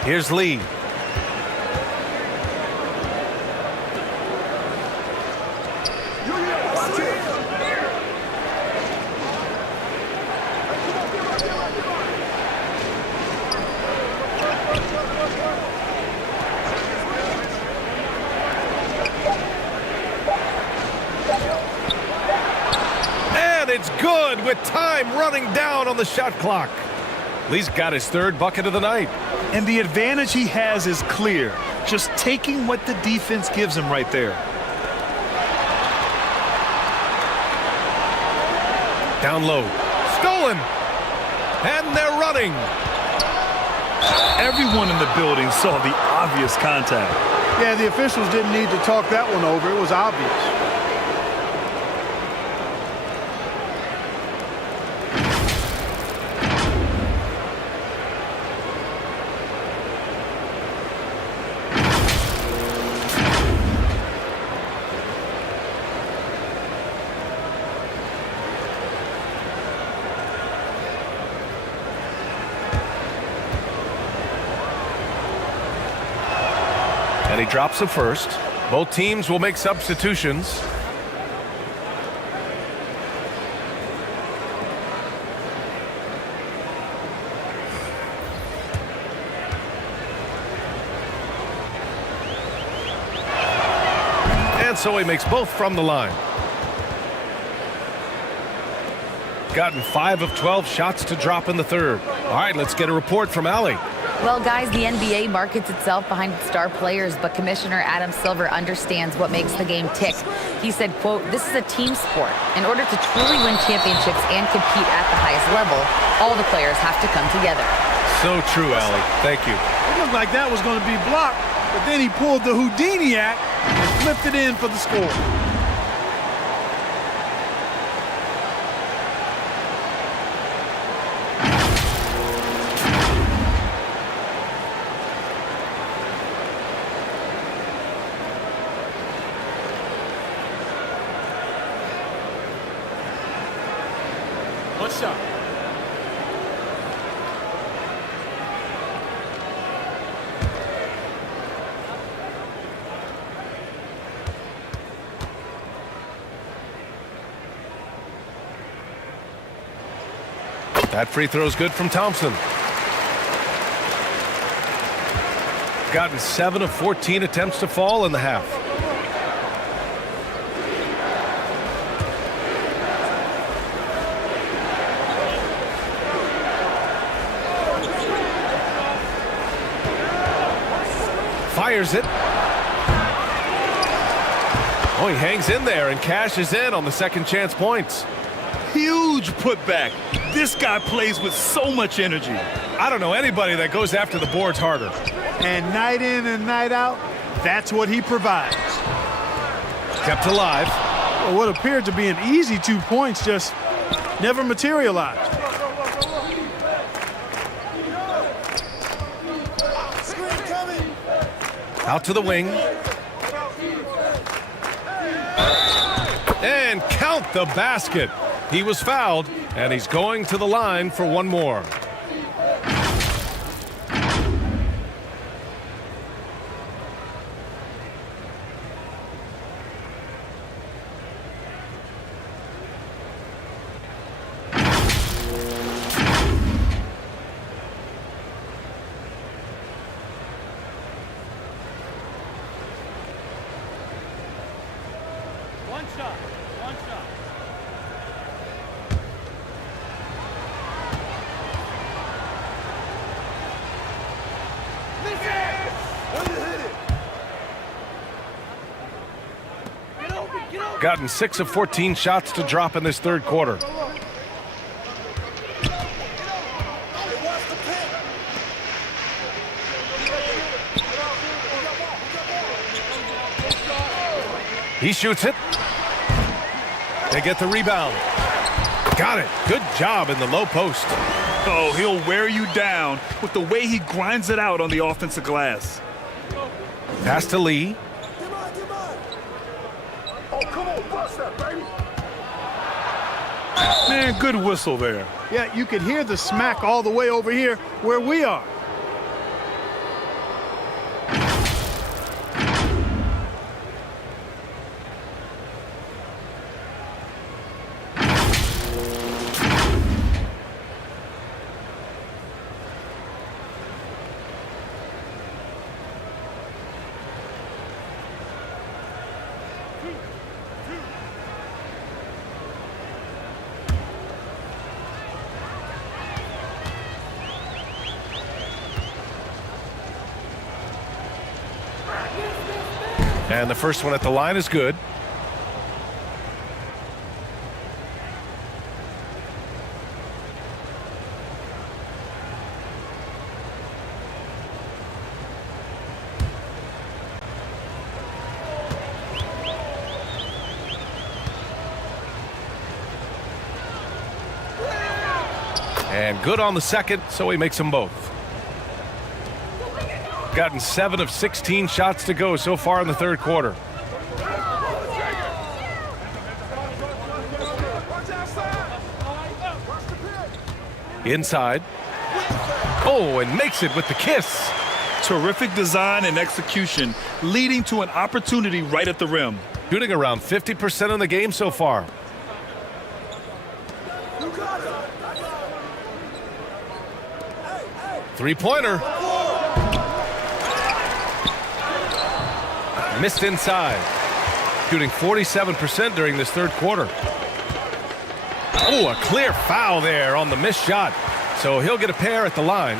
Here's Lee. And it's good with time running down on the shot clock. Lee's got his 3rd bucket of the night. And the advantage he has is clear. Just taking what the defense gives him right there. Down low. Stolen. And they're running. Everyone in the building saw the obvious contact. Yeah, the officials didn't need to talk that one over. It was obvious. And he drops the first. Both teams will make substitutions. And so he makes both from the line. Gotten 5 of 12 shots to drop in the third. All right, let's get a report from Allie. Well, guys, the NBA markets itself behind its star players, but Commissioner Adam Silver understands what makes the game tick. He said, quote, "This is a team sport. In order to truly win championships and compete at the highest level, all the players have to come together." So true, Allie. Thank you. It looked like that was going to be blocked, but then he pulled the Houdini act and flipped it in for the score. One shot. That free throw is good from Thompson. Gotten 7 of 14 attempts to fall in the half. Fires it. Oh, he hangs in there and cashes in on the second chance points. Huge putback. This guy plays with so much energy. I don't know anybody that goes after the boards harder. And night in and night out, that's what he provides. Kept alive. Well, what appeared to be an easy 2 points just never materialized. Out to the wing. And count the basket. He was fouled, and he's going to the line for one more. One shot. One shot. Gotten 6 of 14 shots to drop in this third quarter. He shoots it. They get the rebound. Got it. Good job in the low post. Oh, he'll wear you down with the way he grinds it out on the offensive glass. Pass to Lee. Man, good whistle there. Yeah, you could hear the smack all the way over here where we are. And the first one at the line is good. And good on the second, so he makes them both. Gotten 7 of 16 shots to go so far in the third quarter. Inside. Oh, and makes it with the kiss. Terrific design and execution, leading to an opportunity right at the rim. Shooting around 50% in the game so far. Three-pointer. Missed inside. Shooting 47% during this third quarter. Oh, a clear foul there on the missed shot. So he'll get a pair at the line.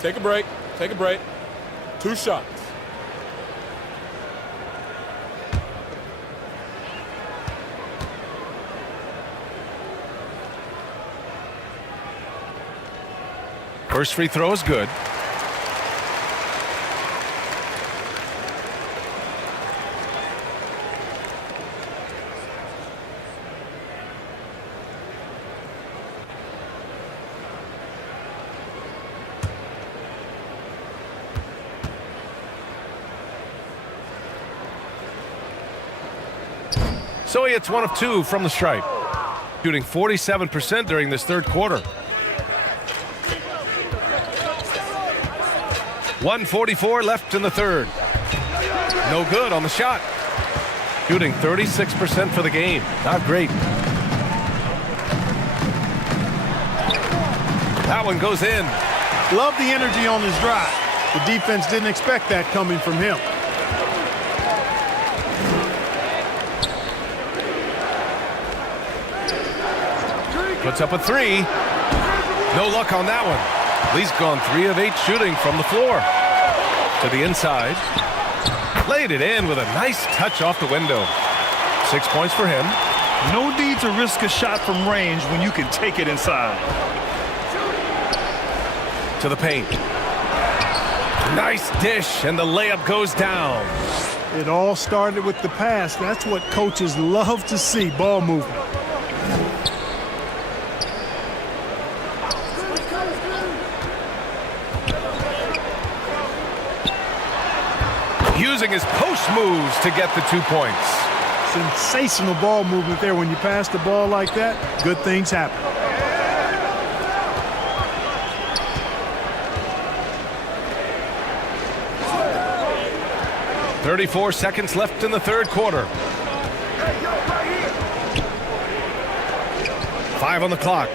Take a break. Take a break. 2 shots. First free throw is good. So he hits 1 of 2 from the stripe, shooting 47% during this third quarter. 1:44 left in the third. No good on the shot. Shooting 36% for the game. Not great. That one goes in. Love the energy on his drive. The defense didn't expect that coming from him. Puts up a 3. No luck on that one. Lee's gone 3 of 8 shooting from the floor. To the inside. Laid it in with a nice touch off the window. 6 points for him. No need to risk a shot from range when you can take it inside. To the paint. Nice dish, and the layup goes down. It all started with the pass. That's what coaches love to see, ball movement. Using his post moves to get the 2 points. Sensational ball movement there. When you pass the ball like that, good things happen. .34 seconds left in the third quarter. 5 on the clock.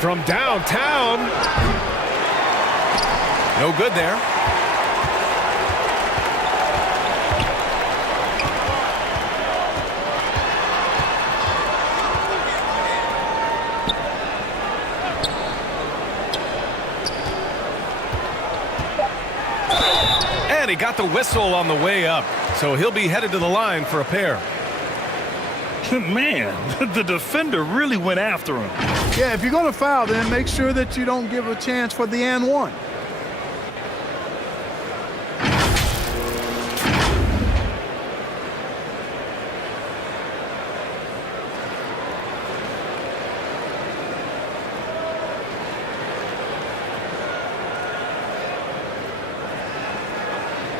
From downtown. No good there. And he got the whistle on the way up, so he'll be headed to the line for a pair. Man, the defender really went after him. Yeah, if you're going to foul, then make sure that you don't give a chance for the and one.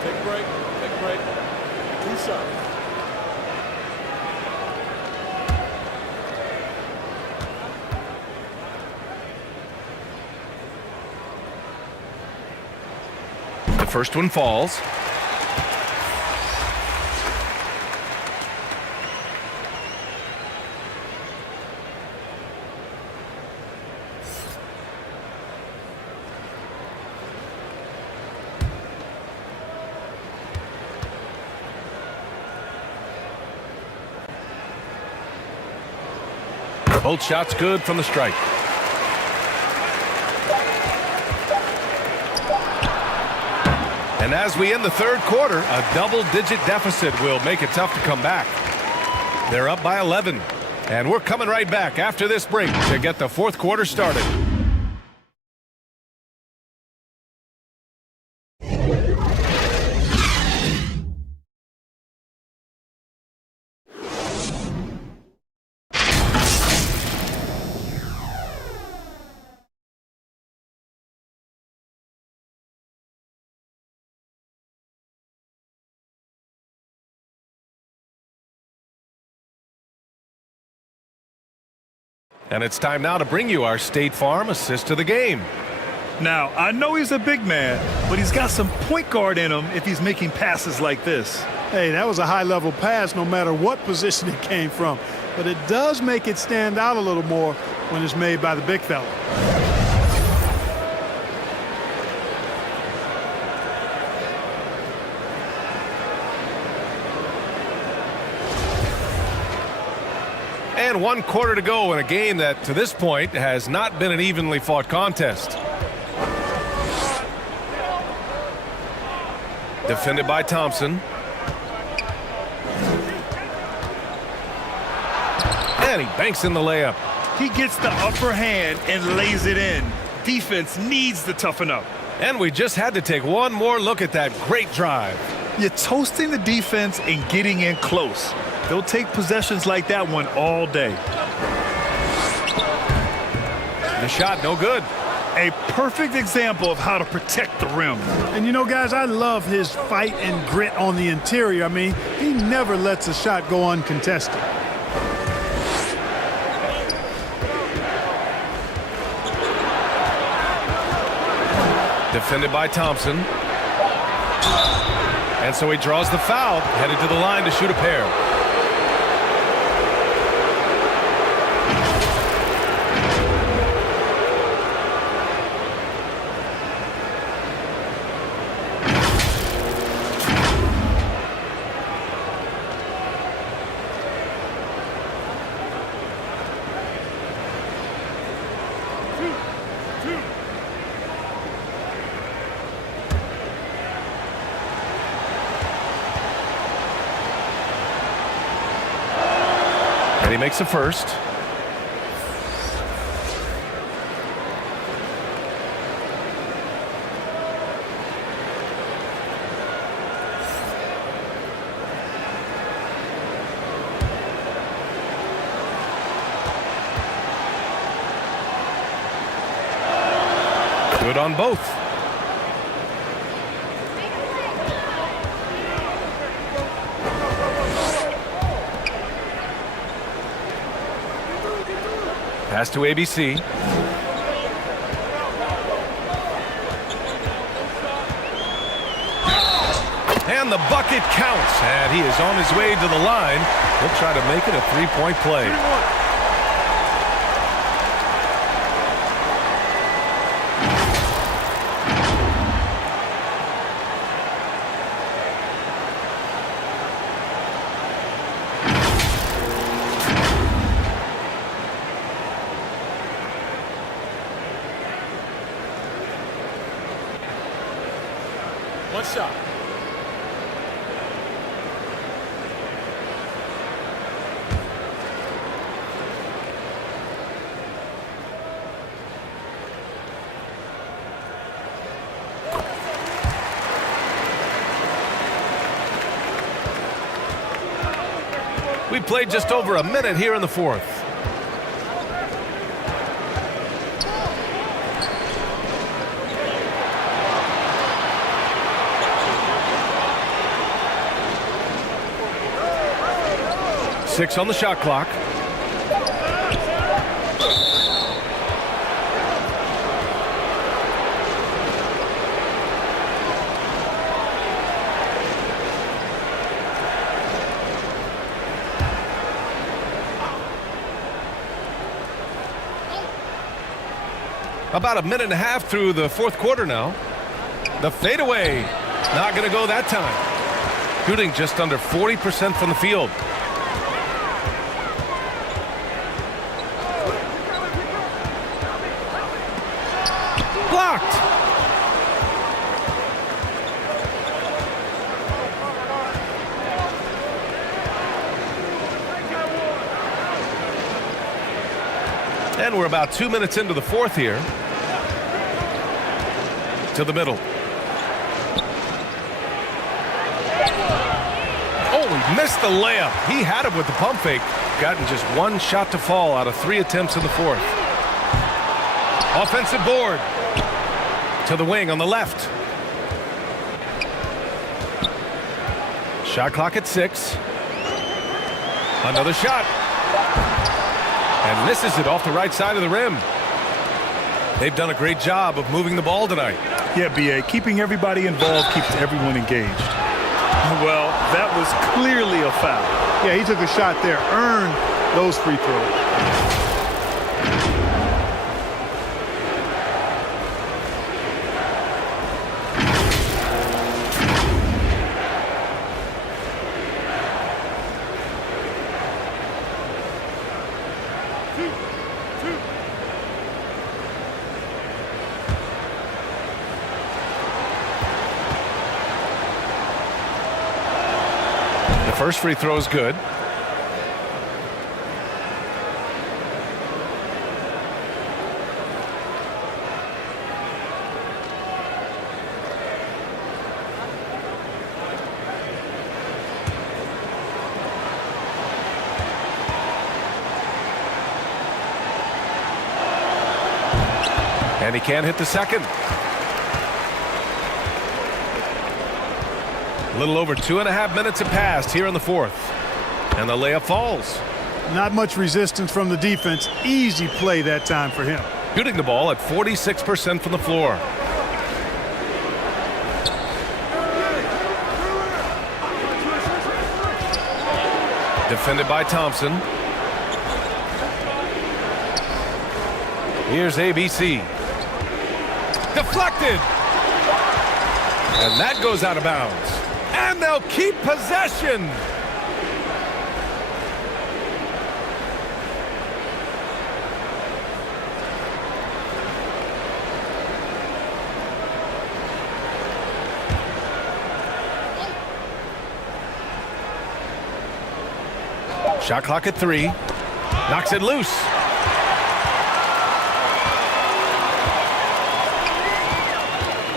Take a break. Take a break. 2 shots. The first one falls. Both shots good from the strike. And as we end the third quarter, a double-digit deficit will make it tough to come back. They're up by 11. And we're coming right back after this break to get the fourth quarter started. And it's time now to bring you our State Farm assist of the game. Now, I know he's a big man, but he's got some point guard in him if he's making passes like this. Hey, that was a high-level pass no matter what position it came from. But it does make it stand out a little more when it's made by the big fella. And 1 quarter to go in a game that, to this point, has not been an evenly fought contest. Defended by Thompson. And he banks in the layup. He gets the upper hand and lays it in. Defense needs to toughen up. And we just had to take one more look at that great drive. You're toasting the defense and getting in close. They'll take possessions like that one all day. The shot, no good. A perfect example of how to protect the rim. And you know, guys, I love his fight and grit on the interior. I mean, he never lets a shot go uncontested. Defended by Thompson. And so he draws the foul, headed to the line to shoot a pair. And he makes a first. Good on both. Pass to ABC. And the bucket counts. And he is on his way to the line. He'll try to make it a three-point play. One shot. We played just over a minute here in the fourth. Six on the shot clock. About a minute and a half through the fourth quarter now. The fadeaway, not going to go that time. Shooting just under 40% from the field. Blocked. And we're about 2 minutes into the fourth here. To the middle. Oh, he missed the layup. He had it with the pump fake. Gotten just one shot to fall out of 3 attempts in the fourth. Offensive board. To the wing on the left. Shot clock at 6. Another shot. And misses it off the right side of the rim. They've done a great job of moving the ball tonight. Yeah, BA, keeping everybody involved keeps everyone engaged. Well, that was clearly a foul. Yeah, he took a shot there, earned those free throws. First free throw is good. And he can't hit the second. A little over 2.5 minutes have passed here in the fourth. And the layup falls. Not much resistance from the defense. Easy play that time for him. Shooting the ball at 46% from the floor. Defended by Thompson. Here's ABC. Deflected. And that goes out of bounds. And they'll keep possession. Shot clock at 3. Knocks it loose.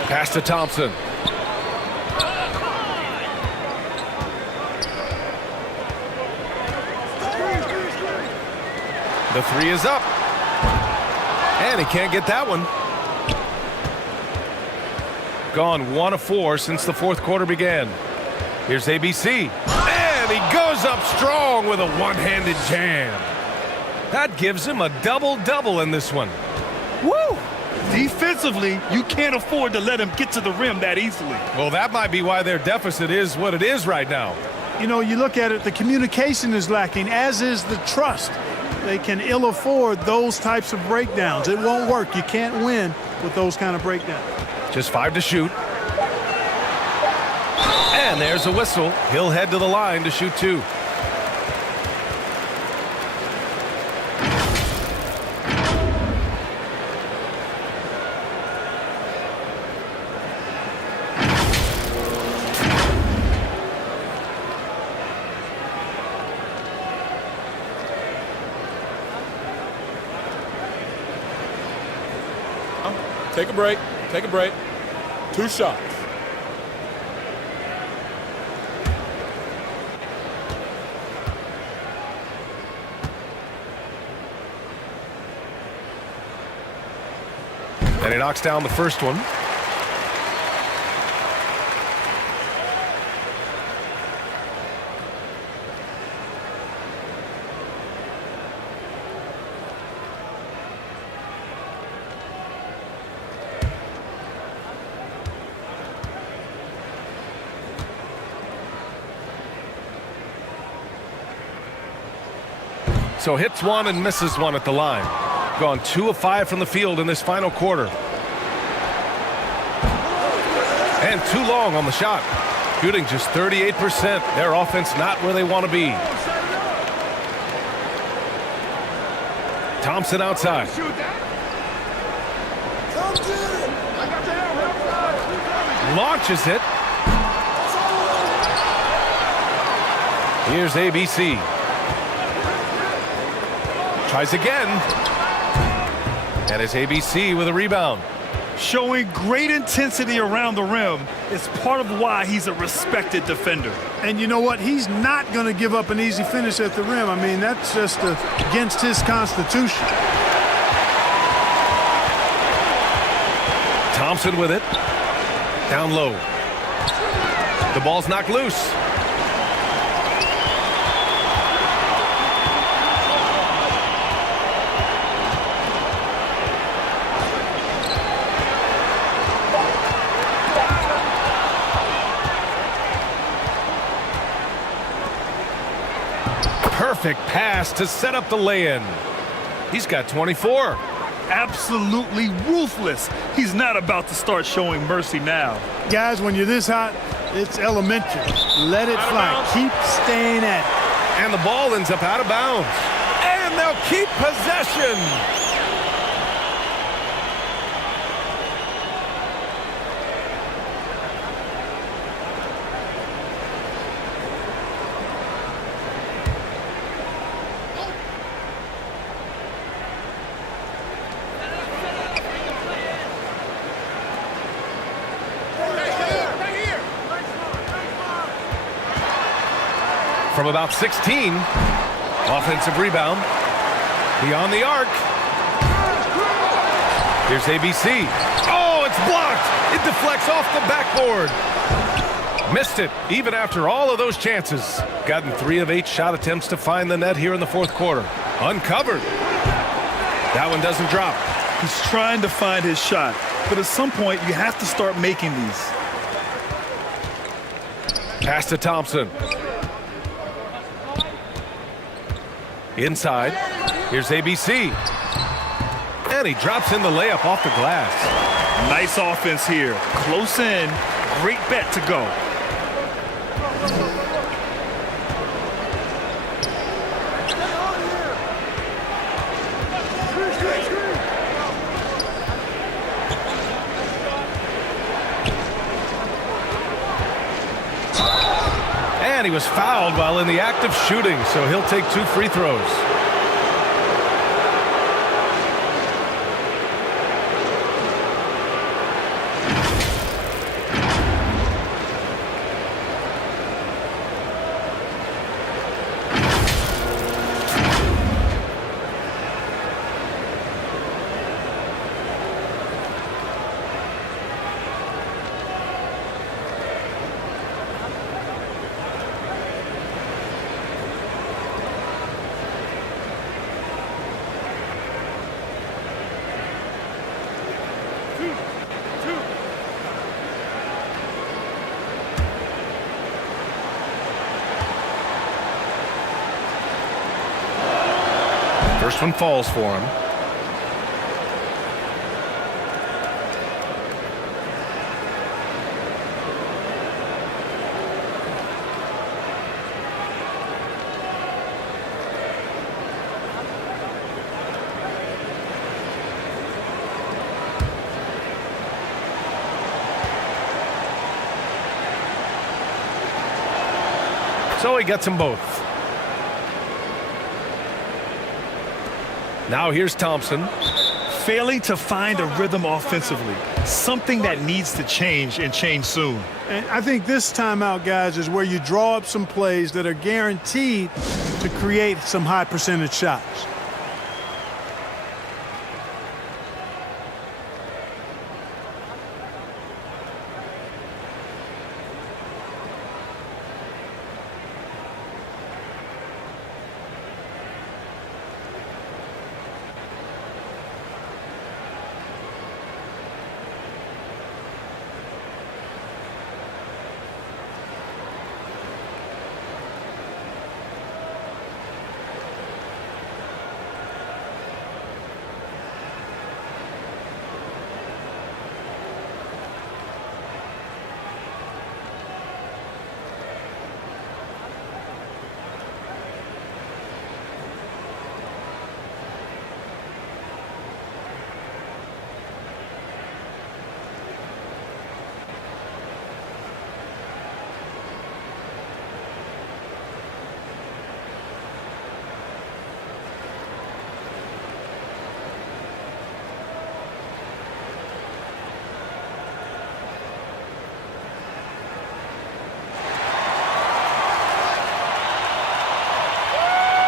Pass to Thompson. The 3 is up. And he can't get that one. Gone 1 of 4 since the fourth quarter began. Here's ABC. And he goes up strong with a one-handed jam. That gives him a double-double in this one. Woo! Defensively, you can't afford to let him get to the rim that easily. Well, that might be why their deficit is what it is right now. You know, you look at it, the communication is lacking, as is the trust. They can ill afford those types of breakdowns. It won't work. You can't win with those kind of breakdowns. Just 5 to shoot. And there's a whistle. He'll head to the line to shoot 2. Take a break. Take a break. 2 shots. And he knocks down the first one. So hits 1 and misses 1 at the line. Gone 2 of 5 from the field in this final quarter. And too long on the shot. Shooting just 38%. Their offense not where they want to be. Thompson outside. Launches it. Here's ABC. Tries again. And it's ABC with a rebound. Showing great intensity around the rim is part of why he's a respected defender. And you know what? He's not going to give up an easy finish at the rim. I mean, that's just against his constitution. Thompson with it. Down low. The ball's knocked loose. Perfect pass to set up the lay-in. He's got 24. Absolutely ruthless. He's not about to start showing mercy now. Guys, when you're this hot, it's elementary. Let it fly. Keep staying at it. And the ball ends up out of bounds. And they'll keep possession. From about 16, offensive rebound, beyond the arc. Here's ABC. Oh, it's blocked. It deflects off the backboard. Missed it, even after all of those chances. Gotten 3 of 8 shot attempts to find the net here in the fourth quarter. Uncovered. That one doesn't drop. He's trying to find his shot, but at some point you have to start making these. Pass to Thompson. Inside, here's ABC. And he drops in the layup off the glass. Nice offense here. Close in. Great bet to go. And he was fouled while in the act of shooting, so he'll take 2 free throws. First one falls for him. So he gets them both. Now here's Thompson. Failing to find a rhythm offensively. Something that needs to change and change soon. And I think this timeout, guys, is where you draw up some plays that are guaranteed to create some high percentage shots.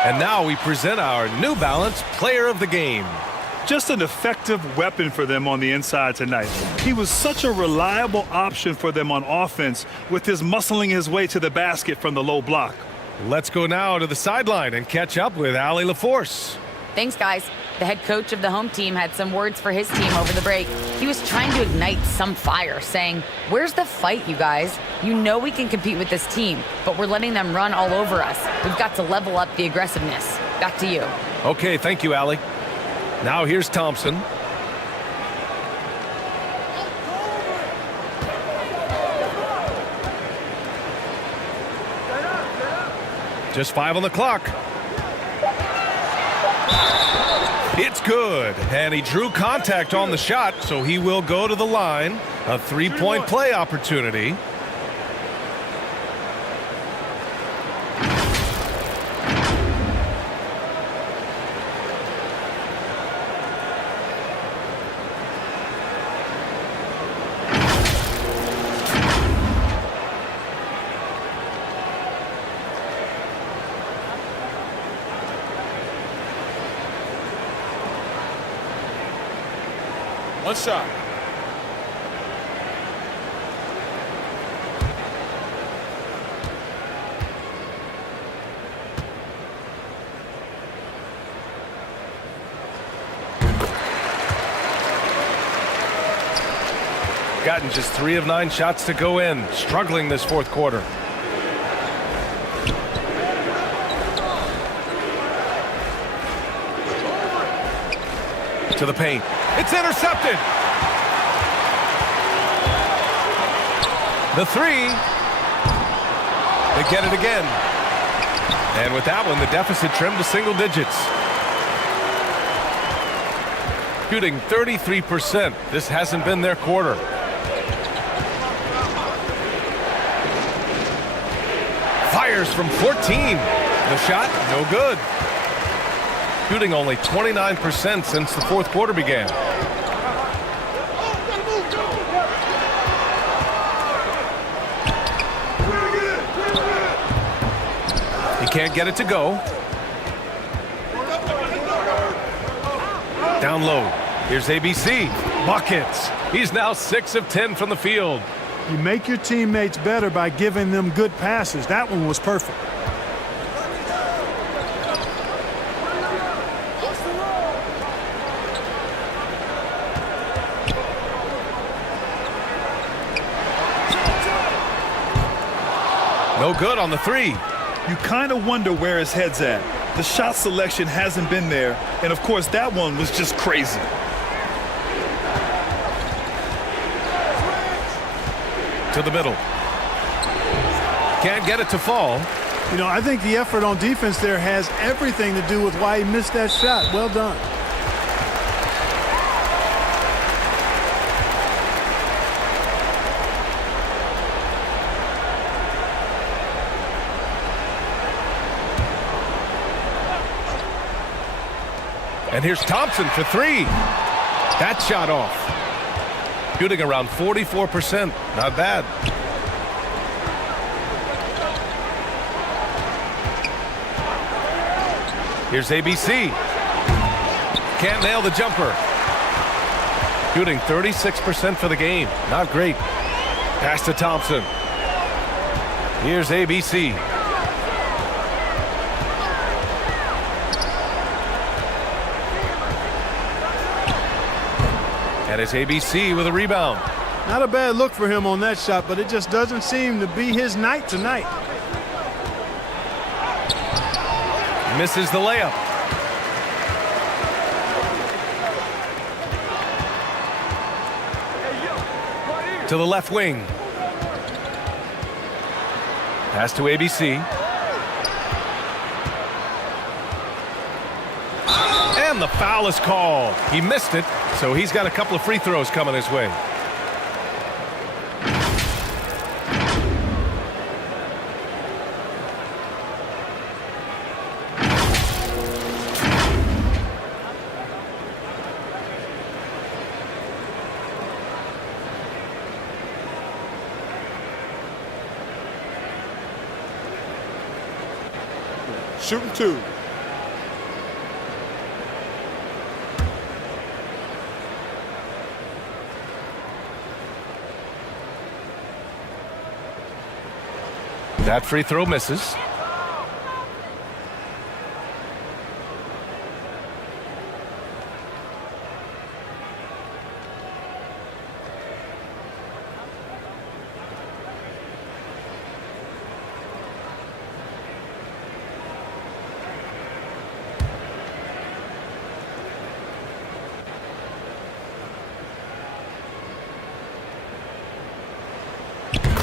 And now we present our New Balance Player of the Game. Just an effective weapon for them on the inside tonight. He was such a reliable option for them on offense with his muscling his way to the basket from the low block. Let's go now to the sideline and catch up with Allie LaForce. Thanks, guys. The head coach of the home team had some words for his team over the break. He was trying to ignite some fire, saying, "Where's the fight, you guys? You know we can compete with this team, but we're letting them run all over us. We've got to level up the aggressiveness." Back to you. Okay, thank you, Allie. Now here's Thompson. Just 5 on the clock. It's good, and he drew contact on the shot, so he will go to the line. A three-point play opportunity. One shot. Gotten just 3 of 9 shots to go in. Struggling this fourth quarter. To the paint. It's intercepted. The 3. They get it again. And with that one, the deficit trimmed to single digits. Shooting 33%. This hasn't been their quarter. Fires from 14. The shot, no good. Shooting only 29% since the fourth quarter began. He can't get it to go. Down low. Here's ABC. Buckets. He's now 6 of 10 from the field. You make your teammates better by giving them good passes. That one was perfect. No good on the 3. You kind of wonder where his head's at. The shot selection hasn't been there, and of course that one was just crazy. To the middle. Can't get it to fall. You know, I think the effort on defense there has everything to do with why he missed that shot. Well done. And here's Thompson for 3. That shot off. Shooting around 44%. Not bad. Here's ABC. Can't nail the jumper. Shooting 36% for the game. Not great. Pass to Thompson. Here's ABC. And it's ABC with a rebound. Not a bad look for him on that shot, but it just doesn't seem to be his night tonight. Misses the layup. To the left wing. Pass to ABC. And the foul is called. He missed it, so he's got a couple of free throws coming his way. Shooting 2. That free throw misses.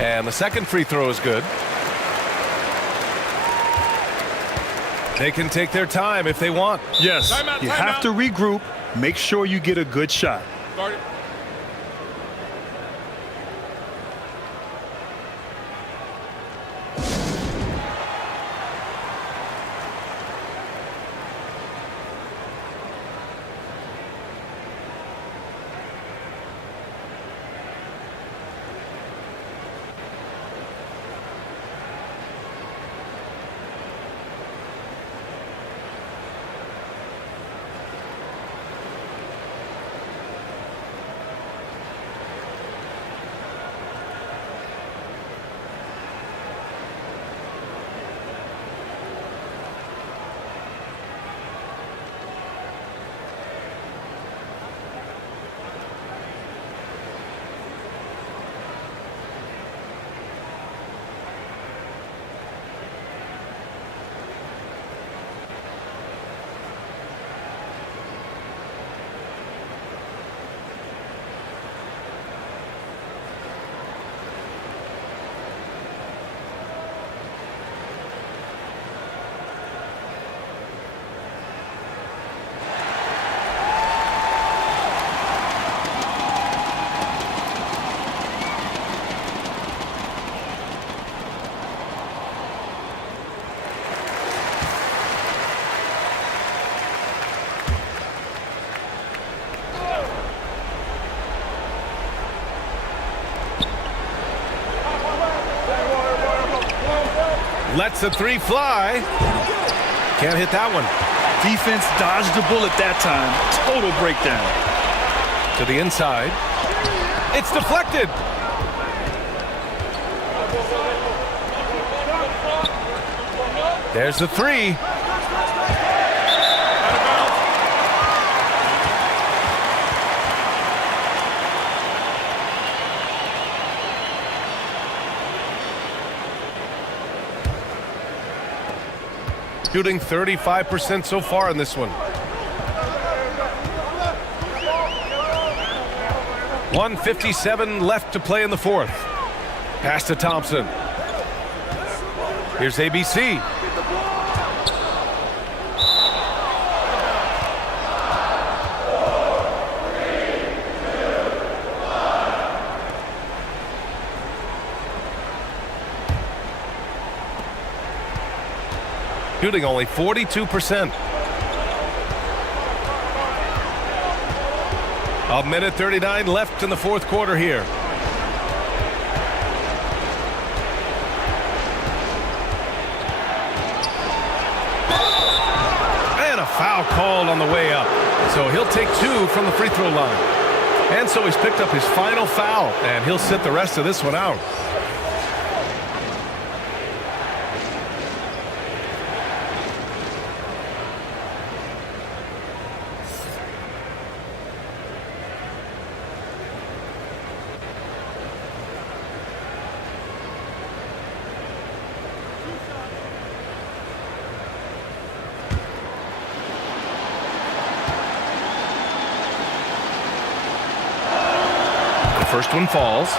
And the second free throw is good. They can take their time if they want. Yes, you have to regroup. Make sure you get a good shot. Start it. Lets the three fly. Can't hit that one. Defense dodged the bullet that time. Total breakdown. To the inside. It's deflected. There's the three. Shooting 35% so far in this one. 1:57 left to play in the fourth. Pass to Thompson. Here's ABC. Shooting only 42%. A minute 39 left in the fourth quarter here. And a foul called on the way up. So he'll take two from the free throw line. And so he's picked up his final foul, and he'll sit the rest of this one out. First one falls.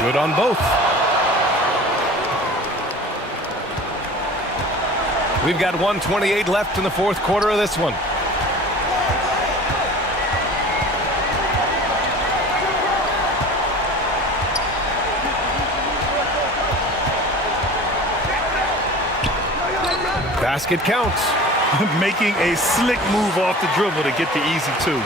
Good on both. We've got 1:28 left in the fourth quarter of this one. Basket counts. Making a slick move off the dribble to get the easy two.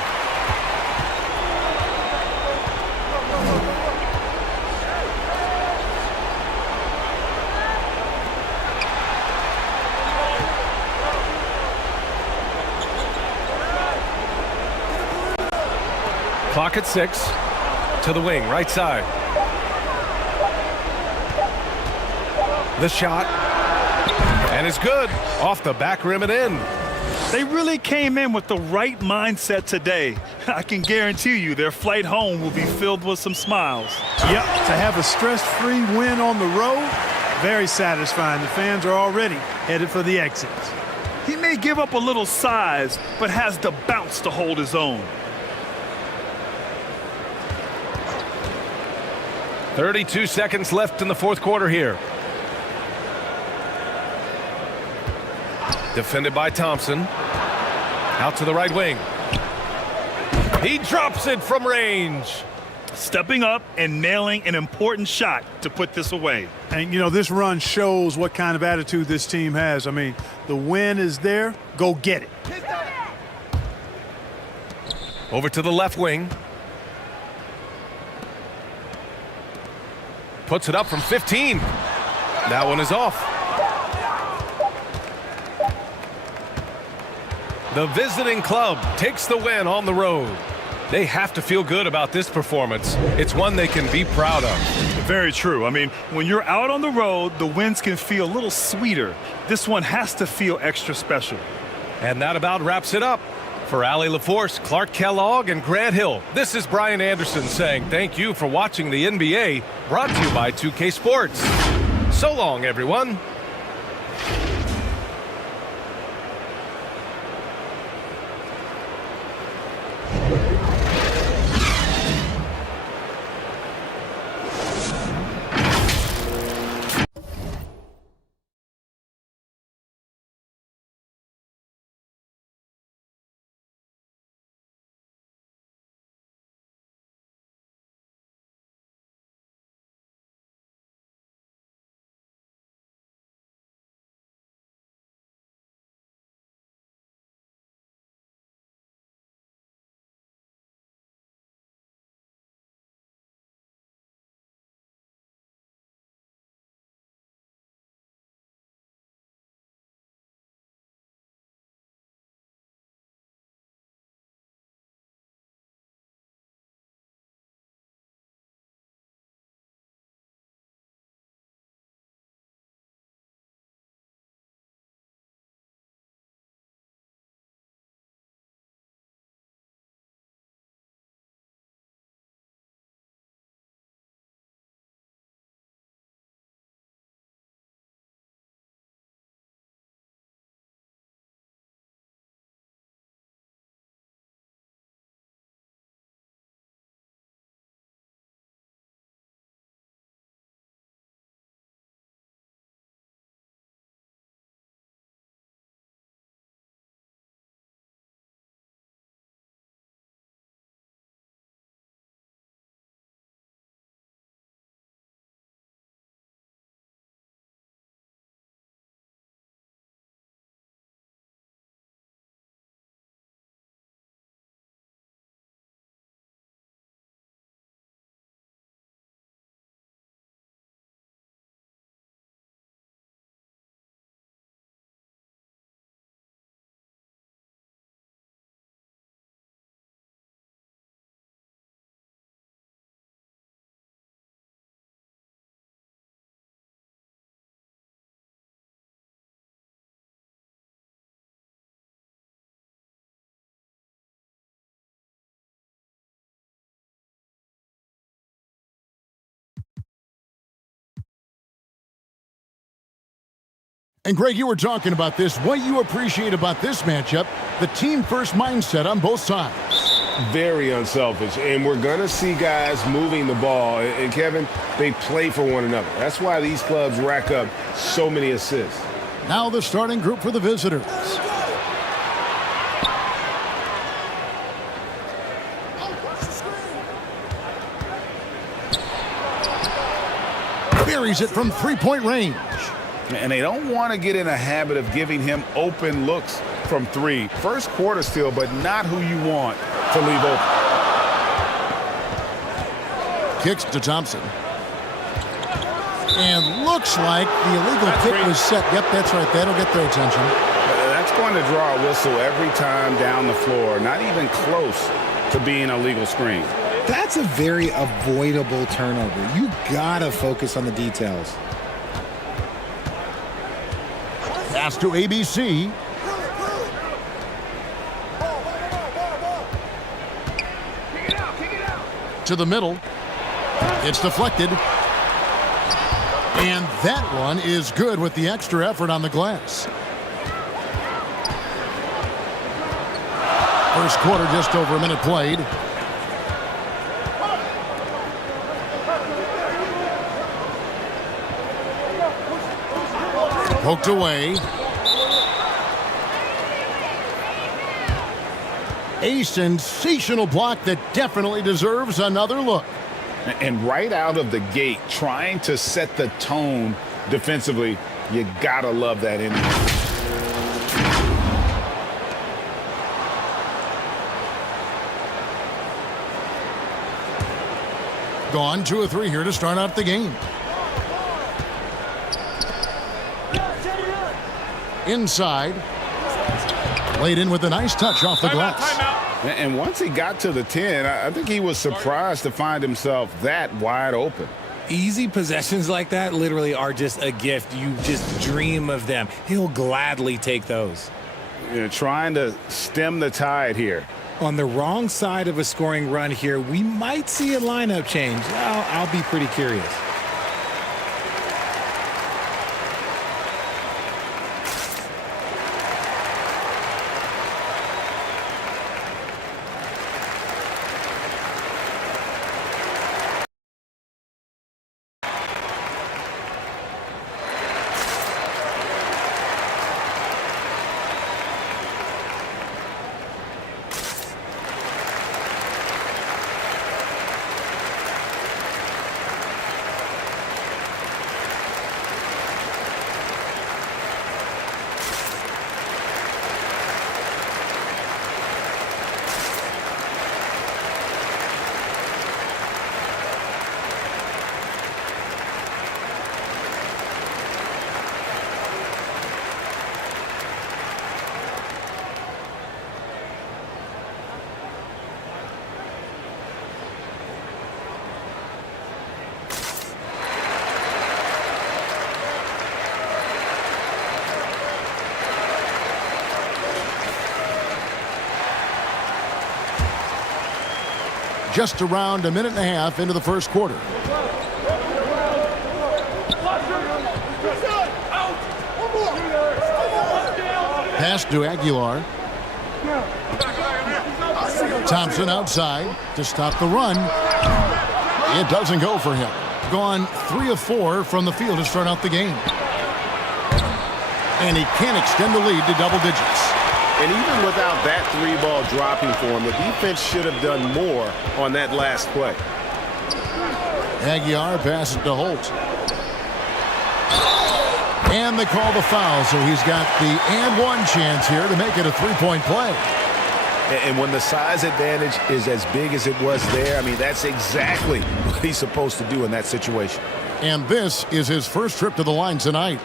Clock at 6. To the wing, right side. The shot. And it's good. Off the back rim and in. They really came in with the right mindset today. I can guarantee you their flight home will be filled with some smiles. Yep, to have a stress-free win on the road, very satisfying. The fans are already headed for the exits. He may give up a little size, but has the bounce to hold his own. 32 seconds left in the fourth quarter here. Defended by Thompson. Out to the right wing. He drops it from range. Stepping up and nailing an important shot to put this away. And, you know, this run shows what kind of attitude this team has. I mean, the win is there. Go get it. Over to the left wing. Puts it up from 15. That one is off. The visiting club takes the win on the road. They have to feel good about this performance. It's one they can be proud of. Very true. I mean, when you're out on the road, the wins can feel a little sweeter. This one has to feel extra special. And that about wraps it up. For Allie LaForce, Clark Kellogg, and Grant Hill, this is Brian Anderson saying thank you for watching the NBA, brought to you by 2K Sports. So long, everyone. And Greg, you were talking about this. What you appreciate about this matchup, the team-first mindset on both sides. Very unselfish, and we're going to see guys moving the ball. And Kevin, they play for one another. That's why these clubs rack up so many assists. Now the starting group for the visitors. Buries it from three-point range. And they don't want to get in a habit of giving him open looks from three. First quarter still, but not who you want to leave open. Kicks to Thompson. And looks like the illegal kick was set. Yep, that's right. That'll get their attention. That's going to draw a whistle every time down the floor. Not even close to being a legal screen. That's a very avoidable turnover. You got to focus on the details. Pass to ABC. To the middle. It's deflected. And that one is good with the extra effort on the glass. First quarter, just over a minute played. Poked away. A sensational block that definitely deserves another look. And right out of the gate, trying to set the tone defensively, you gotta love that energy. Gone 2 of 3 here to start out the game. Inside. Laid in with a nice touch off the glass. And once he got to the 10, I think he was surprised to find himself that wide open. Easy possessions like that literally are just a gift. You just dream of them. He'll gladly take those. You know, trying to stem the tide here. On the wrong side of a scoring run here, we might see a lineup change. I'll be pretty curious. Just around a minute and a half into the first quarter. Pass to Aguilar. Thompson outside to stop the run. It doesn't go for him. Gone 3 of 4 from the field to start out the game. And he can't extend the lead to double digits. And even without that 3-ball dropping for him, the defense should have done more on that last play. Aguilar passes to Holt. And they call the foul, so he's got the and one chance here to make it a 3-point play. And when the size advantage is as big as it was there, I mean, that's exactly what he's supposed to do in that situation. And this is his first trip to the line tonight.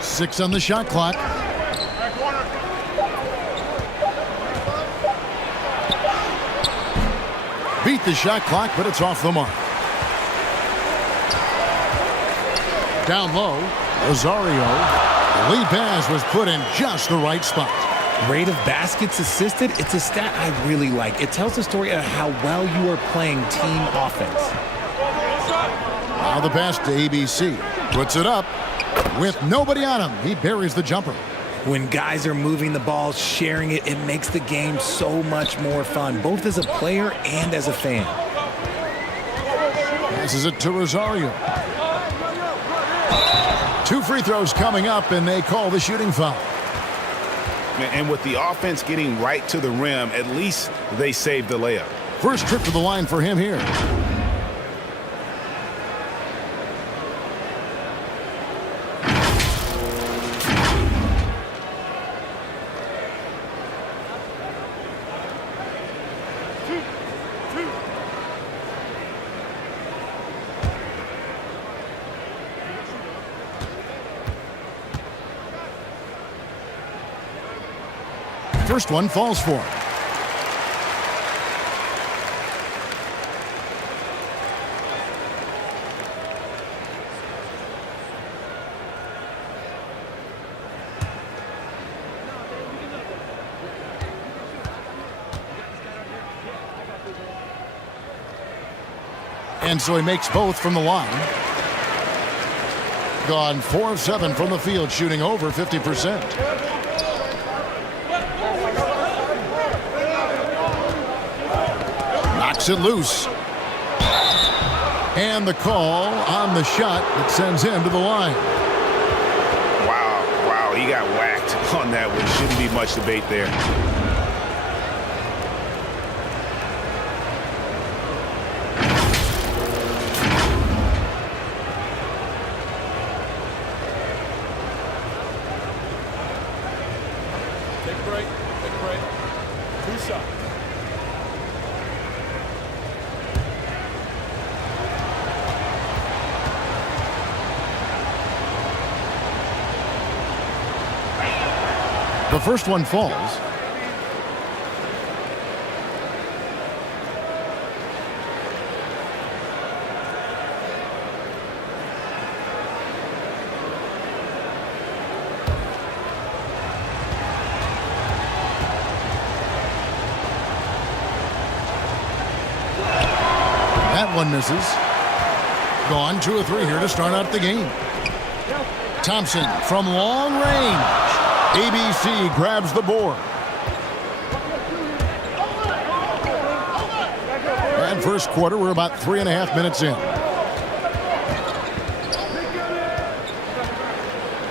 Six on the shot clock. Beat the shot clock, but it's off the mark. Down low, Rosario. The lead pass was put in just the right spot. Rate of baskets assisted, it's a stat I really like. It tells the story of how well you are playing team offense. Now the pass to ABC. Puts it up. With nobody on him, he buries the jumper. When guys are moving the ball, sharing it, it makes the game so much more fun, both as a player and as a fan. Passes it to Rosario. 2 free throws coming up, and they call the shooting foul. And with the offense getting right to the rim, at least they saved the layup. First trip to the line for him here. First one falls for him. And so he makes both from the line. Gone 4 of 7 from the field, shooting over 50%. Knocks it loose. And the call on the shot that sends him to the line. Wow, he got whacked on that one. Shouldn't be much debate there. Take a break. Take a break. 2 shots. The first one falls. That one misses. Gone 2 of 3 here to start out the game. Thompson from long range. ABC grabs the board. And first quarter, we're about 3.5 minutes in.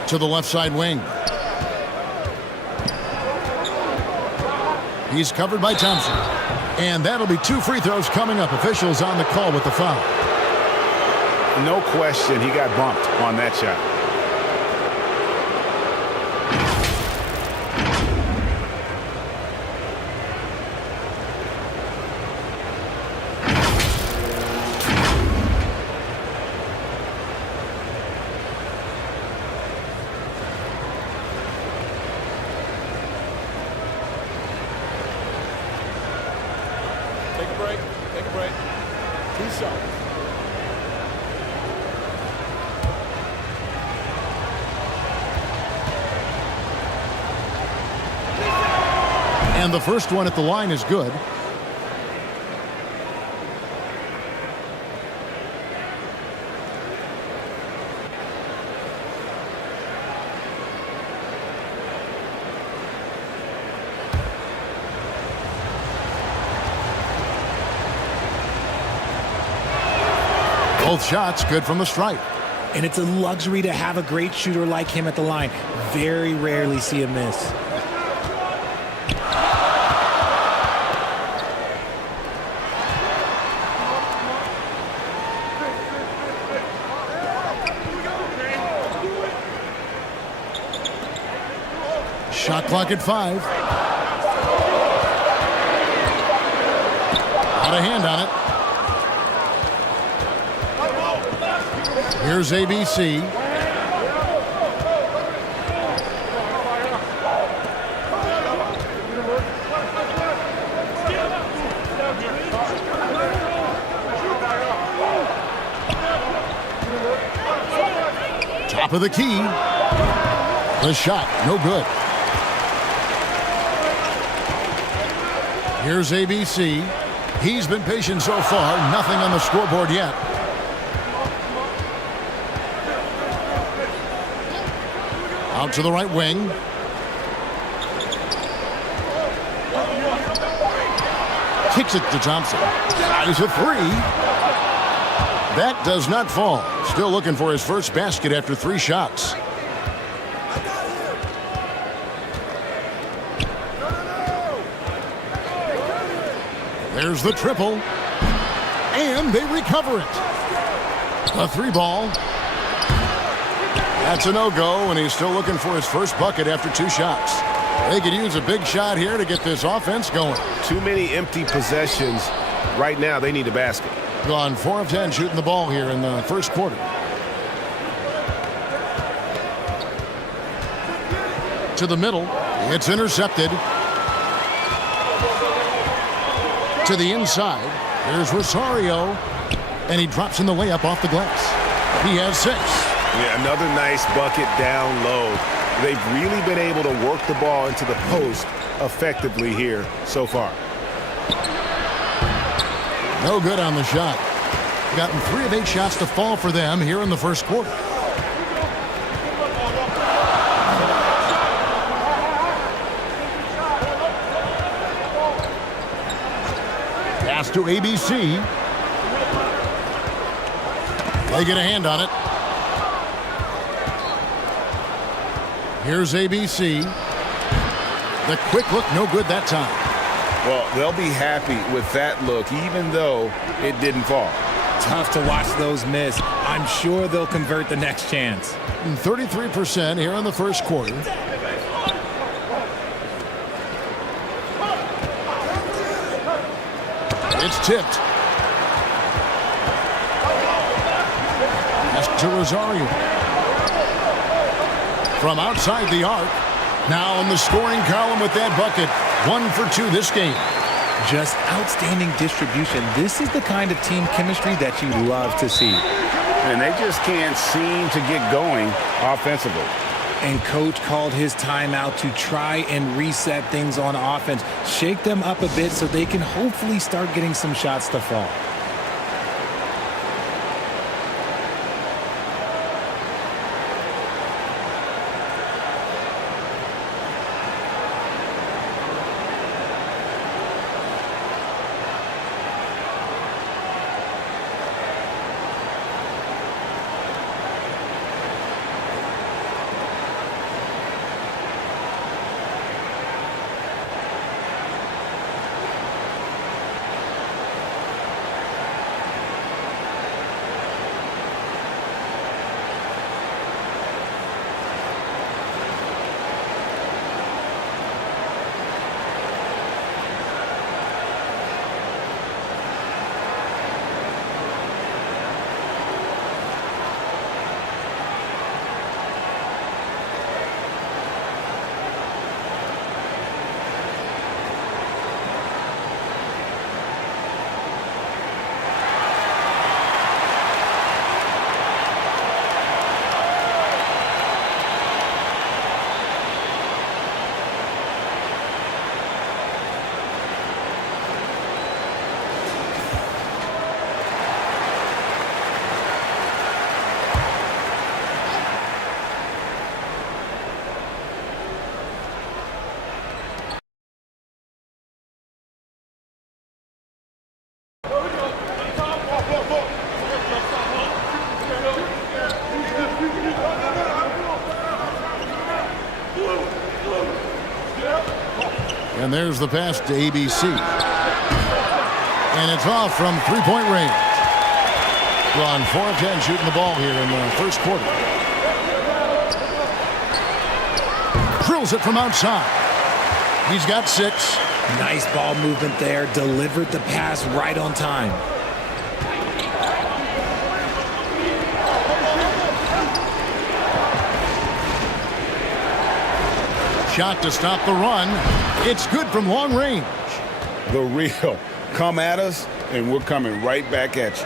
To the left side wing. He's covered by Thompson. And that'll be 2 free throws coming up. Officials on the call with the foul. No question, he got bumped on that shot. Take a break. Take a break. 2 shots. And the first one at the line is good. Both shots good from the stripe. And it's a luxury to have a great shooter like him at the line. Very rarely see a miss. Shot clock at 5. Got a hand on it. Here's ABC. Top of the key. The shot, no good. Here's ABC. He's been patient so far. Nothing on the scoreboard yet. Out to the right wing. Kicks it to Thompson. Ties a 3. That does not fall. Still looking for his first basket after 3 shots. There's the triple. And they recover it. A 3-ball. That's a no-go, and he's still looking for his first bucket after 2 shots. They could use a big shot here to get this offense going. Too many empty possessions. Right now, they need a basket. Gone 4 of 10 shooting the ball here in the first quarter. To the middle. It's intercepted. To the inside. There's Rosario. And he drops in the layup off the glass. He has 6. Yeah, another nice bucket down low. They've really been able to work the ball into the post effectively here so far. No good on the shot. Gotten 3 of 8 shots to fall for them here in the first quarter. Pass to ABC. They get a hand on it. Here's ABC. The quick look, no good that time. Well, they'll be happy with that look, even though it didn't fall. Tough to watch those miss. I'm sure they'll convert the next chance. 33% here in the first quarter. It's tipped. Pass to Rosario. From outside the arc. Now in the scoring column with that bucket. 1 for 2 this game. Just outstanding distribution. This is the kind of team chemistry that you love to see. And they just can't seem to get going offensively. And coach called his timeout to try and reset things on offense. Shake them up a bit so they can hopefully start getting some shots to fall. And there's the pass to ABC. And it's off from 3-point range. Gone 4 of 10 shooting the ball here in the first quarter. Drills it from outside. He's got 6. Nice ball movement there. Delivered the pass right on time. Shot to stop the run. It's good from long range. The real. Come at us, and we're coming right back at you.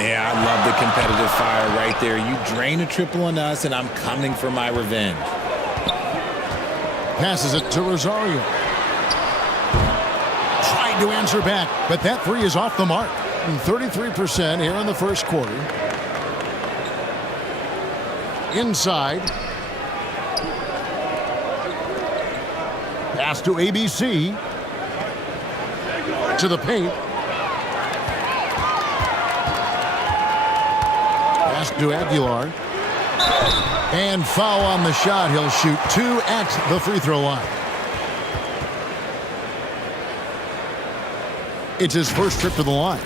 Yeah, I love the competitive fire right there. You drain a triple on us, and I'm coming for my revenge. Passes it to Rosario. Tried to answer back, but that 3 is off the mark. 33% here in the first quarter. Inside. Pass to ABC. To the paint. Pass to Aguilar. And foul on the shot. He'll shoot 2 at the free throw line. It's his first trip to the line.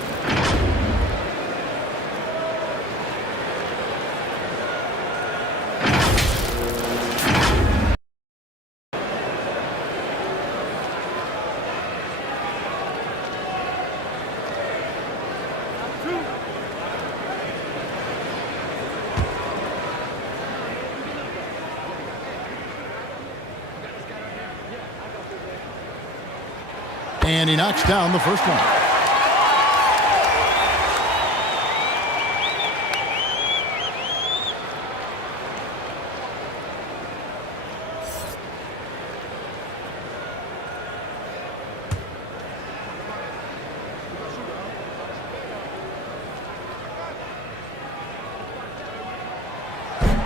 And he knocks down the first one.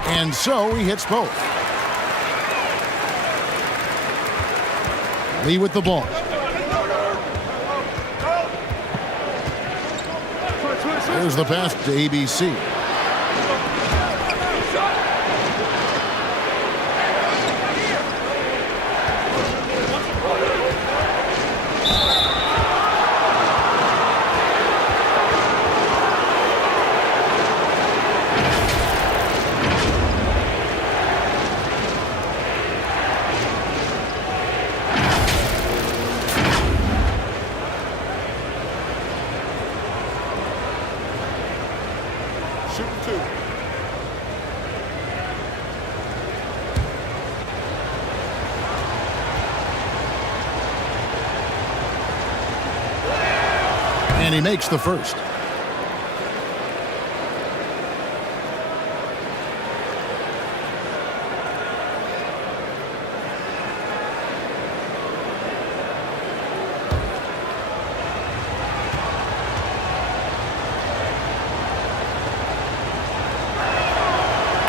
And so he hits both. Lee with the ball. There's the pass to ABC. And he makes the first.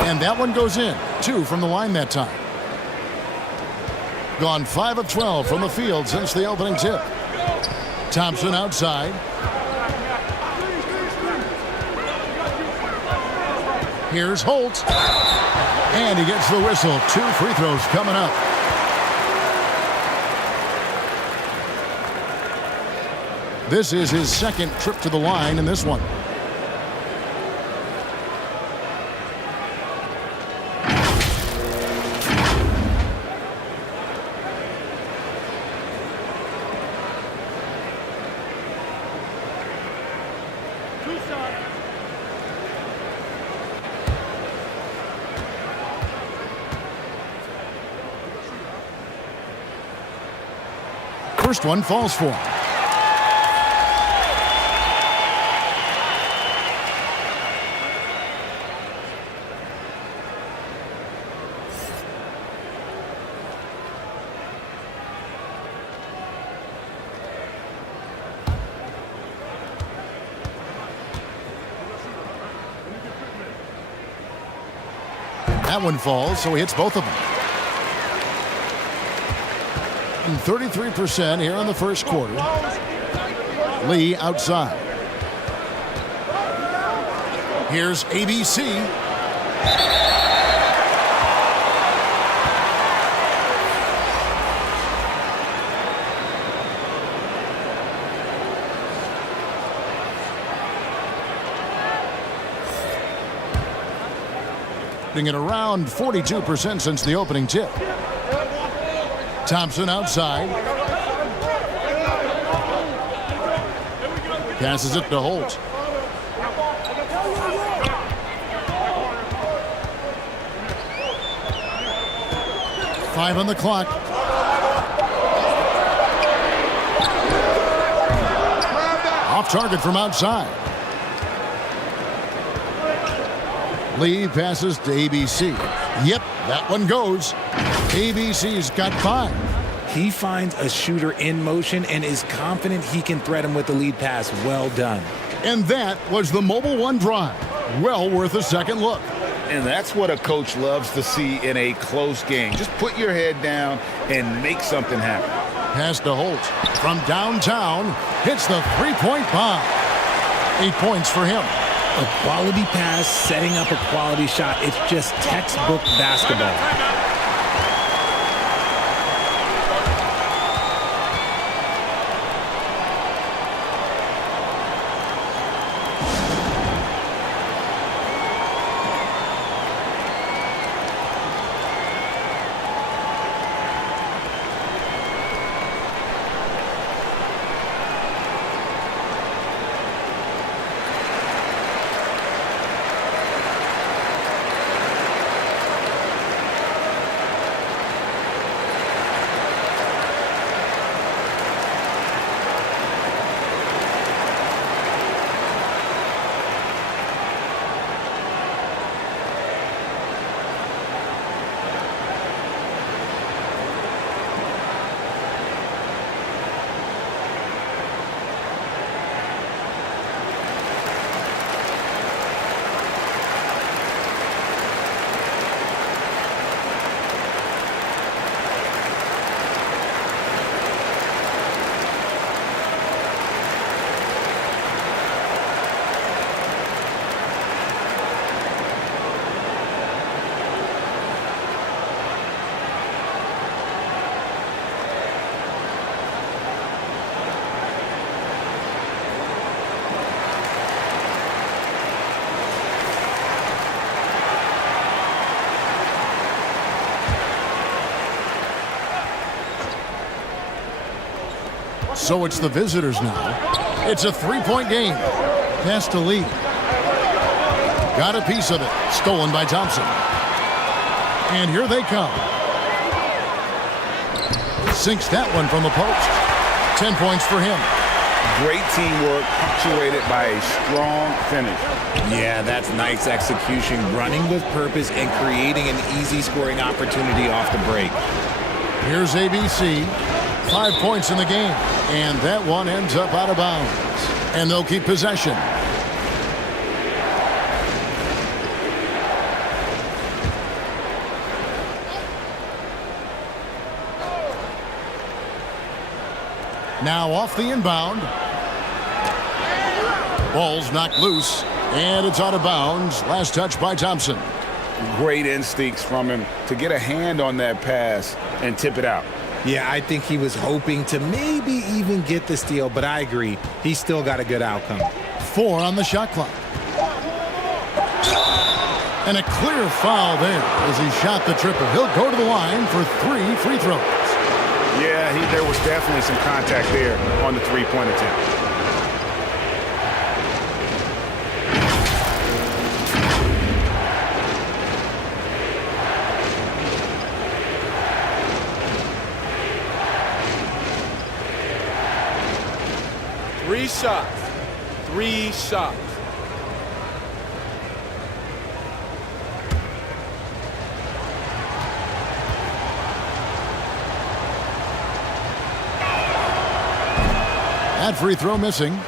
And that one goes in. 2 from the line that time. Gone 5 of 12 from the field since the opening tip. Thompson outside. Here's Holt. And he gets the whistle. 2 free throws coming up. This is his second trip to the line in this one. First one falls for him. That one falls, so he hits both of them. 33% here in the first quarter. Lee outside. Here's ABC. Putting it around 42% since the opening tip. Thompson outside. Passes it to Holt. Five on the clock. Off target from outside. Lee passes to ABC. Yep, that one goes. ABC's got 5. He finds a shooter in motion and is confident he can thread him with the lead pass. Well done. And that was the Mobile One drive. Well worth a second look. And that's what a coach loves to see in a close game. Just put your head down and make something happen. Pass to Holt from downtown. Hits the three-point bomb. 8 points for him. A quality pass, setting up a quality shot. It's just textbook basketball. So it's the visitors now. It's a three-point game. Pass to Lee. Got a piece of it. Stolen by Thompson. And here they come. Sinks that one from the post. 10 points for him. Great teamwork, punctuated by a strong finish. Yeah, that's nice execution, running with purpose and creating an easy scoring opportunity off the break. Here's ABC. 5 points in the game. And that one ends up out of bounds. And they'll keep possession. Now off the inbound. Ball's knocked loose, and it's out of bounds. Last touch by Thompson. Great instincts from him to get a hand on that pass and tip it out. Yeah, I think he was hoping to maybe even get the steal, but I agree. He still got a good outcome. 4 on the shot clock. And a clear foul there as he shot the triple. He'll go to the line for 3 free throws. Yeah, there was definitely some contact there on the three-point attempt. Three shots. 3 shots. That free throw missing.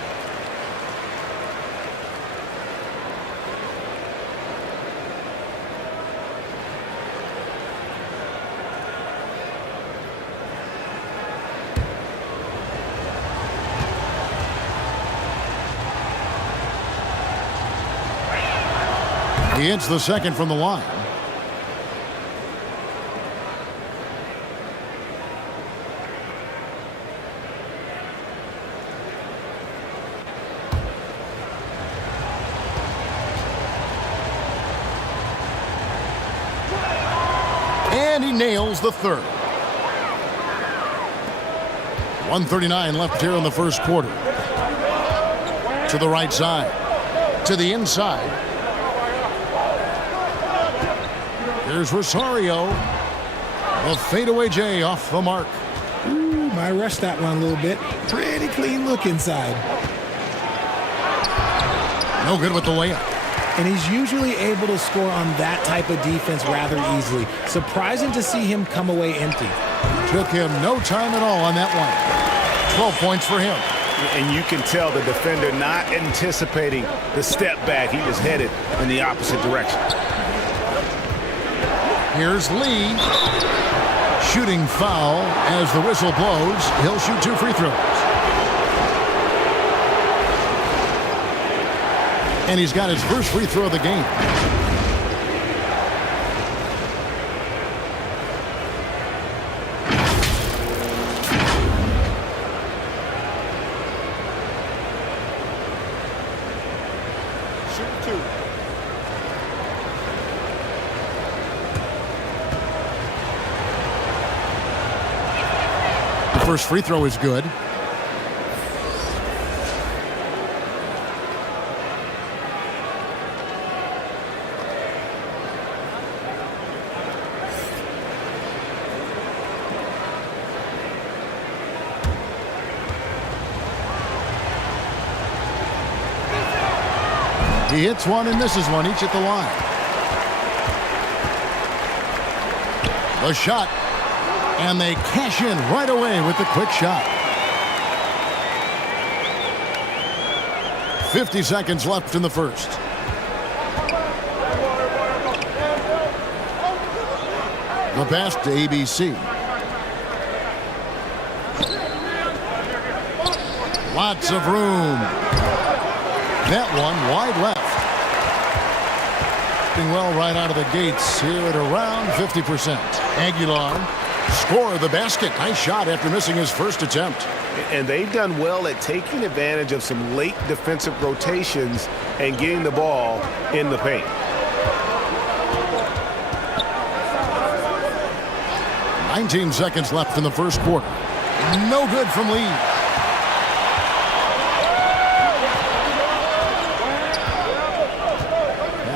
He hits the second from the line. And he nails the third. 1:39 left here in the first quarter. To the right side. To the inside. Here's Rosario. A fadeaway J off the mark. Ooh, might rush that one a little bit. Pretty clean look inside. No good with the layup. And he's usually able to score on that type of defense rather easily. Surprising to see him come away empty. Took him no time at all on that one. 12 points for him. And you can tell the defender not anticipating the step back. He was headed in the opposite direction. Here's Lee. Shooting foul as the whistle blows. He'll shoot 2 free throws. And he's got his first free throw of the game. Shoot 2. The first free throw is good. He hits one and misses one, each at the line. The shot, and they cash in right away with the quick shot. 50 seconds left in the first. The pass to ABC. Lots of room. That one wide left. Doing well right out of the gates here at around 50%. Aguilar score the basket. Nice shot after missing his first attempt. And they've done well at taking advantage of some late defensive rotations and getting the ball in the paint. .19 seconds left in the first quarter. No good from Lee.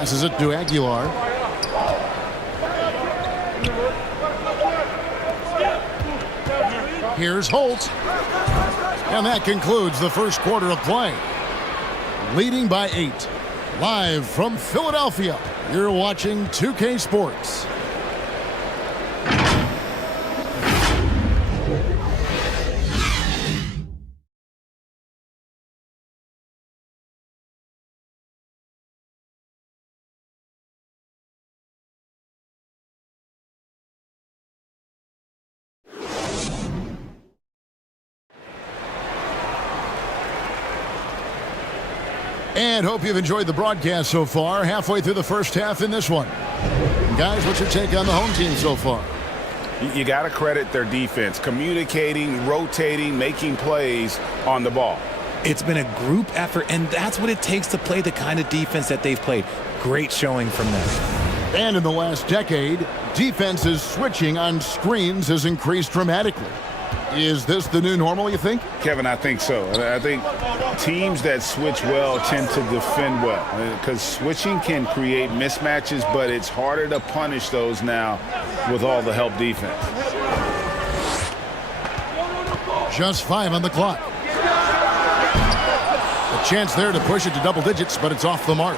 Passes it to Aguilar. Here's Holt. And that concludes the first quarter of play. Leading by 8. Live from Philadelphia, you're watching 2K Sports. And hope you've enjoyed the broadcast so far. Halfway through the first half in this one. Guys, what's your take on the home team so far? You got to credit their defense, communicating, rotating, making plays on the ball. It's been a group effort, and that's what it takes to play the kind of defense that they've played. Great showing from them. And in the last decade, defenses switching on screens has increased dramatically. Is this the new normal, you think? Kevin, I think so. I think teams that switch well tend to defend well because switching can create mismatches, but it's harder to punish those now with all the help defense. Just 5 on the clock. A chance there to push it to double digits, but it's off the mark.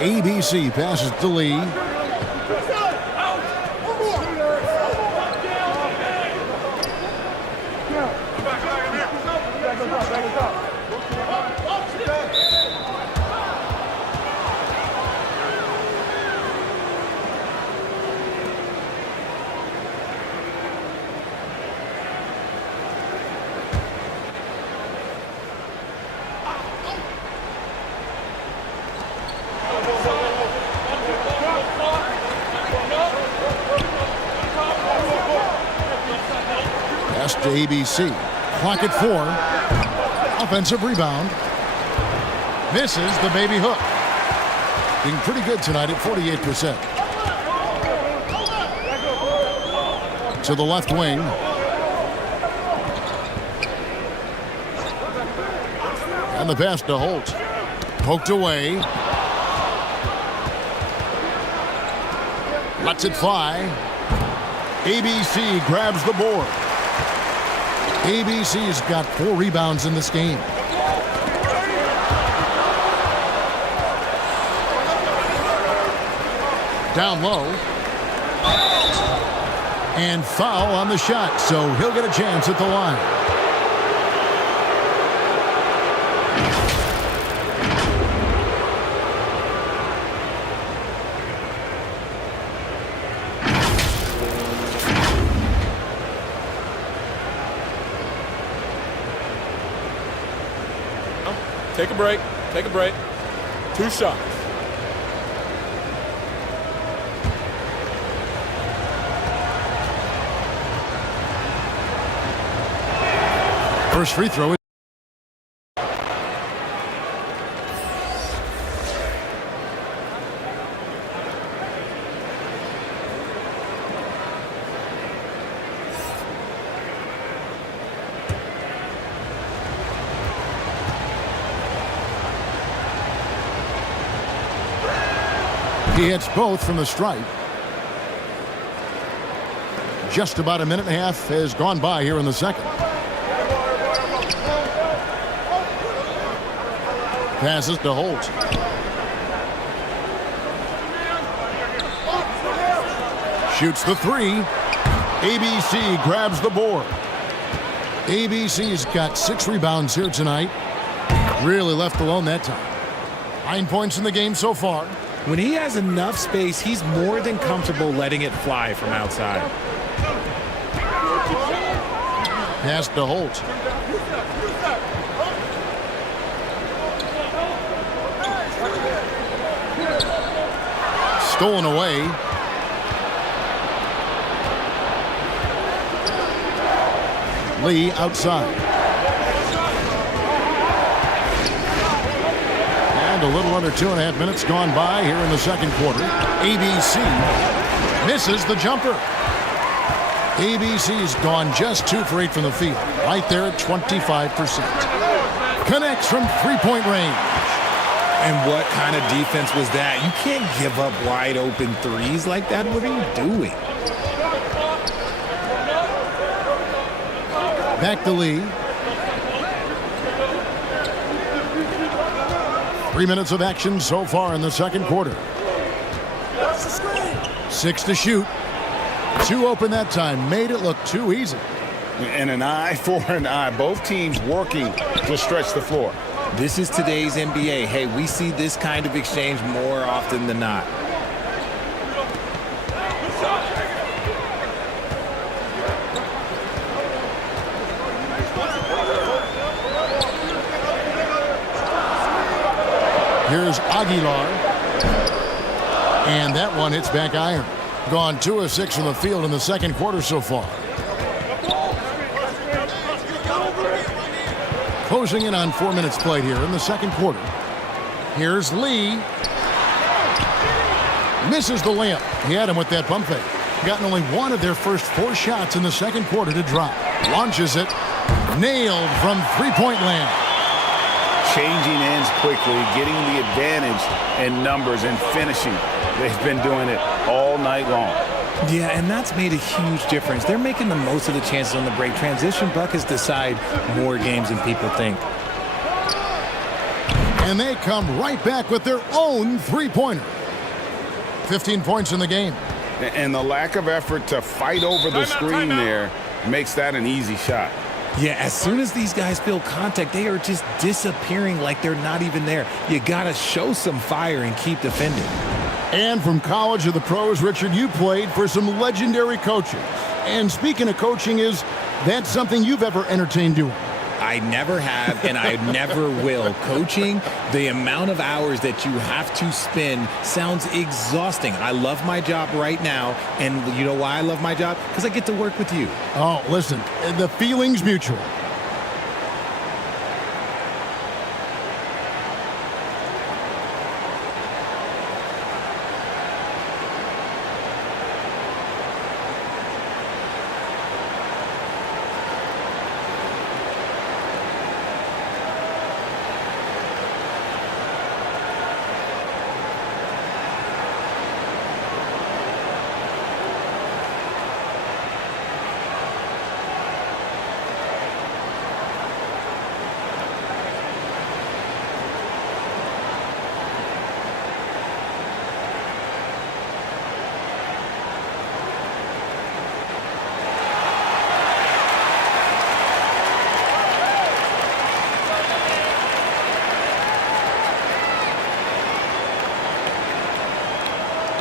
ABC passes to Lee. Pass to ABC. Clock at 4. Offensive rebound. Misses the baby hook. Being pretty good tonight at 48%. To the left wing. And the pass to Holt. Poked away. Lets it fly. ABC grabs the board. ABC's got 4 rebounds in this game. Down low. And foul on the shot, so he'll get a chance at the line. Take a break. Take a break. 2 shots. First free throw. He hits both from the stripe. Just about a minute and a half has gone by here in the second. Passes to Holt. Shoots the 3. ABC grabs the board. ABC's got 6 rebounds here tonight. Really left alone that time. 9 points in the game so far. When he has enough space, he's more than comfortable letting it fly from outside. Pass to Holt. Stolen away. Lee outside. A little under 2.5 minutes gone by here in the second quarter. ABC misses the jumper. ABC's gone just 2 for 8 from the field. Right there at 25%. Connects from 3-point range. And what kind of defense was that? You can't give up wide open threes like that. What are you doing? Back to Lee. 3 minutes of action so far in the second quarter. 6 to shoot. 2 open that time. Made it look too easy. And an eye for an eye. Both teams working to stretch the floor. This is today's NBA. Hey, we see this kind of exchange more often than not. Here's Aguilar. And that one hits back iron. Gone 2 of 6 from the field in the second quarter so far. Closing in on 4 minutes played here in the second quarter. Here's Lee. Misses the layup. He had him with that pump fake. Gotten only 1 of their first 4 shots in the second quarter to drop. Launches it. Nailed from three-point land. Changing ends quickly, getting the advantage in numbers and finishing. They've been doing it all night long. Yeah, and that's made a huge difference. They're making the most of the chances on the break. Transition buckets decide more games than people think. And they come right back with their own three-pointer. 15 points in the game. And the lack of effort to fight over the screen there makes that an easy shot. Yeah, as soon as these guys feel contact, they are just disappearing like they're not even there. You got to show some fire and keep defending. And from college to the pros, Richard, you played for some legendary coaches. And speaking of coaching, is that something you've ever entertained doing? I never have, and I never will. Coaching, the amount of hours that you have to spend sounds exhausting. I love my job right now, and you know why I love my job? Because I get to work with you. Oh, listen, the feeling's mutual.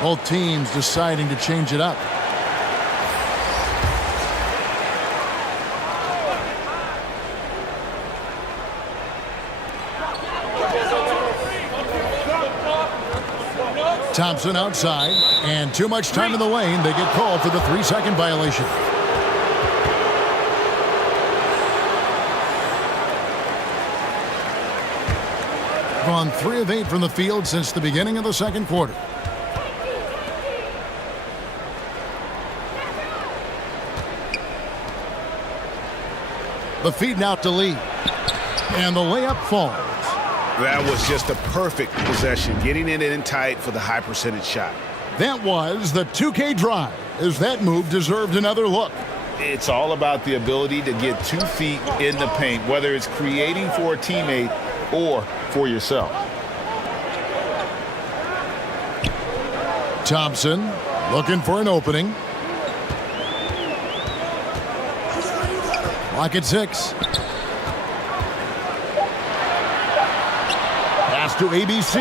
Both teams deciding to change it up. Thompson outside, and too much time in the lane. They get called for the 3-second violation. Gone 3 of 8 from the field since the beginning of the second quarter. The feed now to Lee. And the layup falls. That was just a perfect possession, getting it in tight for the high percentage shot. That was the 2K drive, as that move deserved another look. It's all about the ability to get 2 feet in the paint, whether it's creating for a teammate or for yourself. Thompson looking for an opening. Clock at 6. Pass to ABC.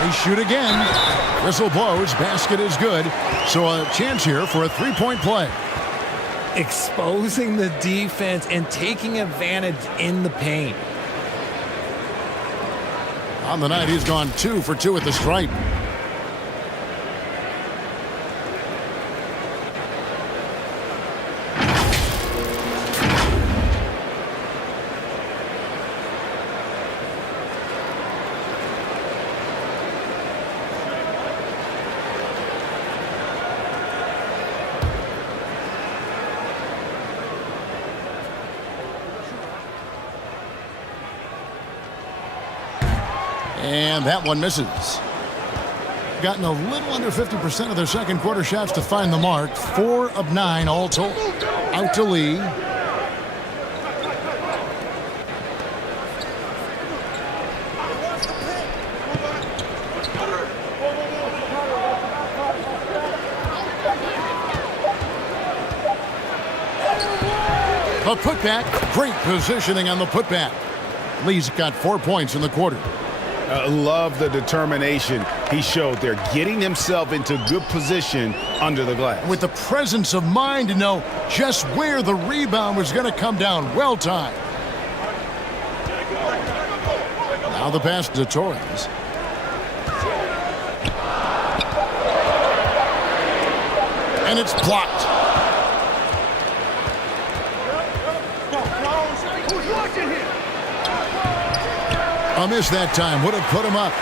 They shoot again. Whistle blows. Basket is good. So a chance here for a 3-point play. Exposing the defense and taking advantage in the paint. On the night, he's gone 2 for 2 at the stripe. And that one misses. Gotten a little under 50% of their second quarter shots to find the mark. 4 of 9 all told. Out to Lee. A putback. Great positioning on the putback. Lee's got 4 points in the quarter. Love the determination he showed there, getting himself into good position under the glass. With the presence of mind to know just where the rebound was going to come down. Well timed. Now the pass to Torres. And it's blocked. A miss that time would have put him up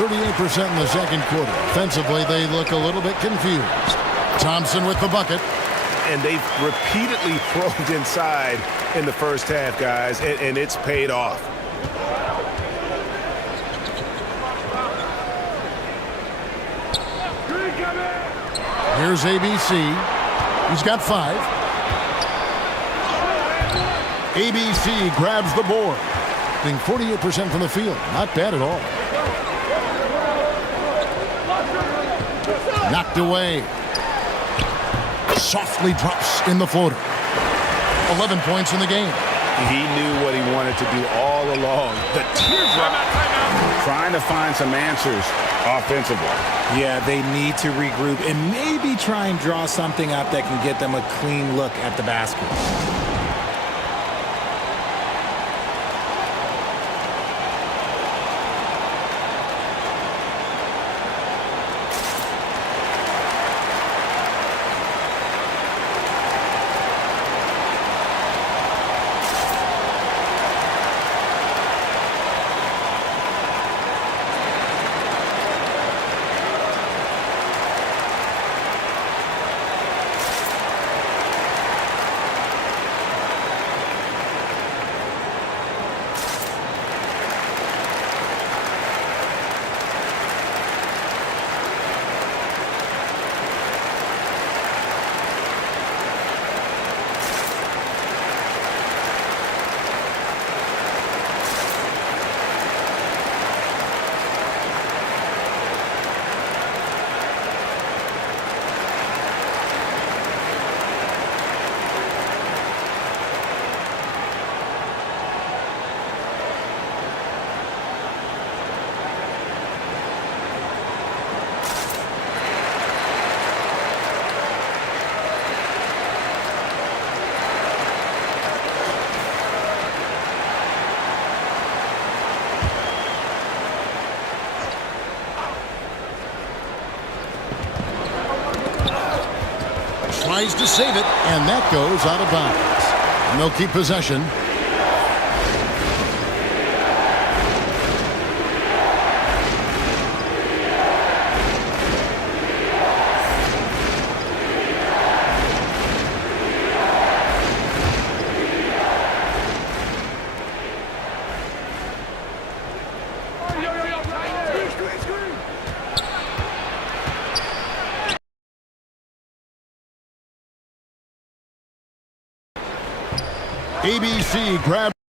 38% in the second quarter. Offensively, they look a little bit confused. Thompson with the bucket. And they've repeatedly probed inside in the first half, guys, and it's paid off. Here's ABC. He's got 5. ABC grabs the board. 48% from the field. Not bad at all. Knocked away. Softly drops in the floater. 11 points in the game. He knew what he wanted to do all along. The teardrop. Trying to find some answers offensively. Yeah, they need to regroup and maybe try and draw something up that can get them a clean look at the basket. Tries to save it, and that goes out of bounds. And they'll keep possession. ABC grabs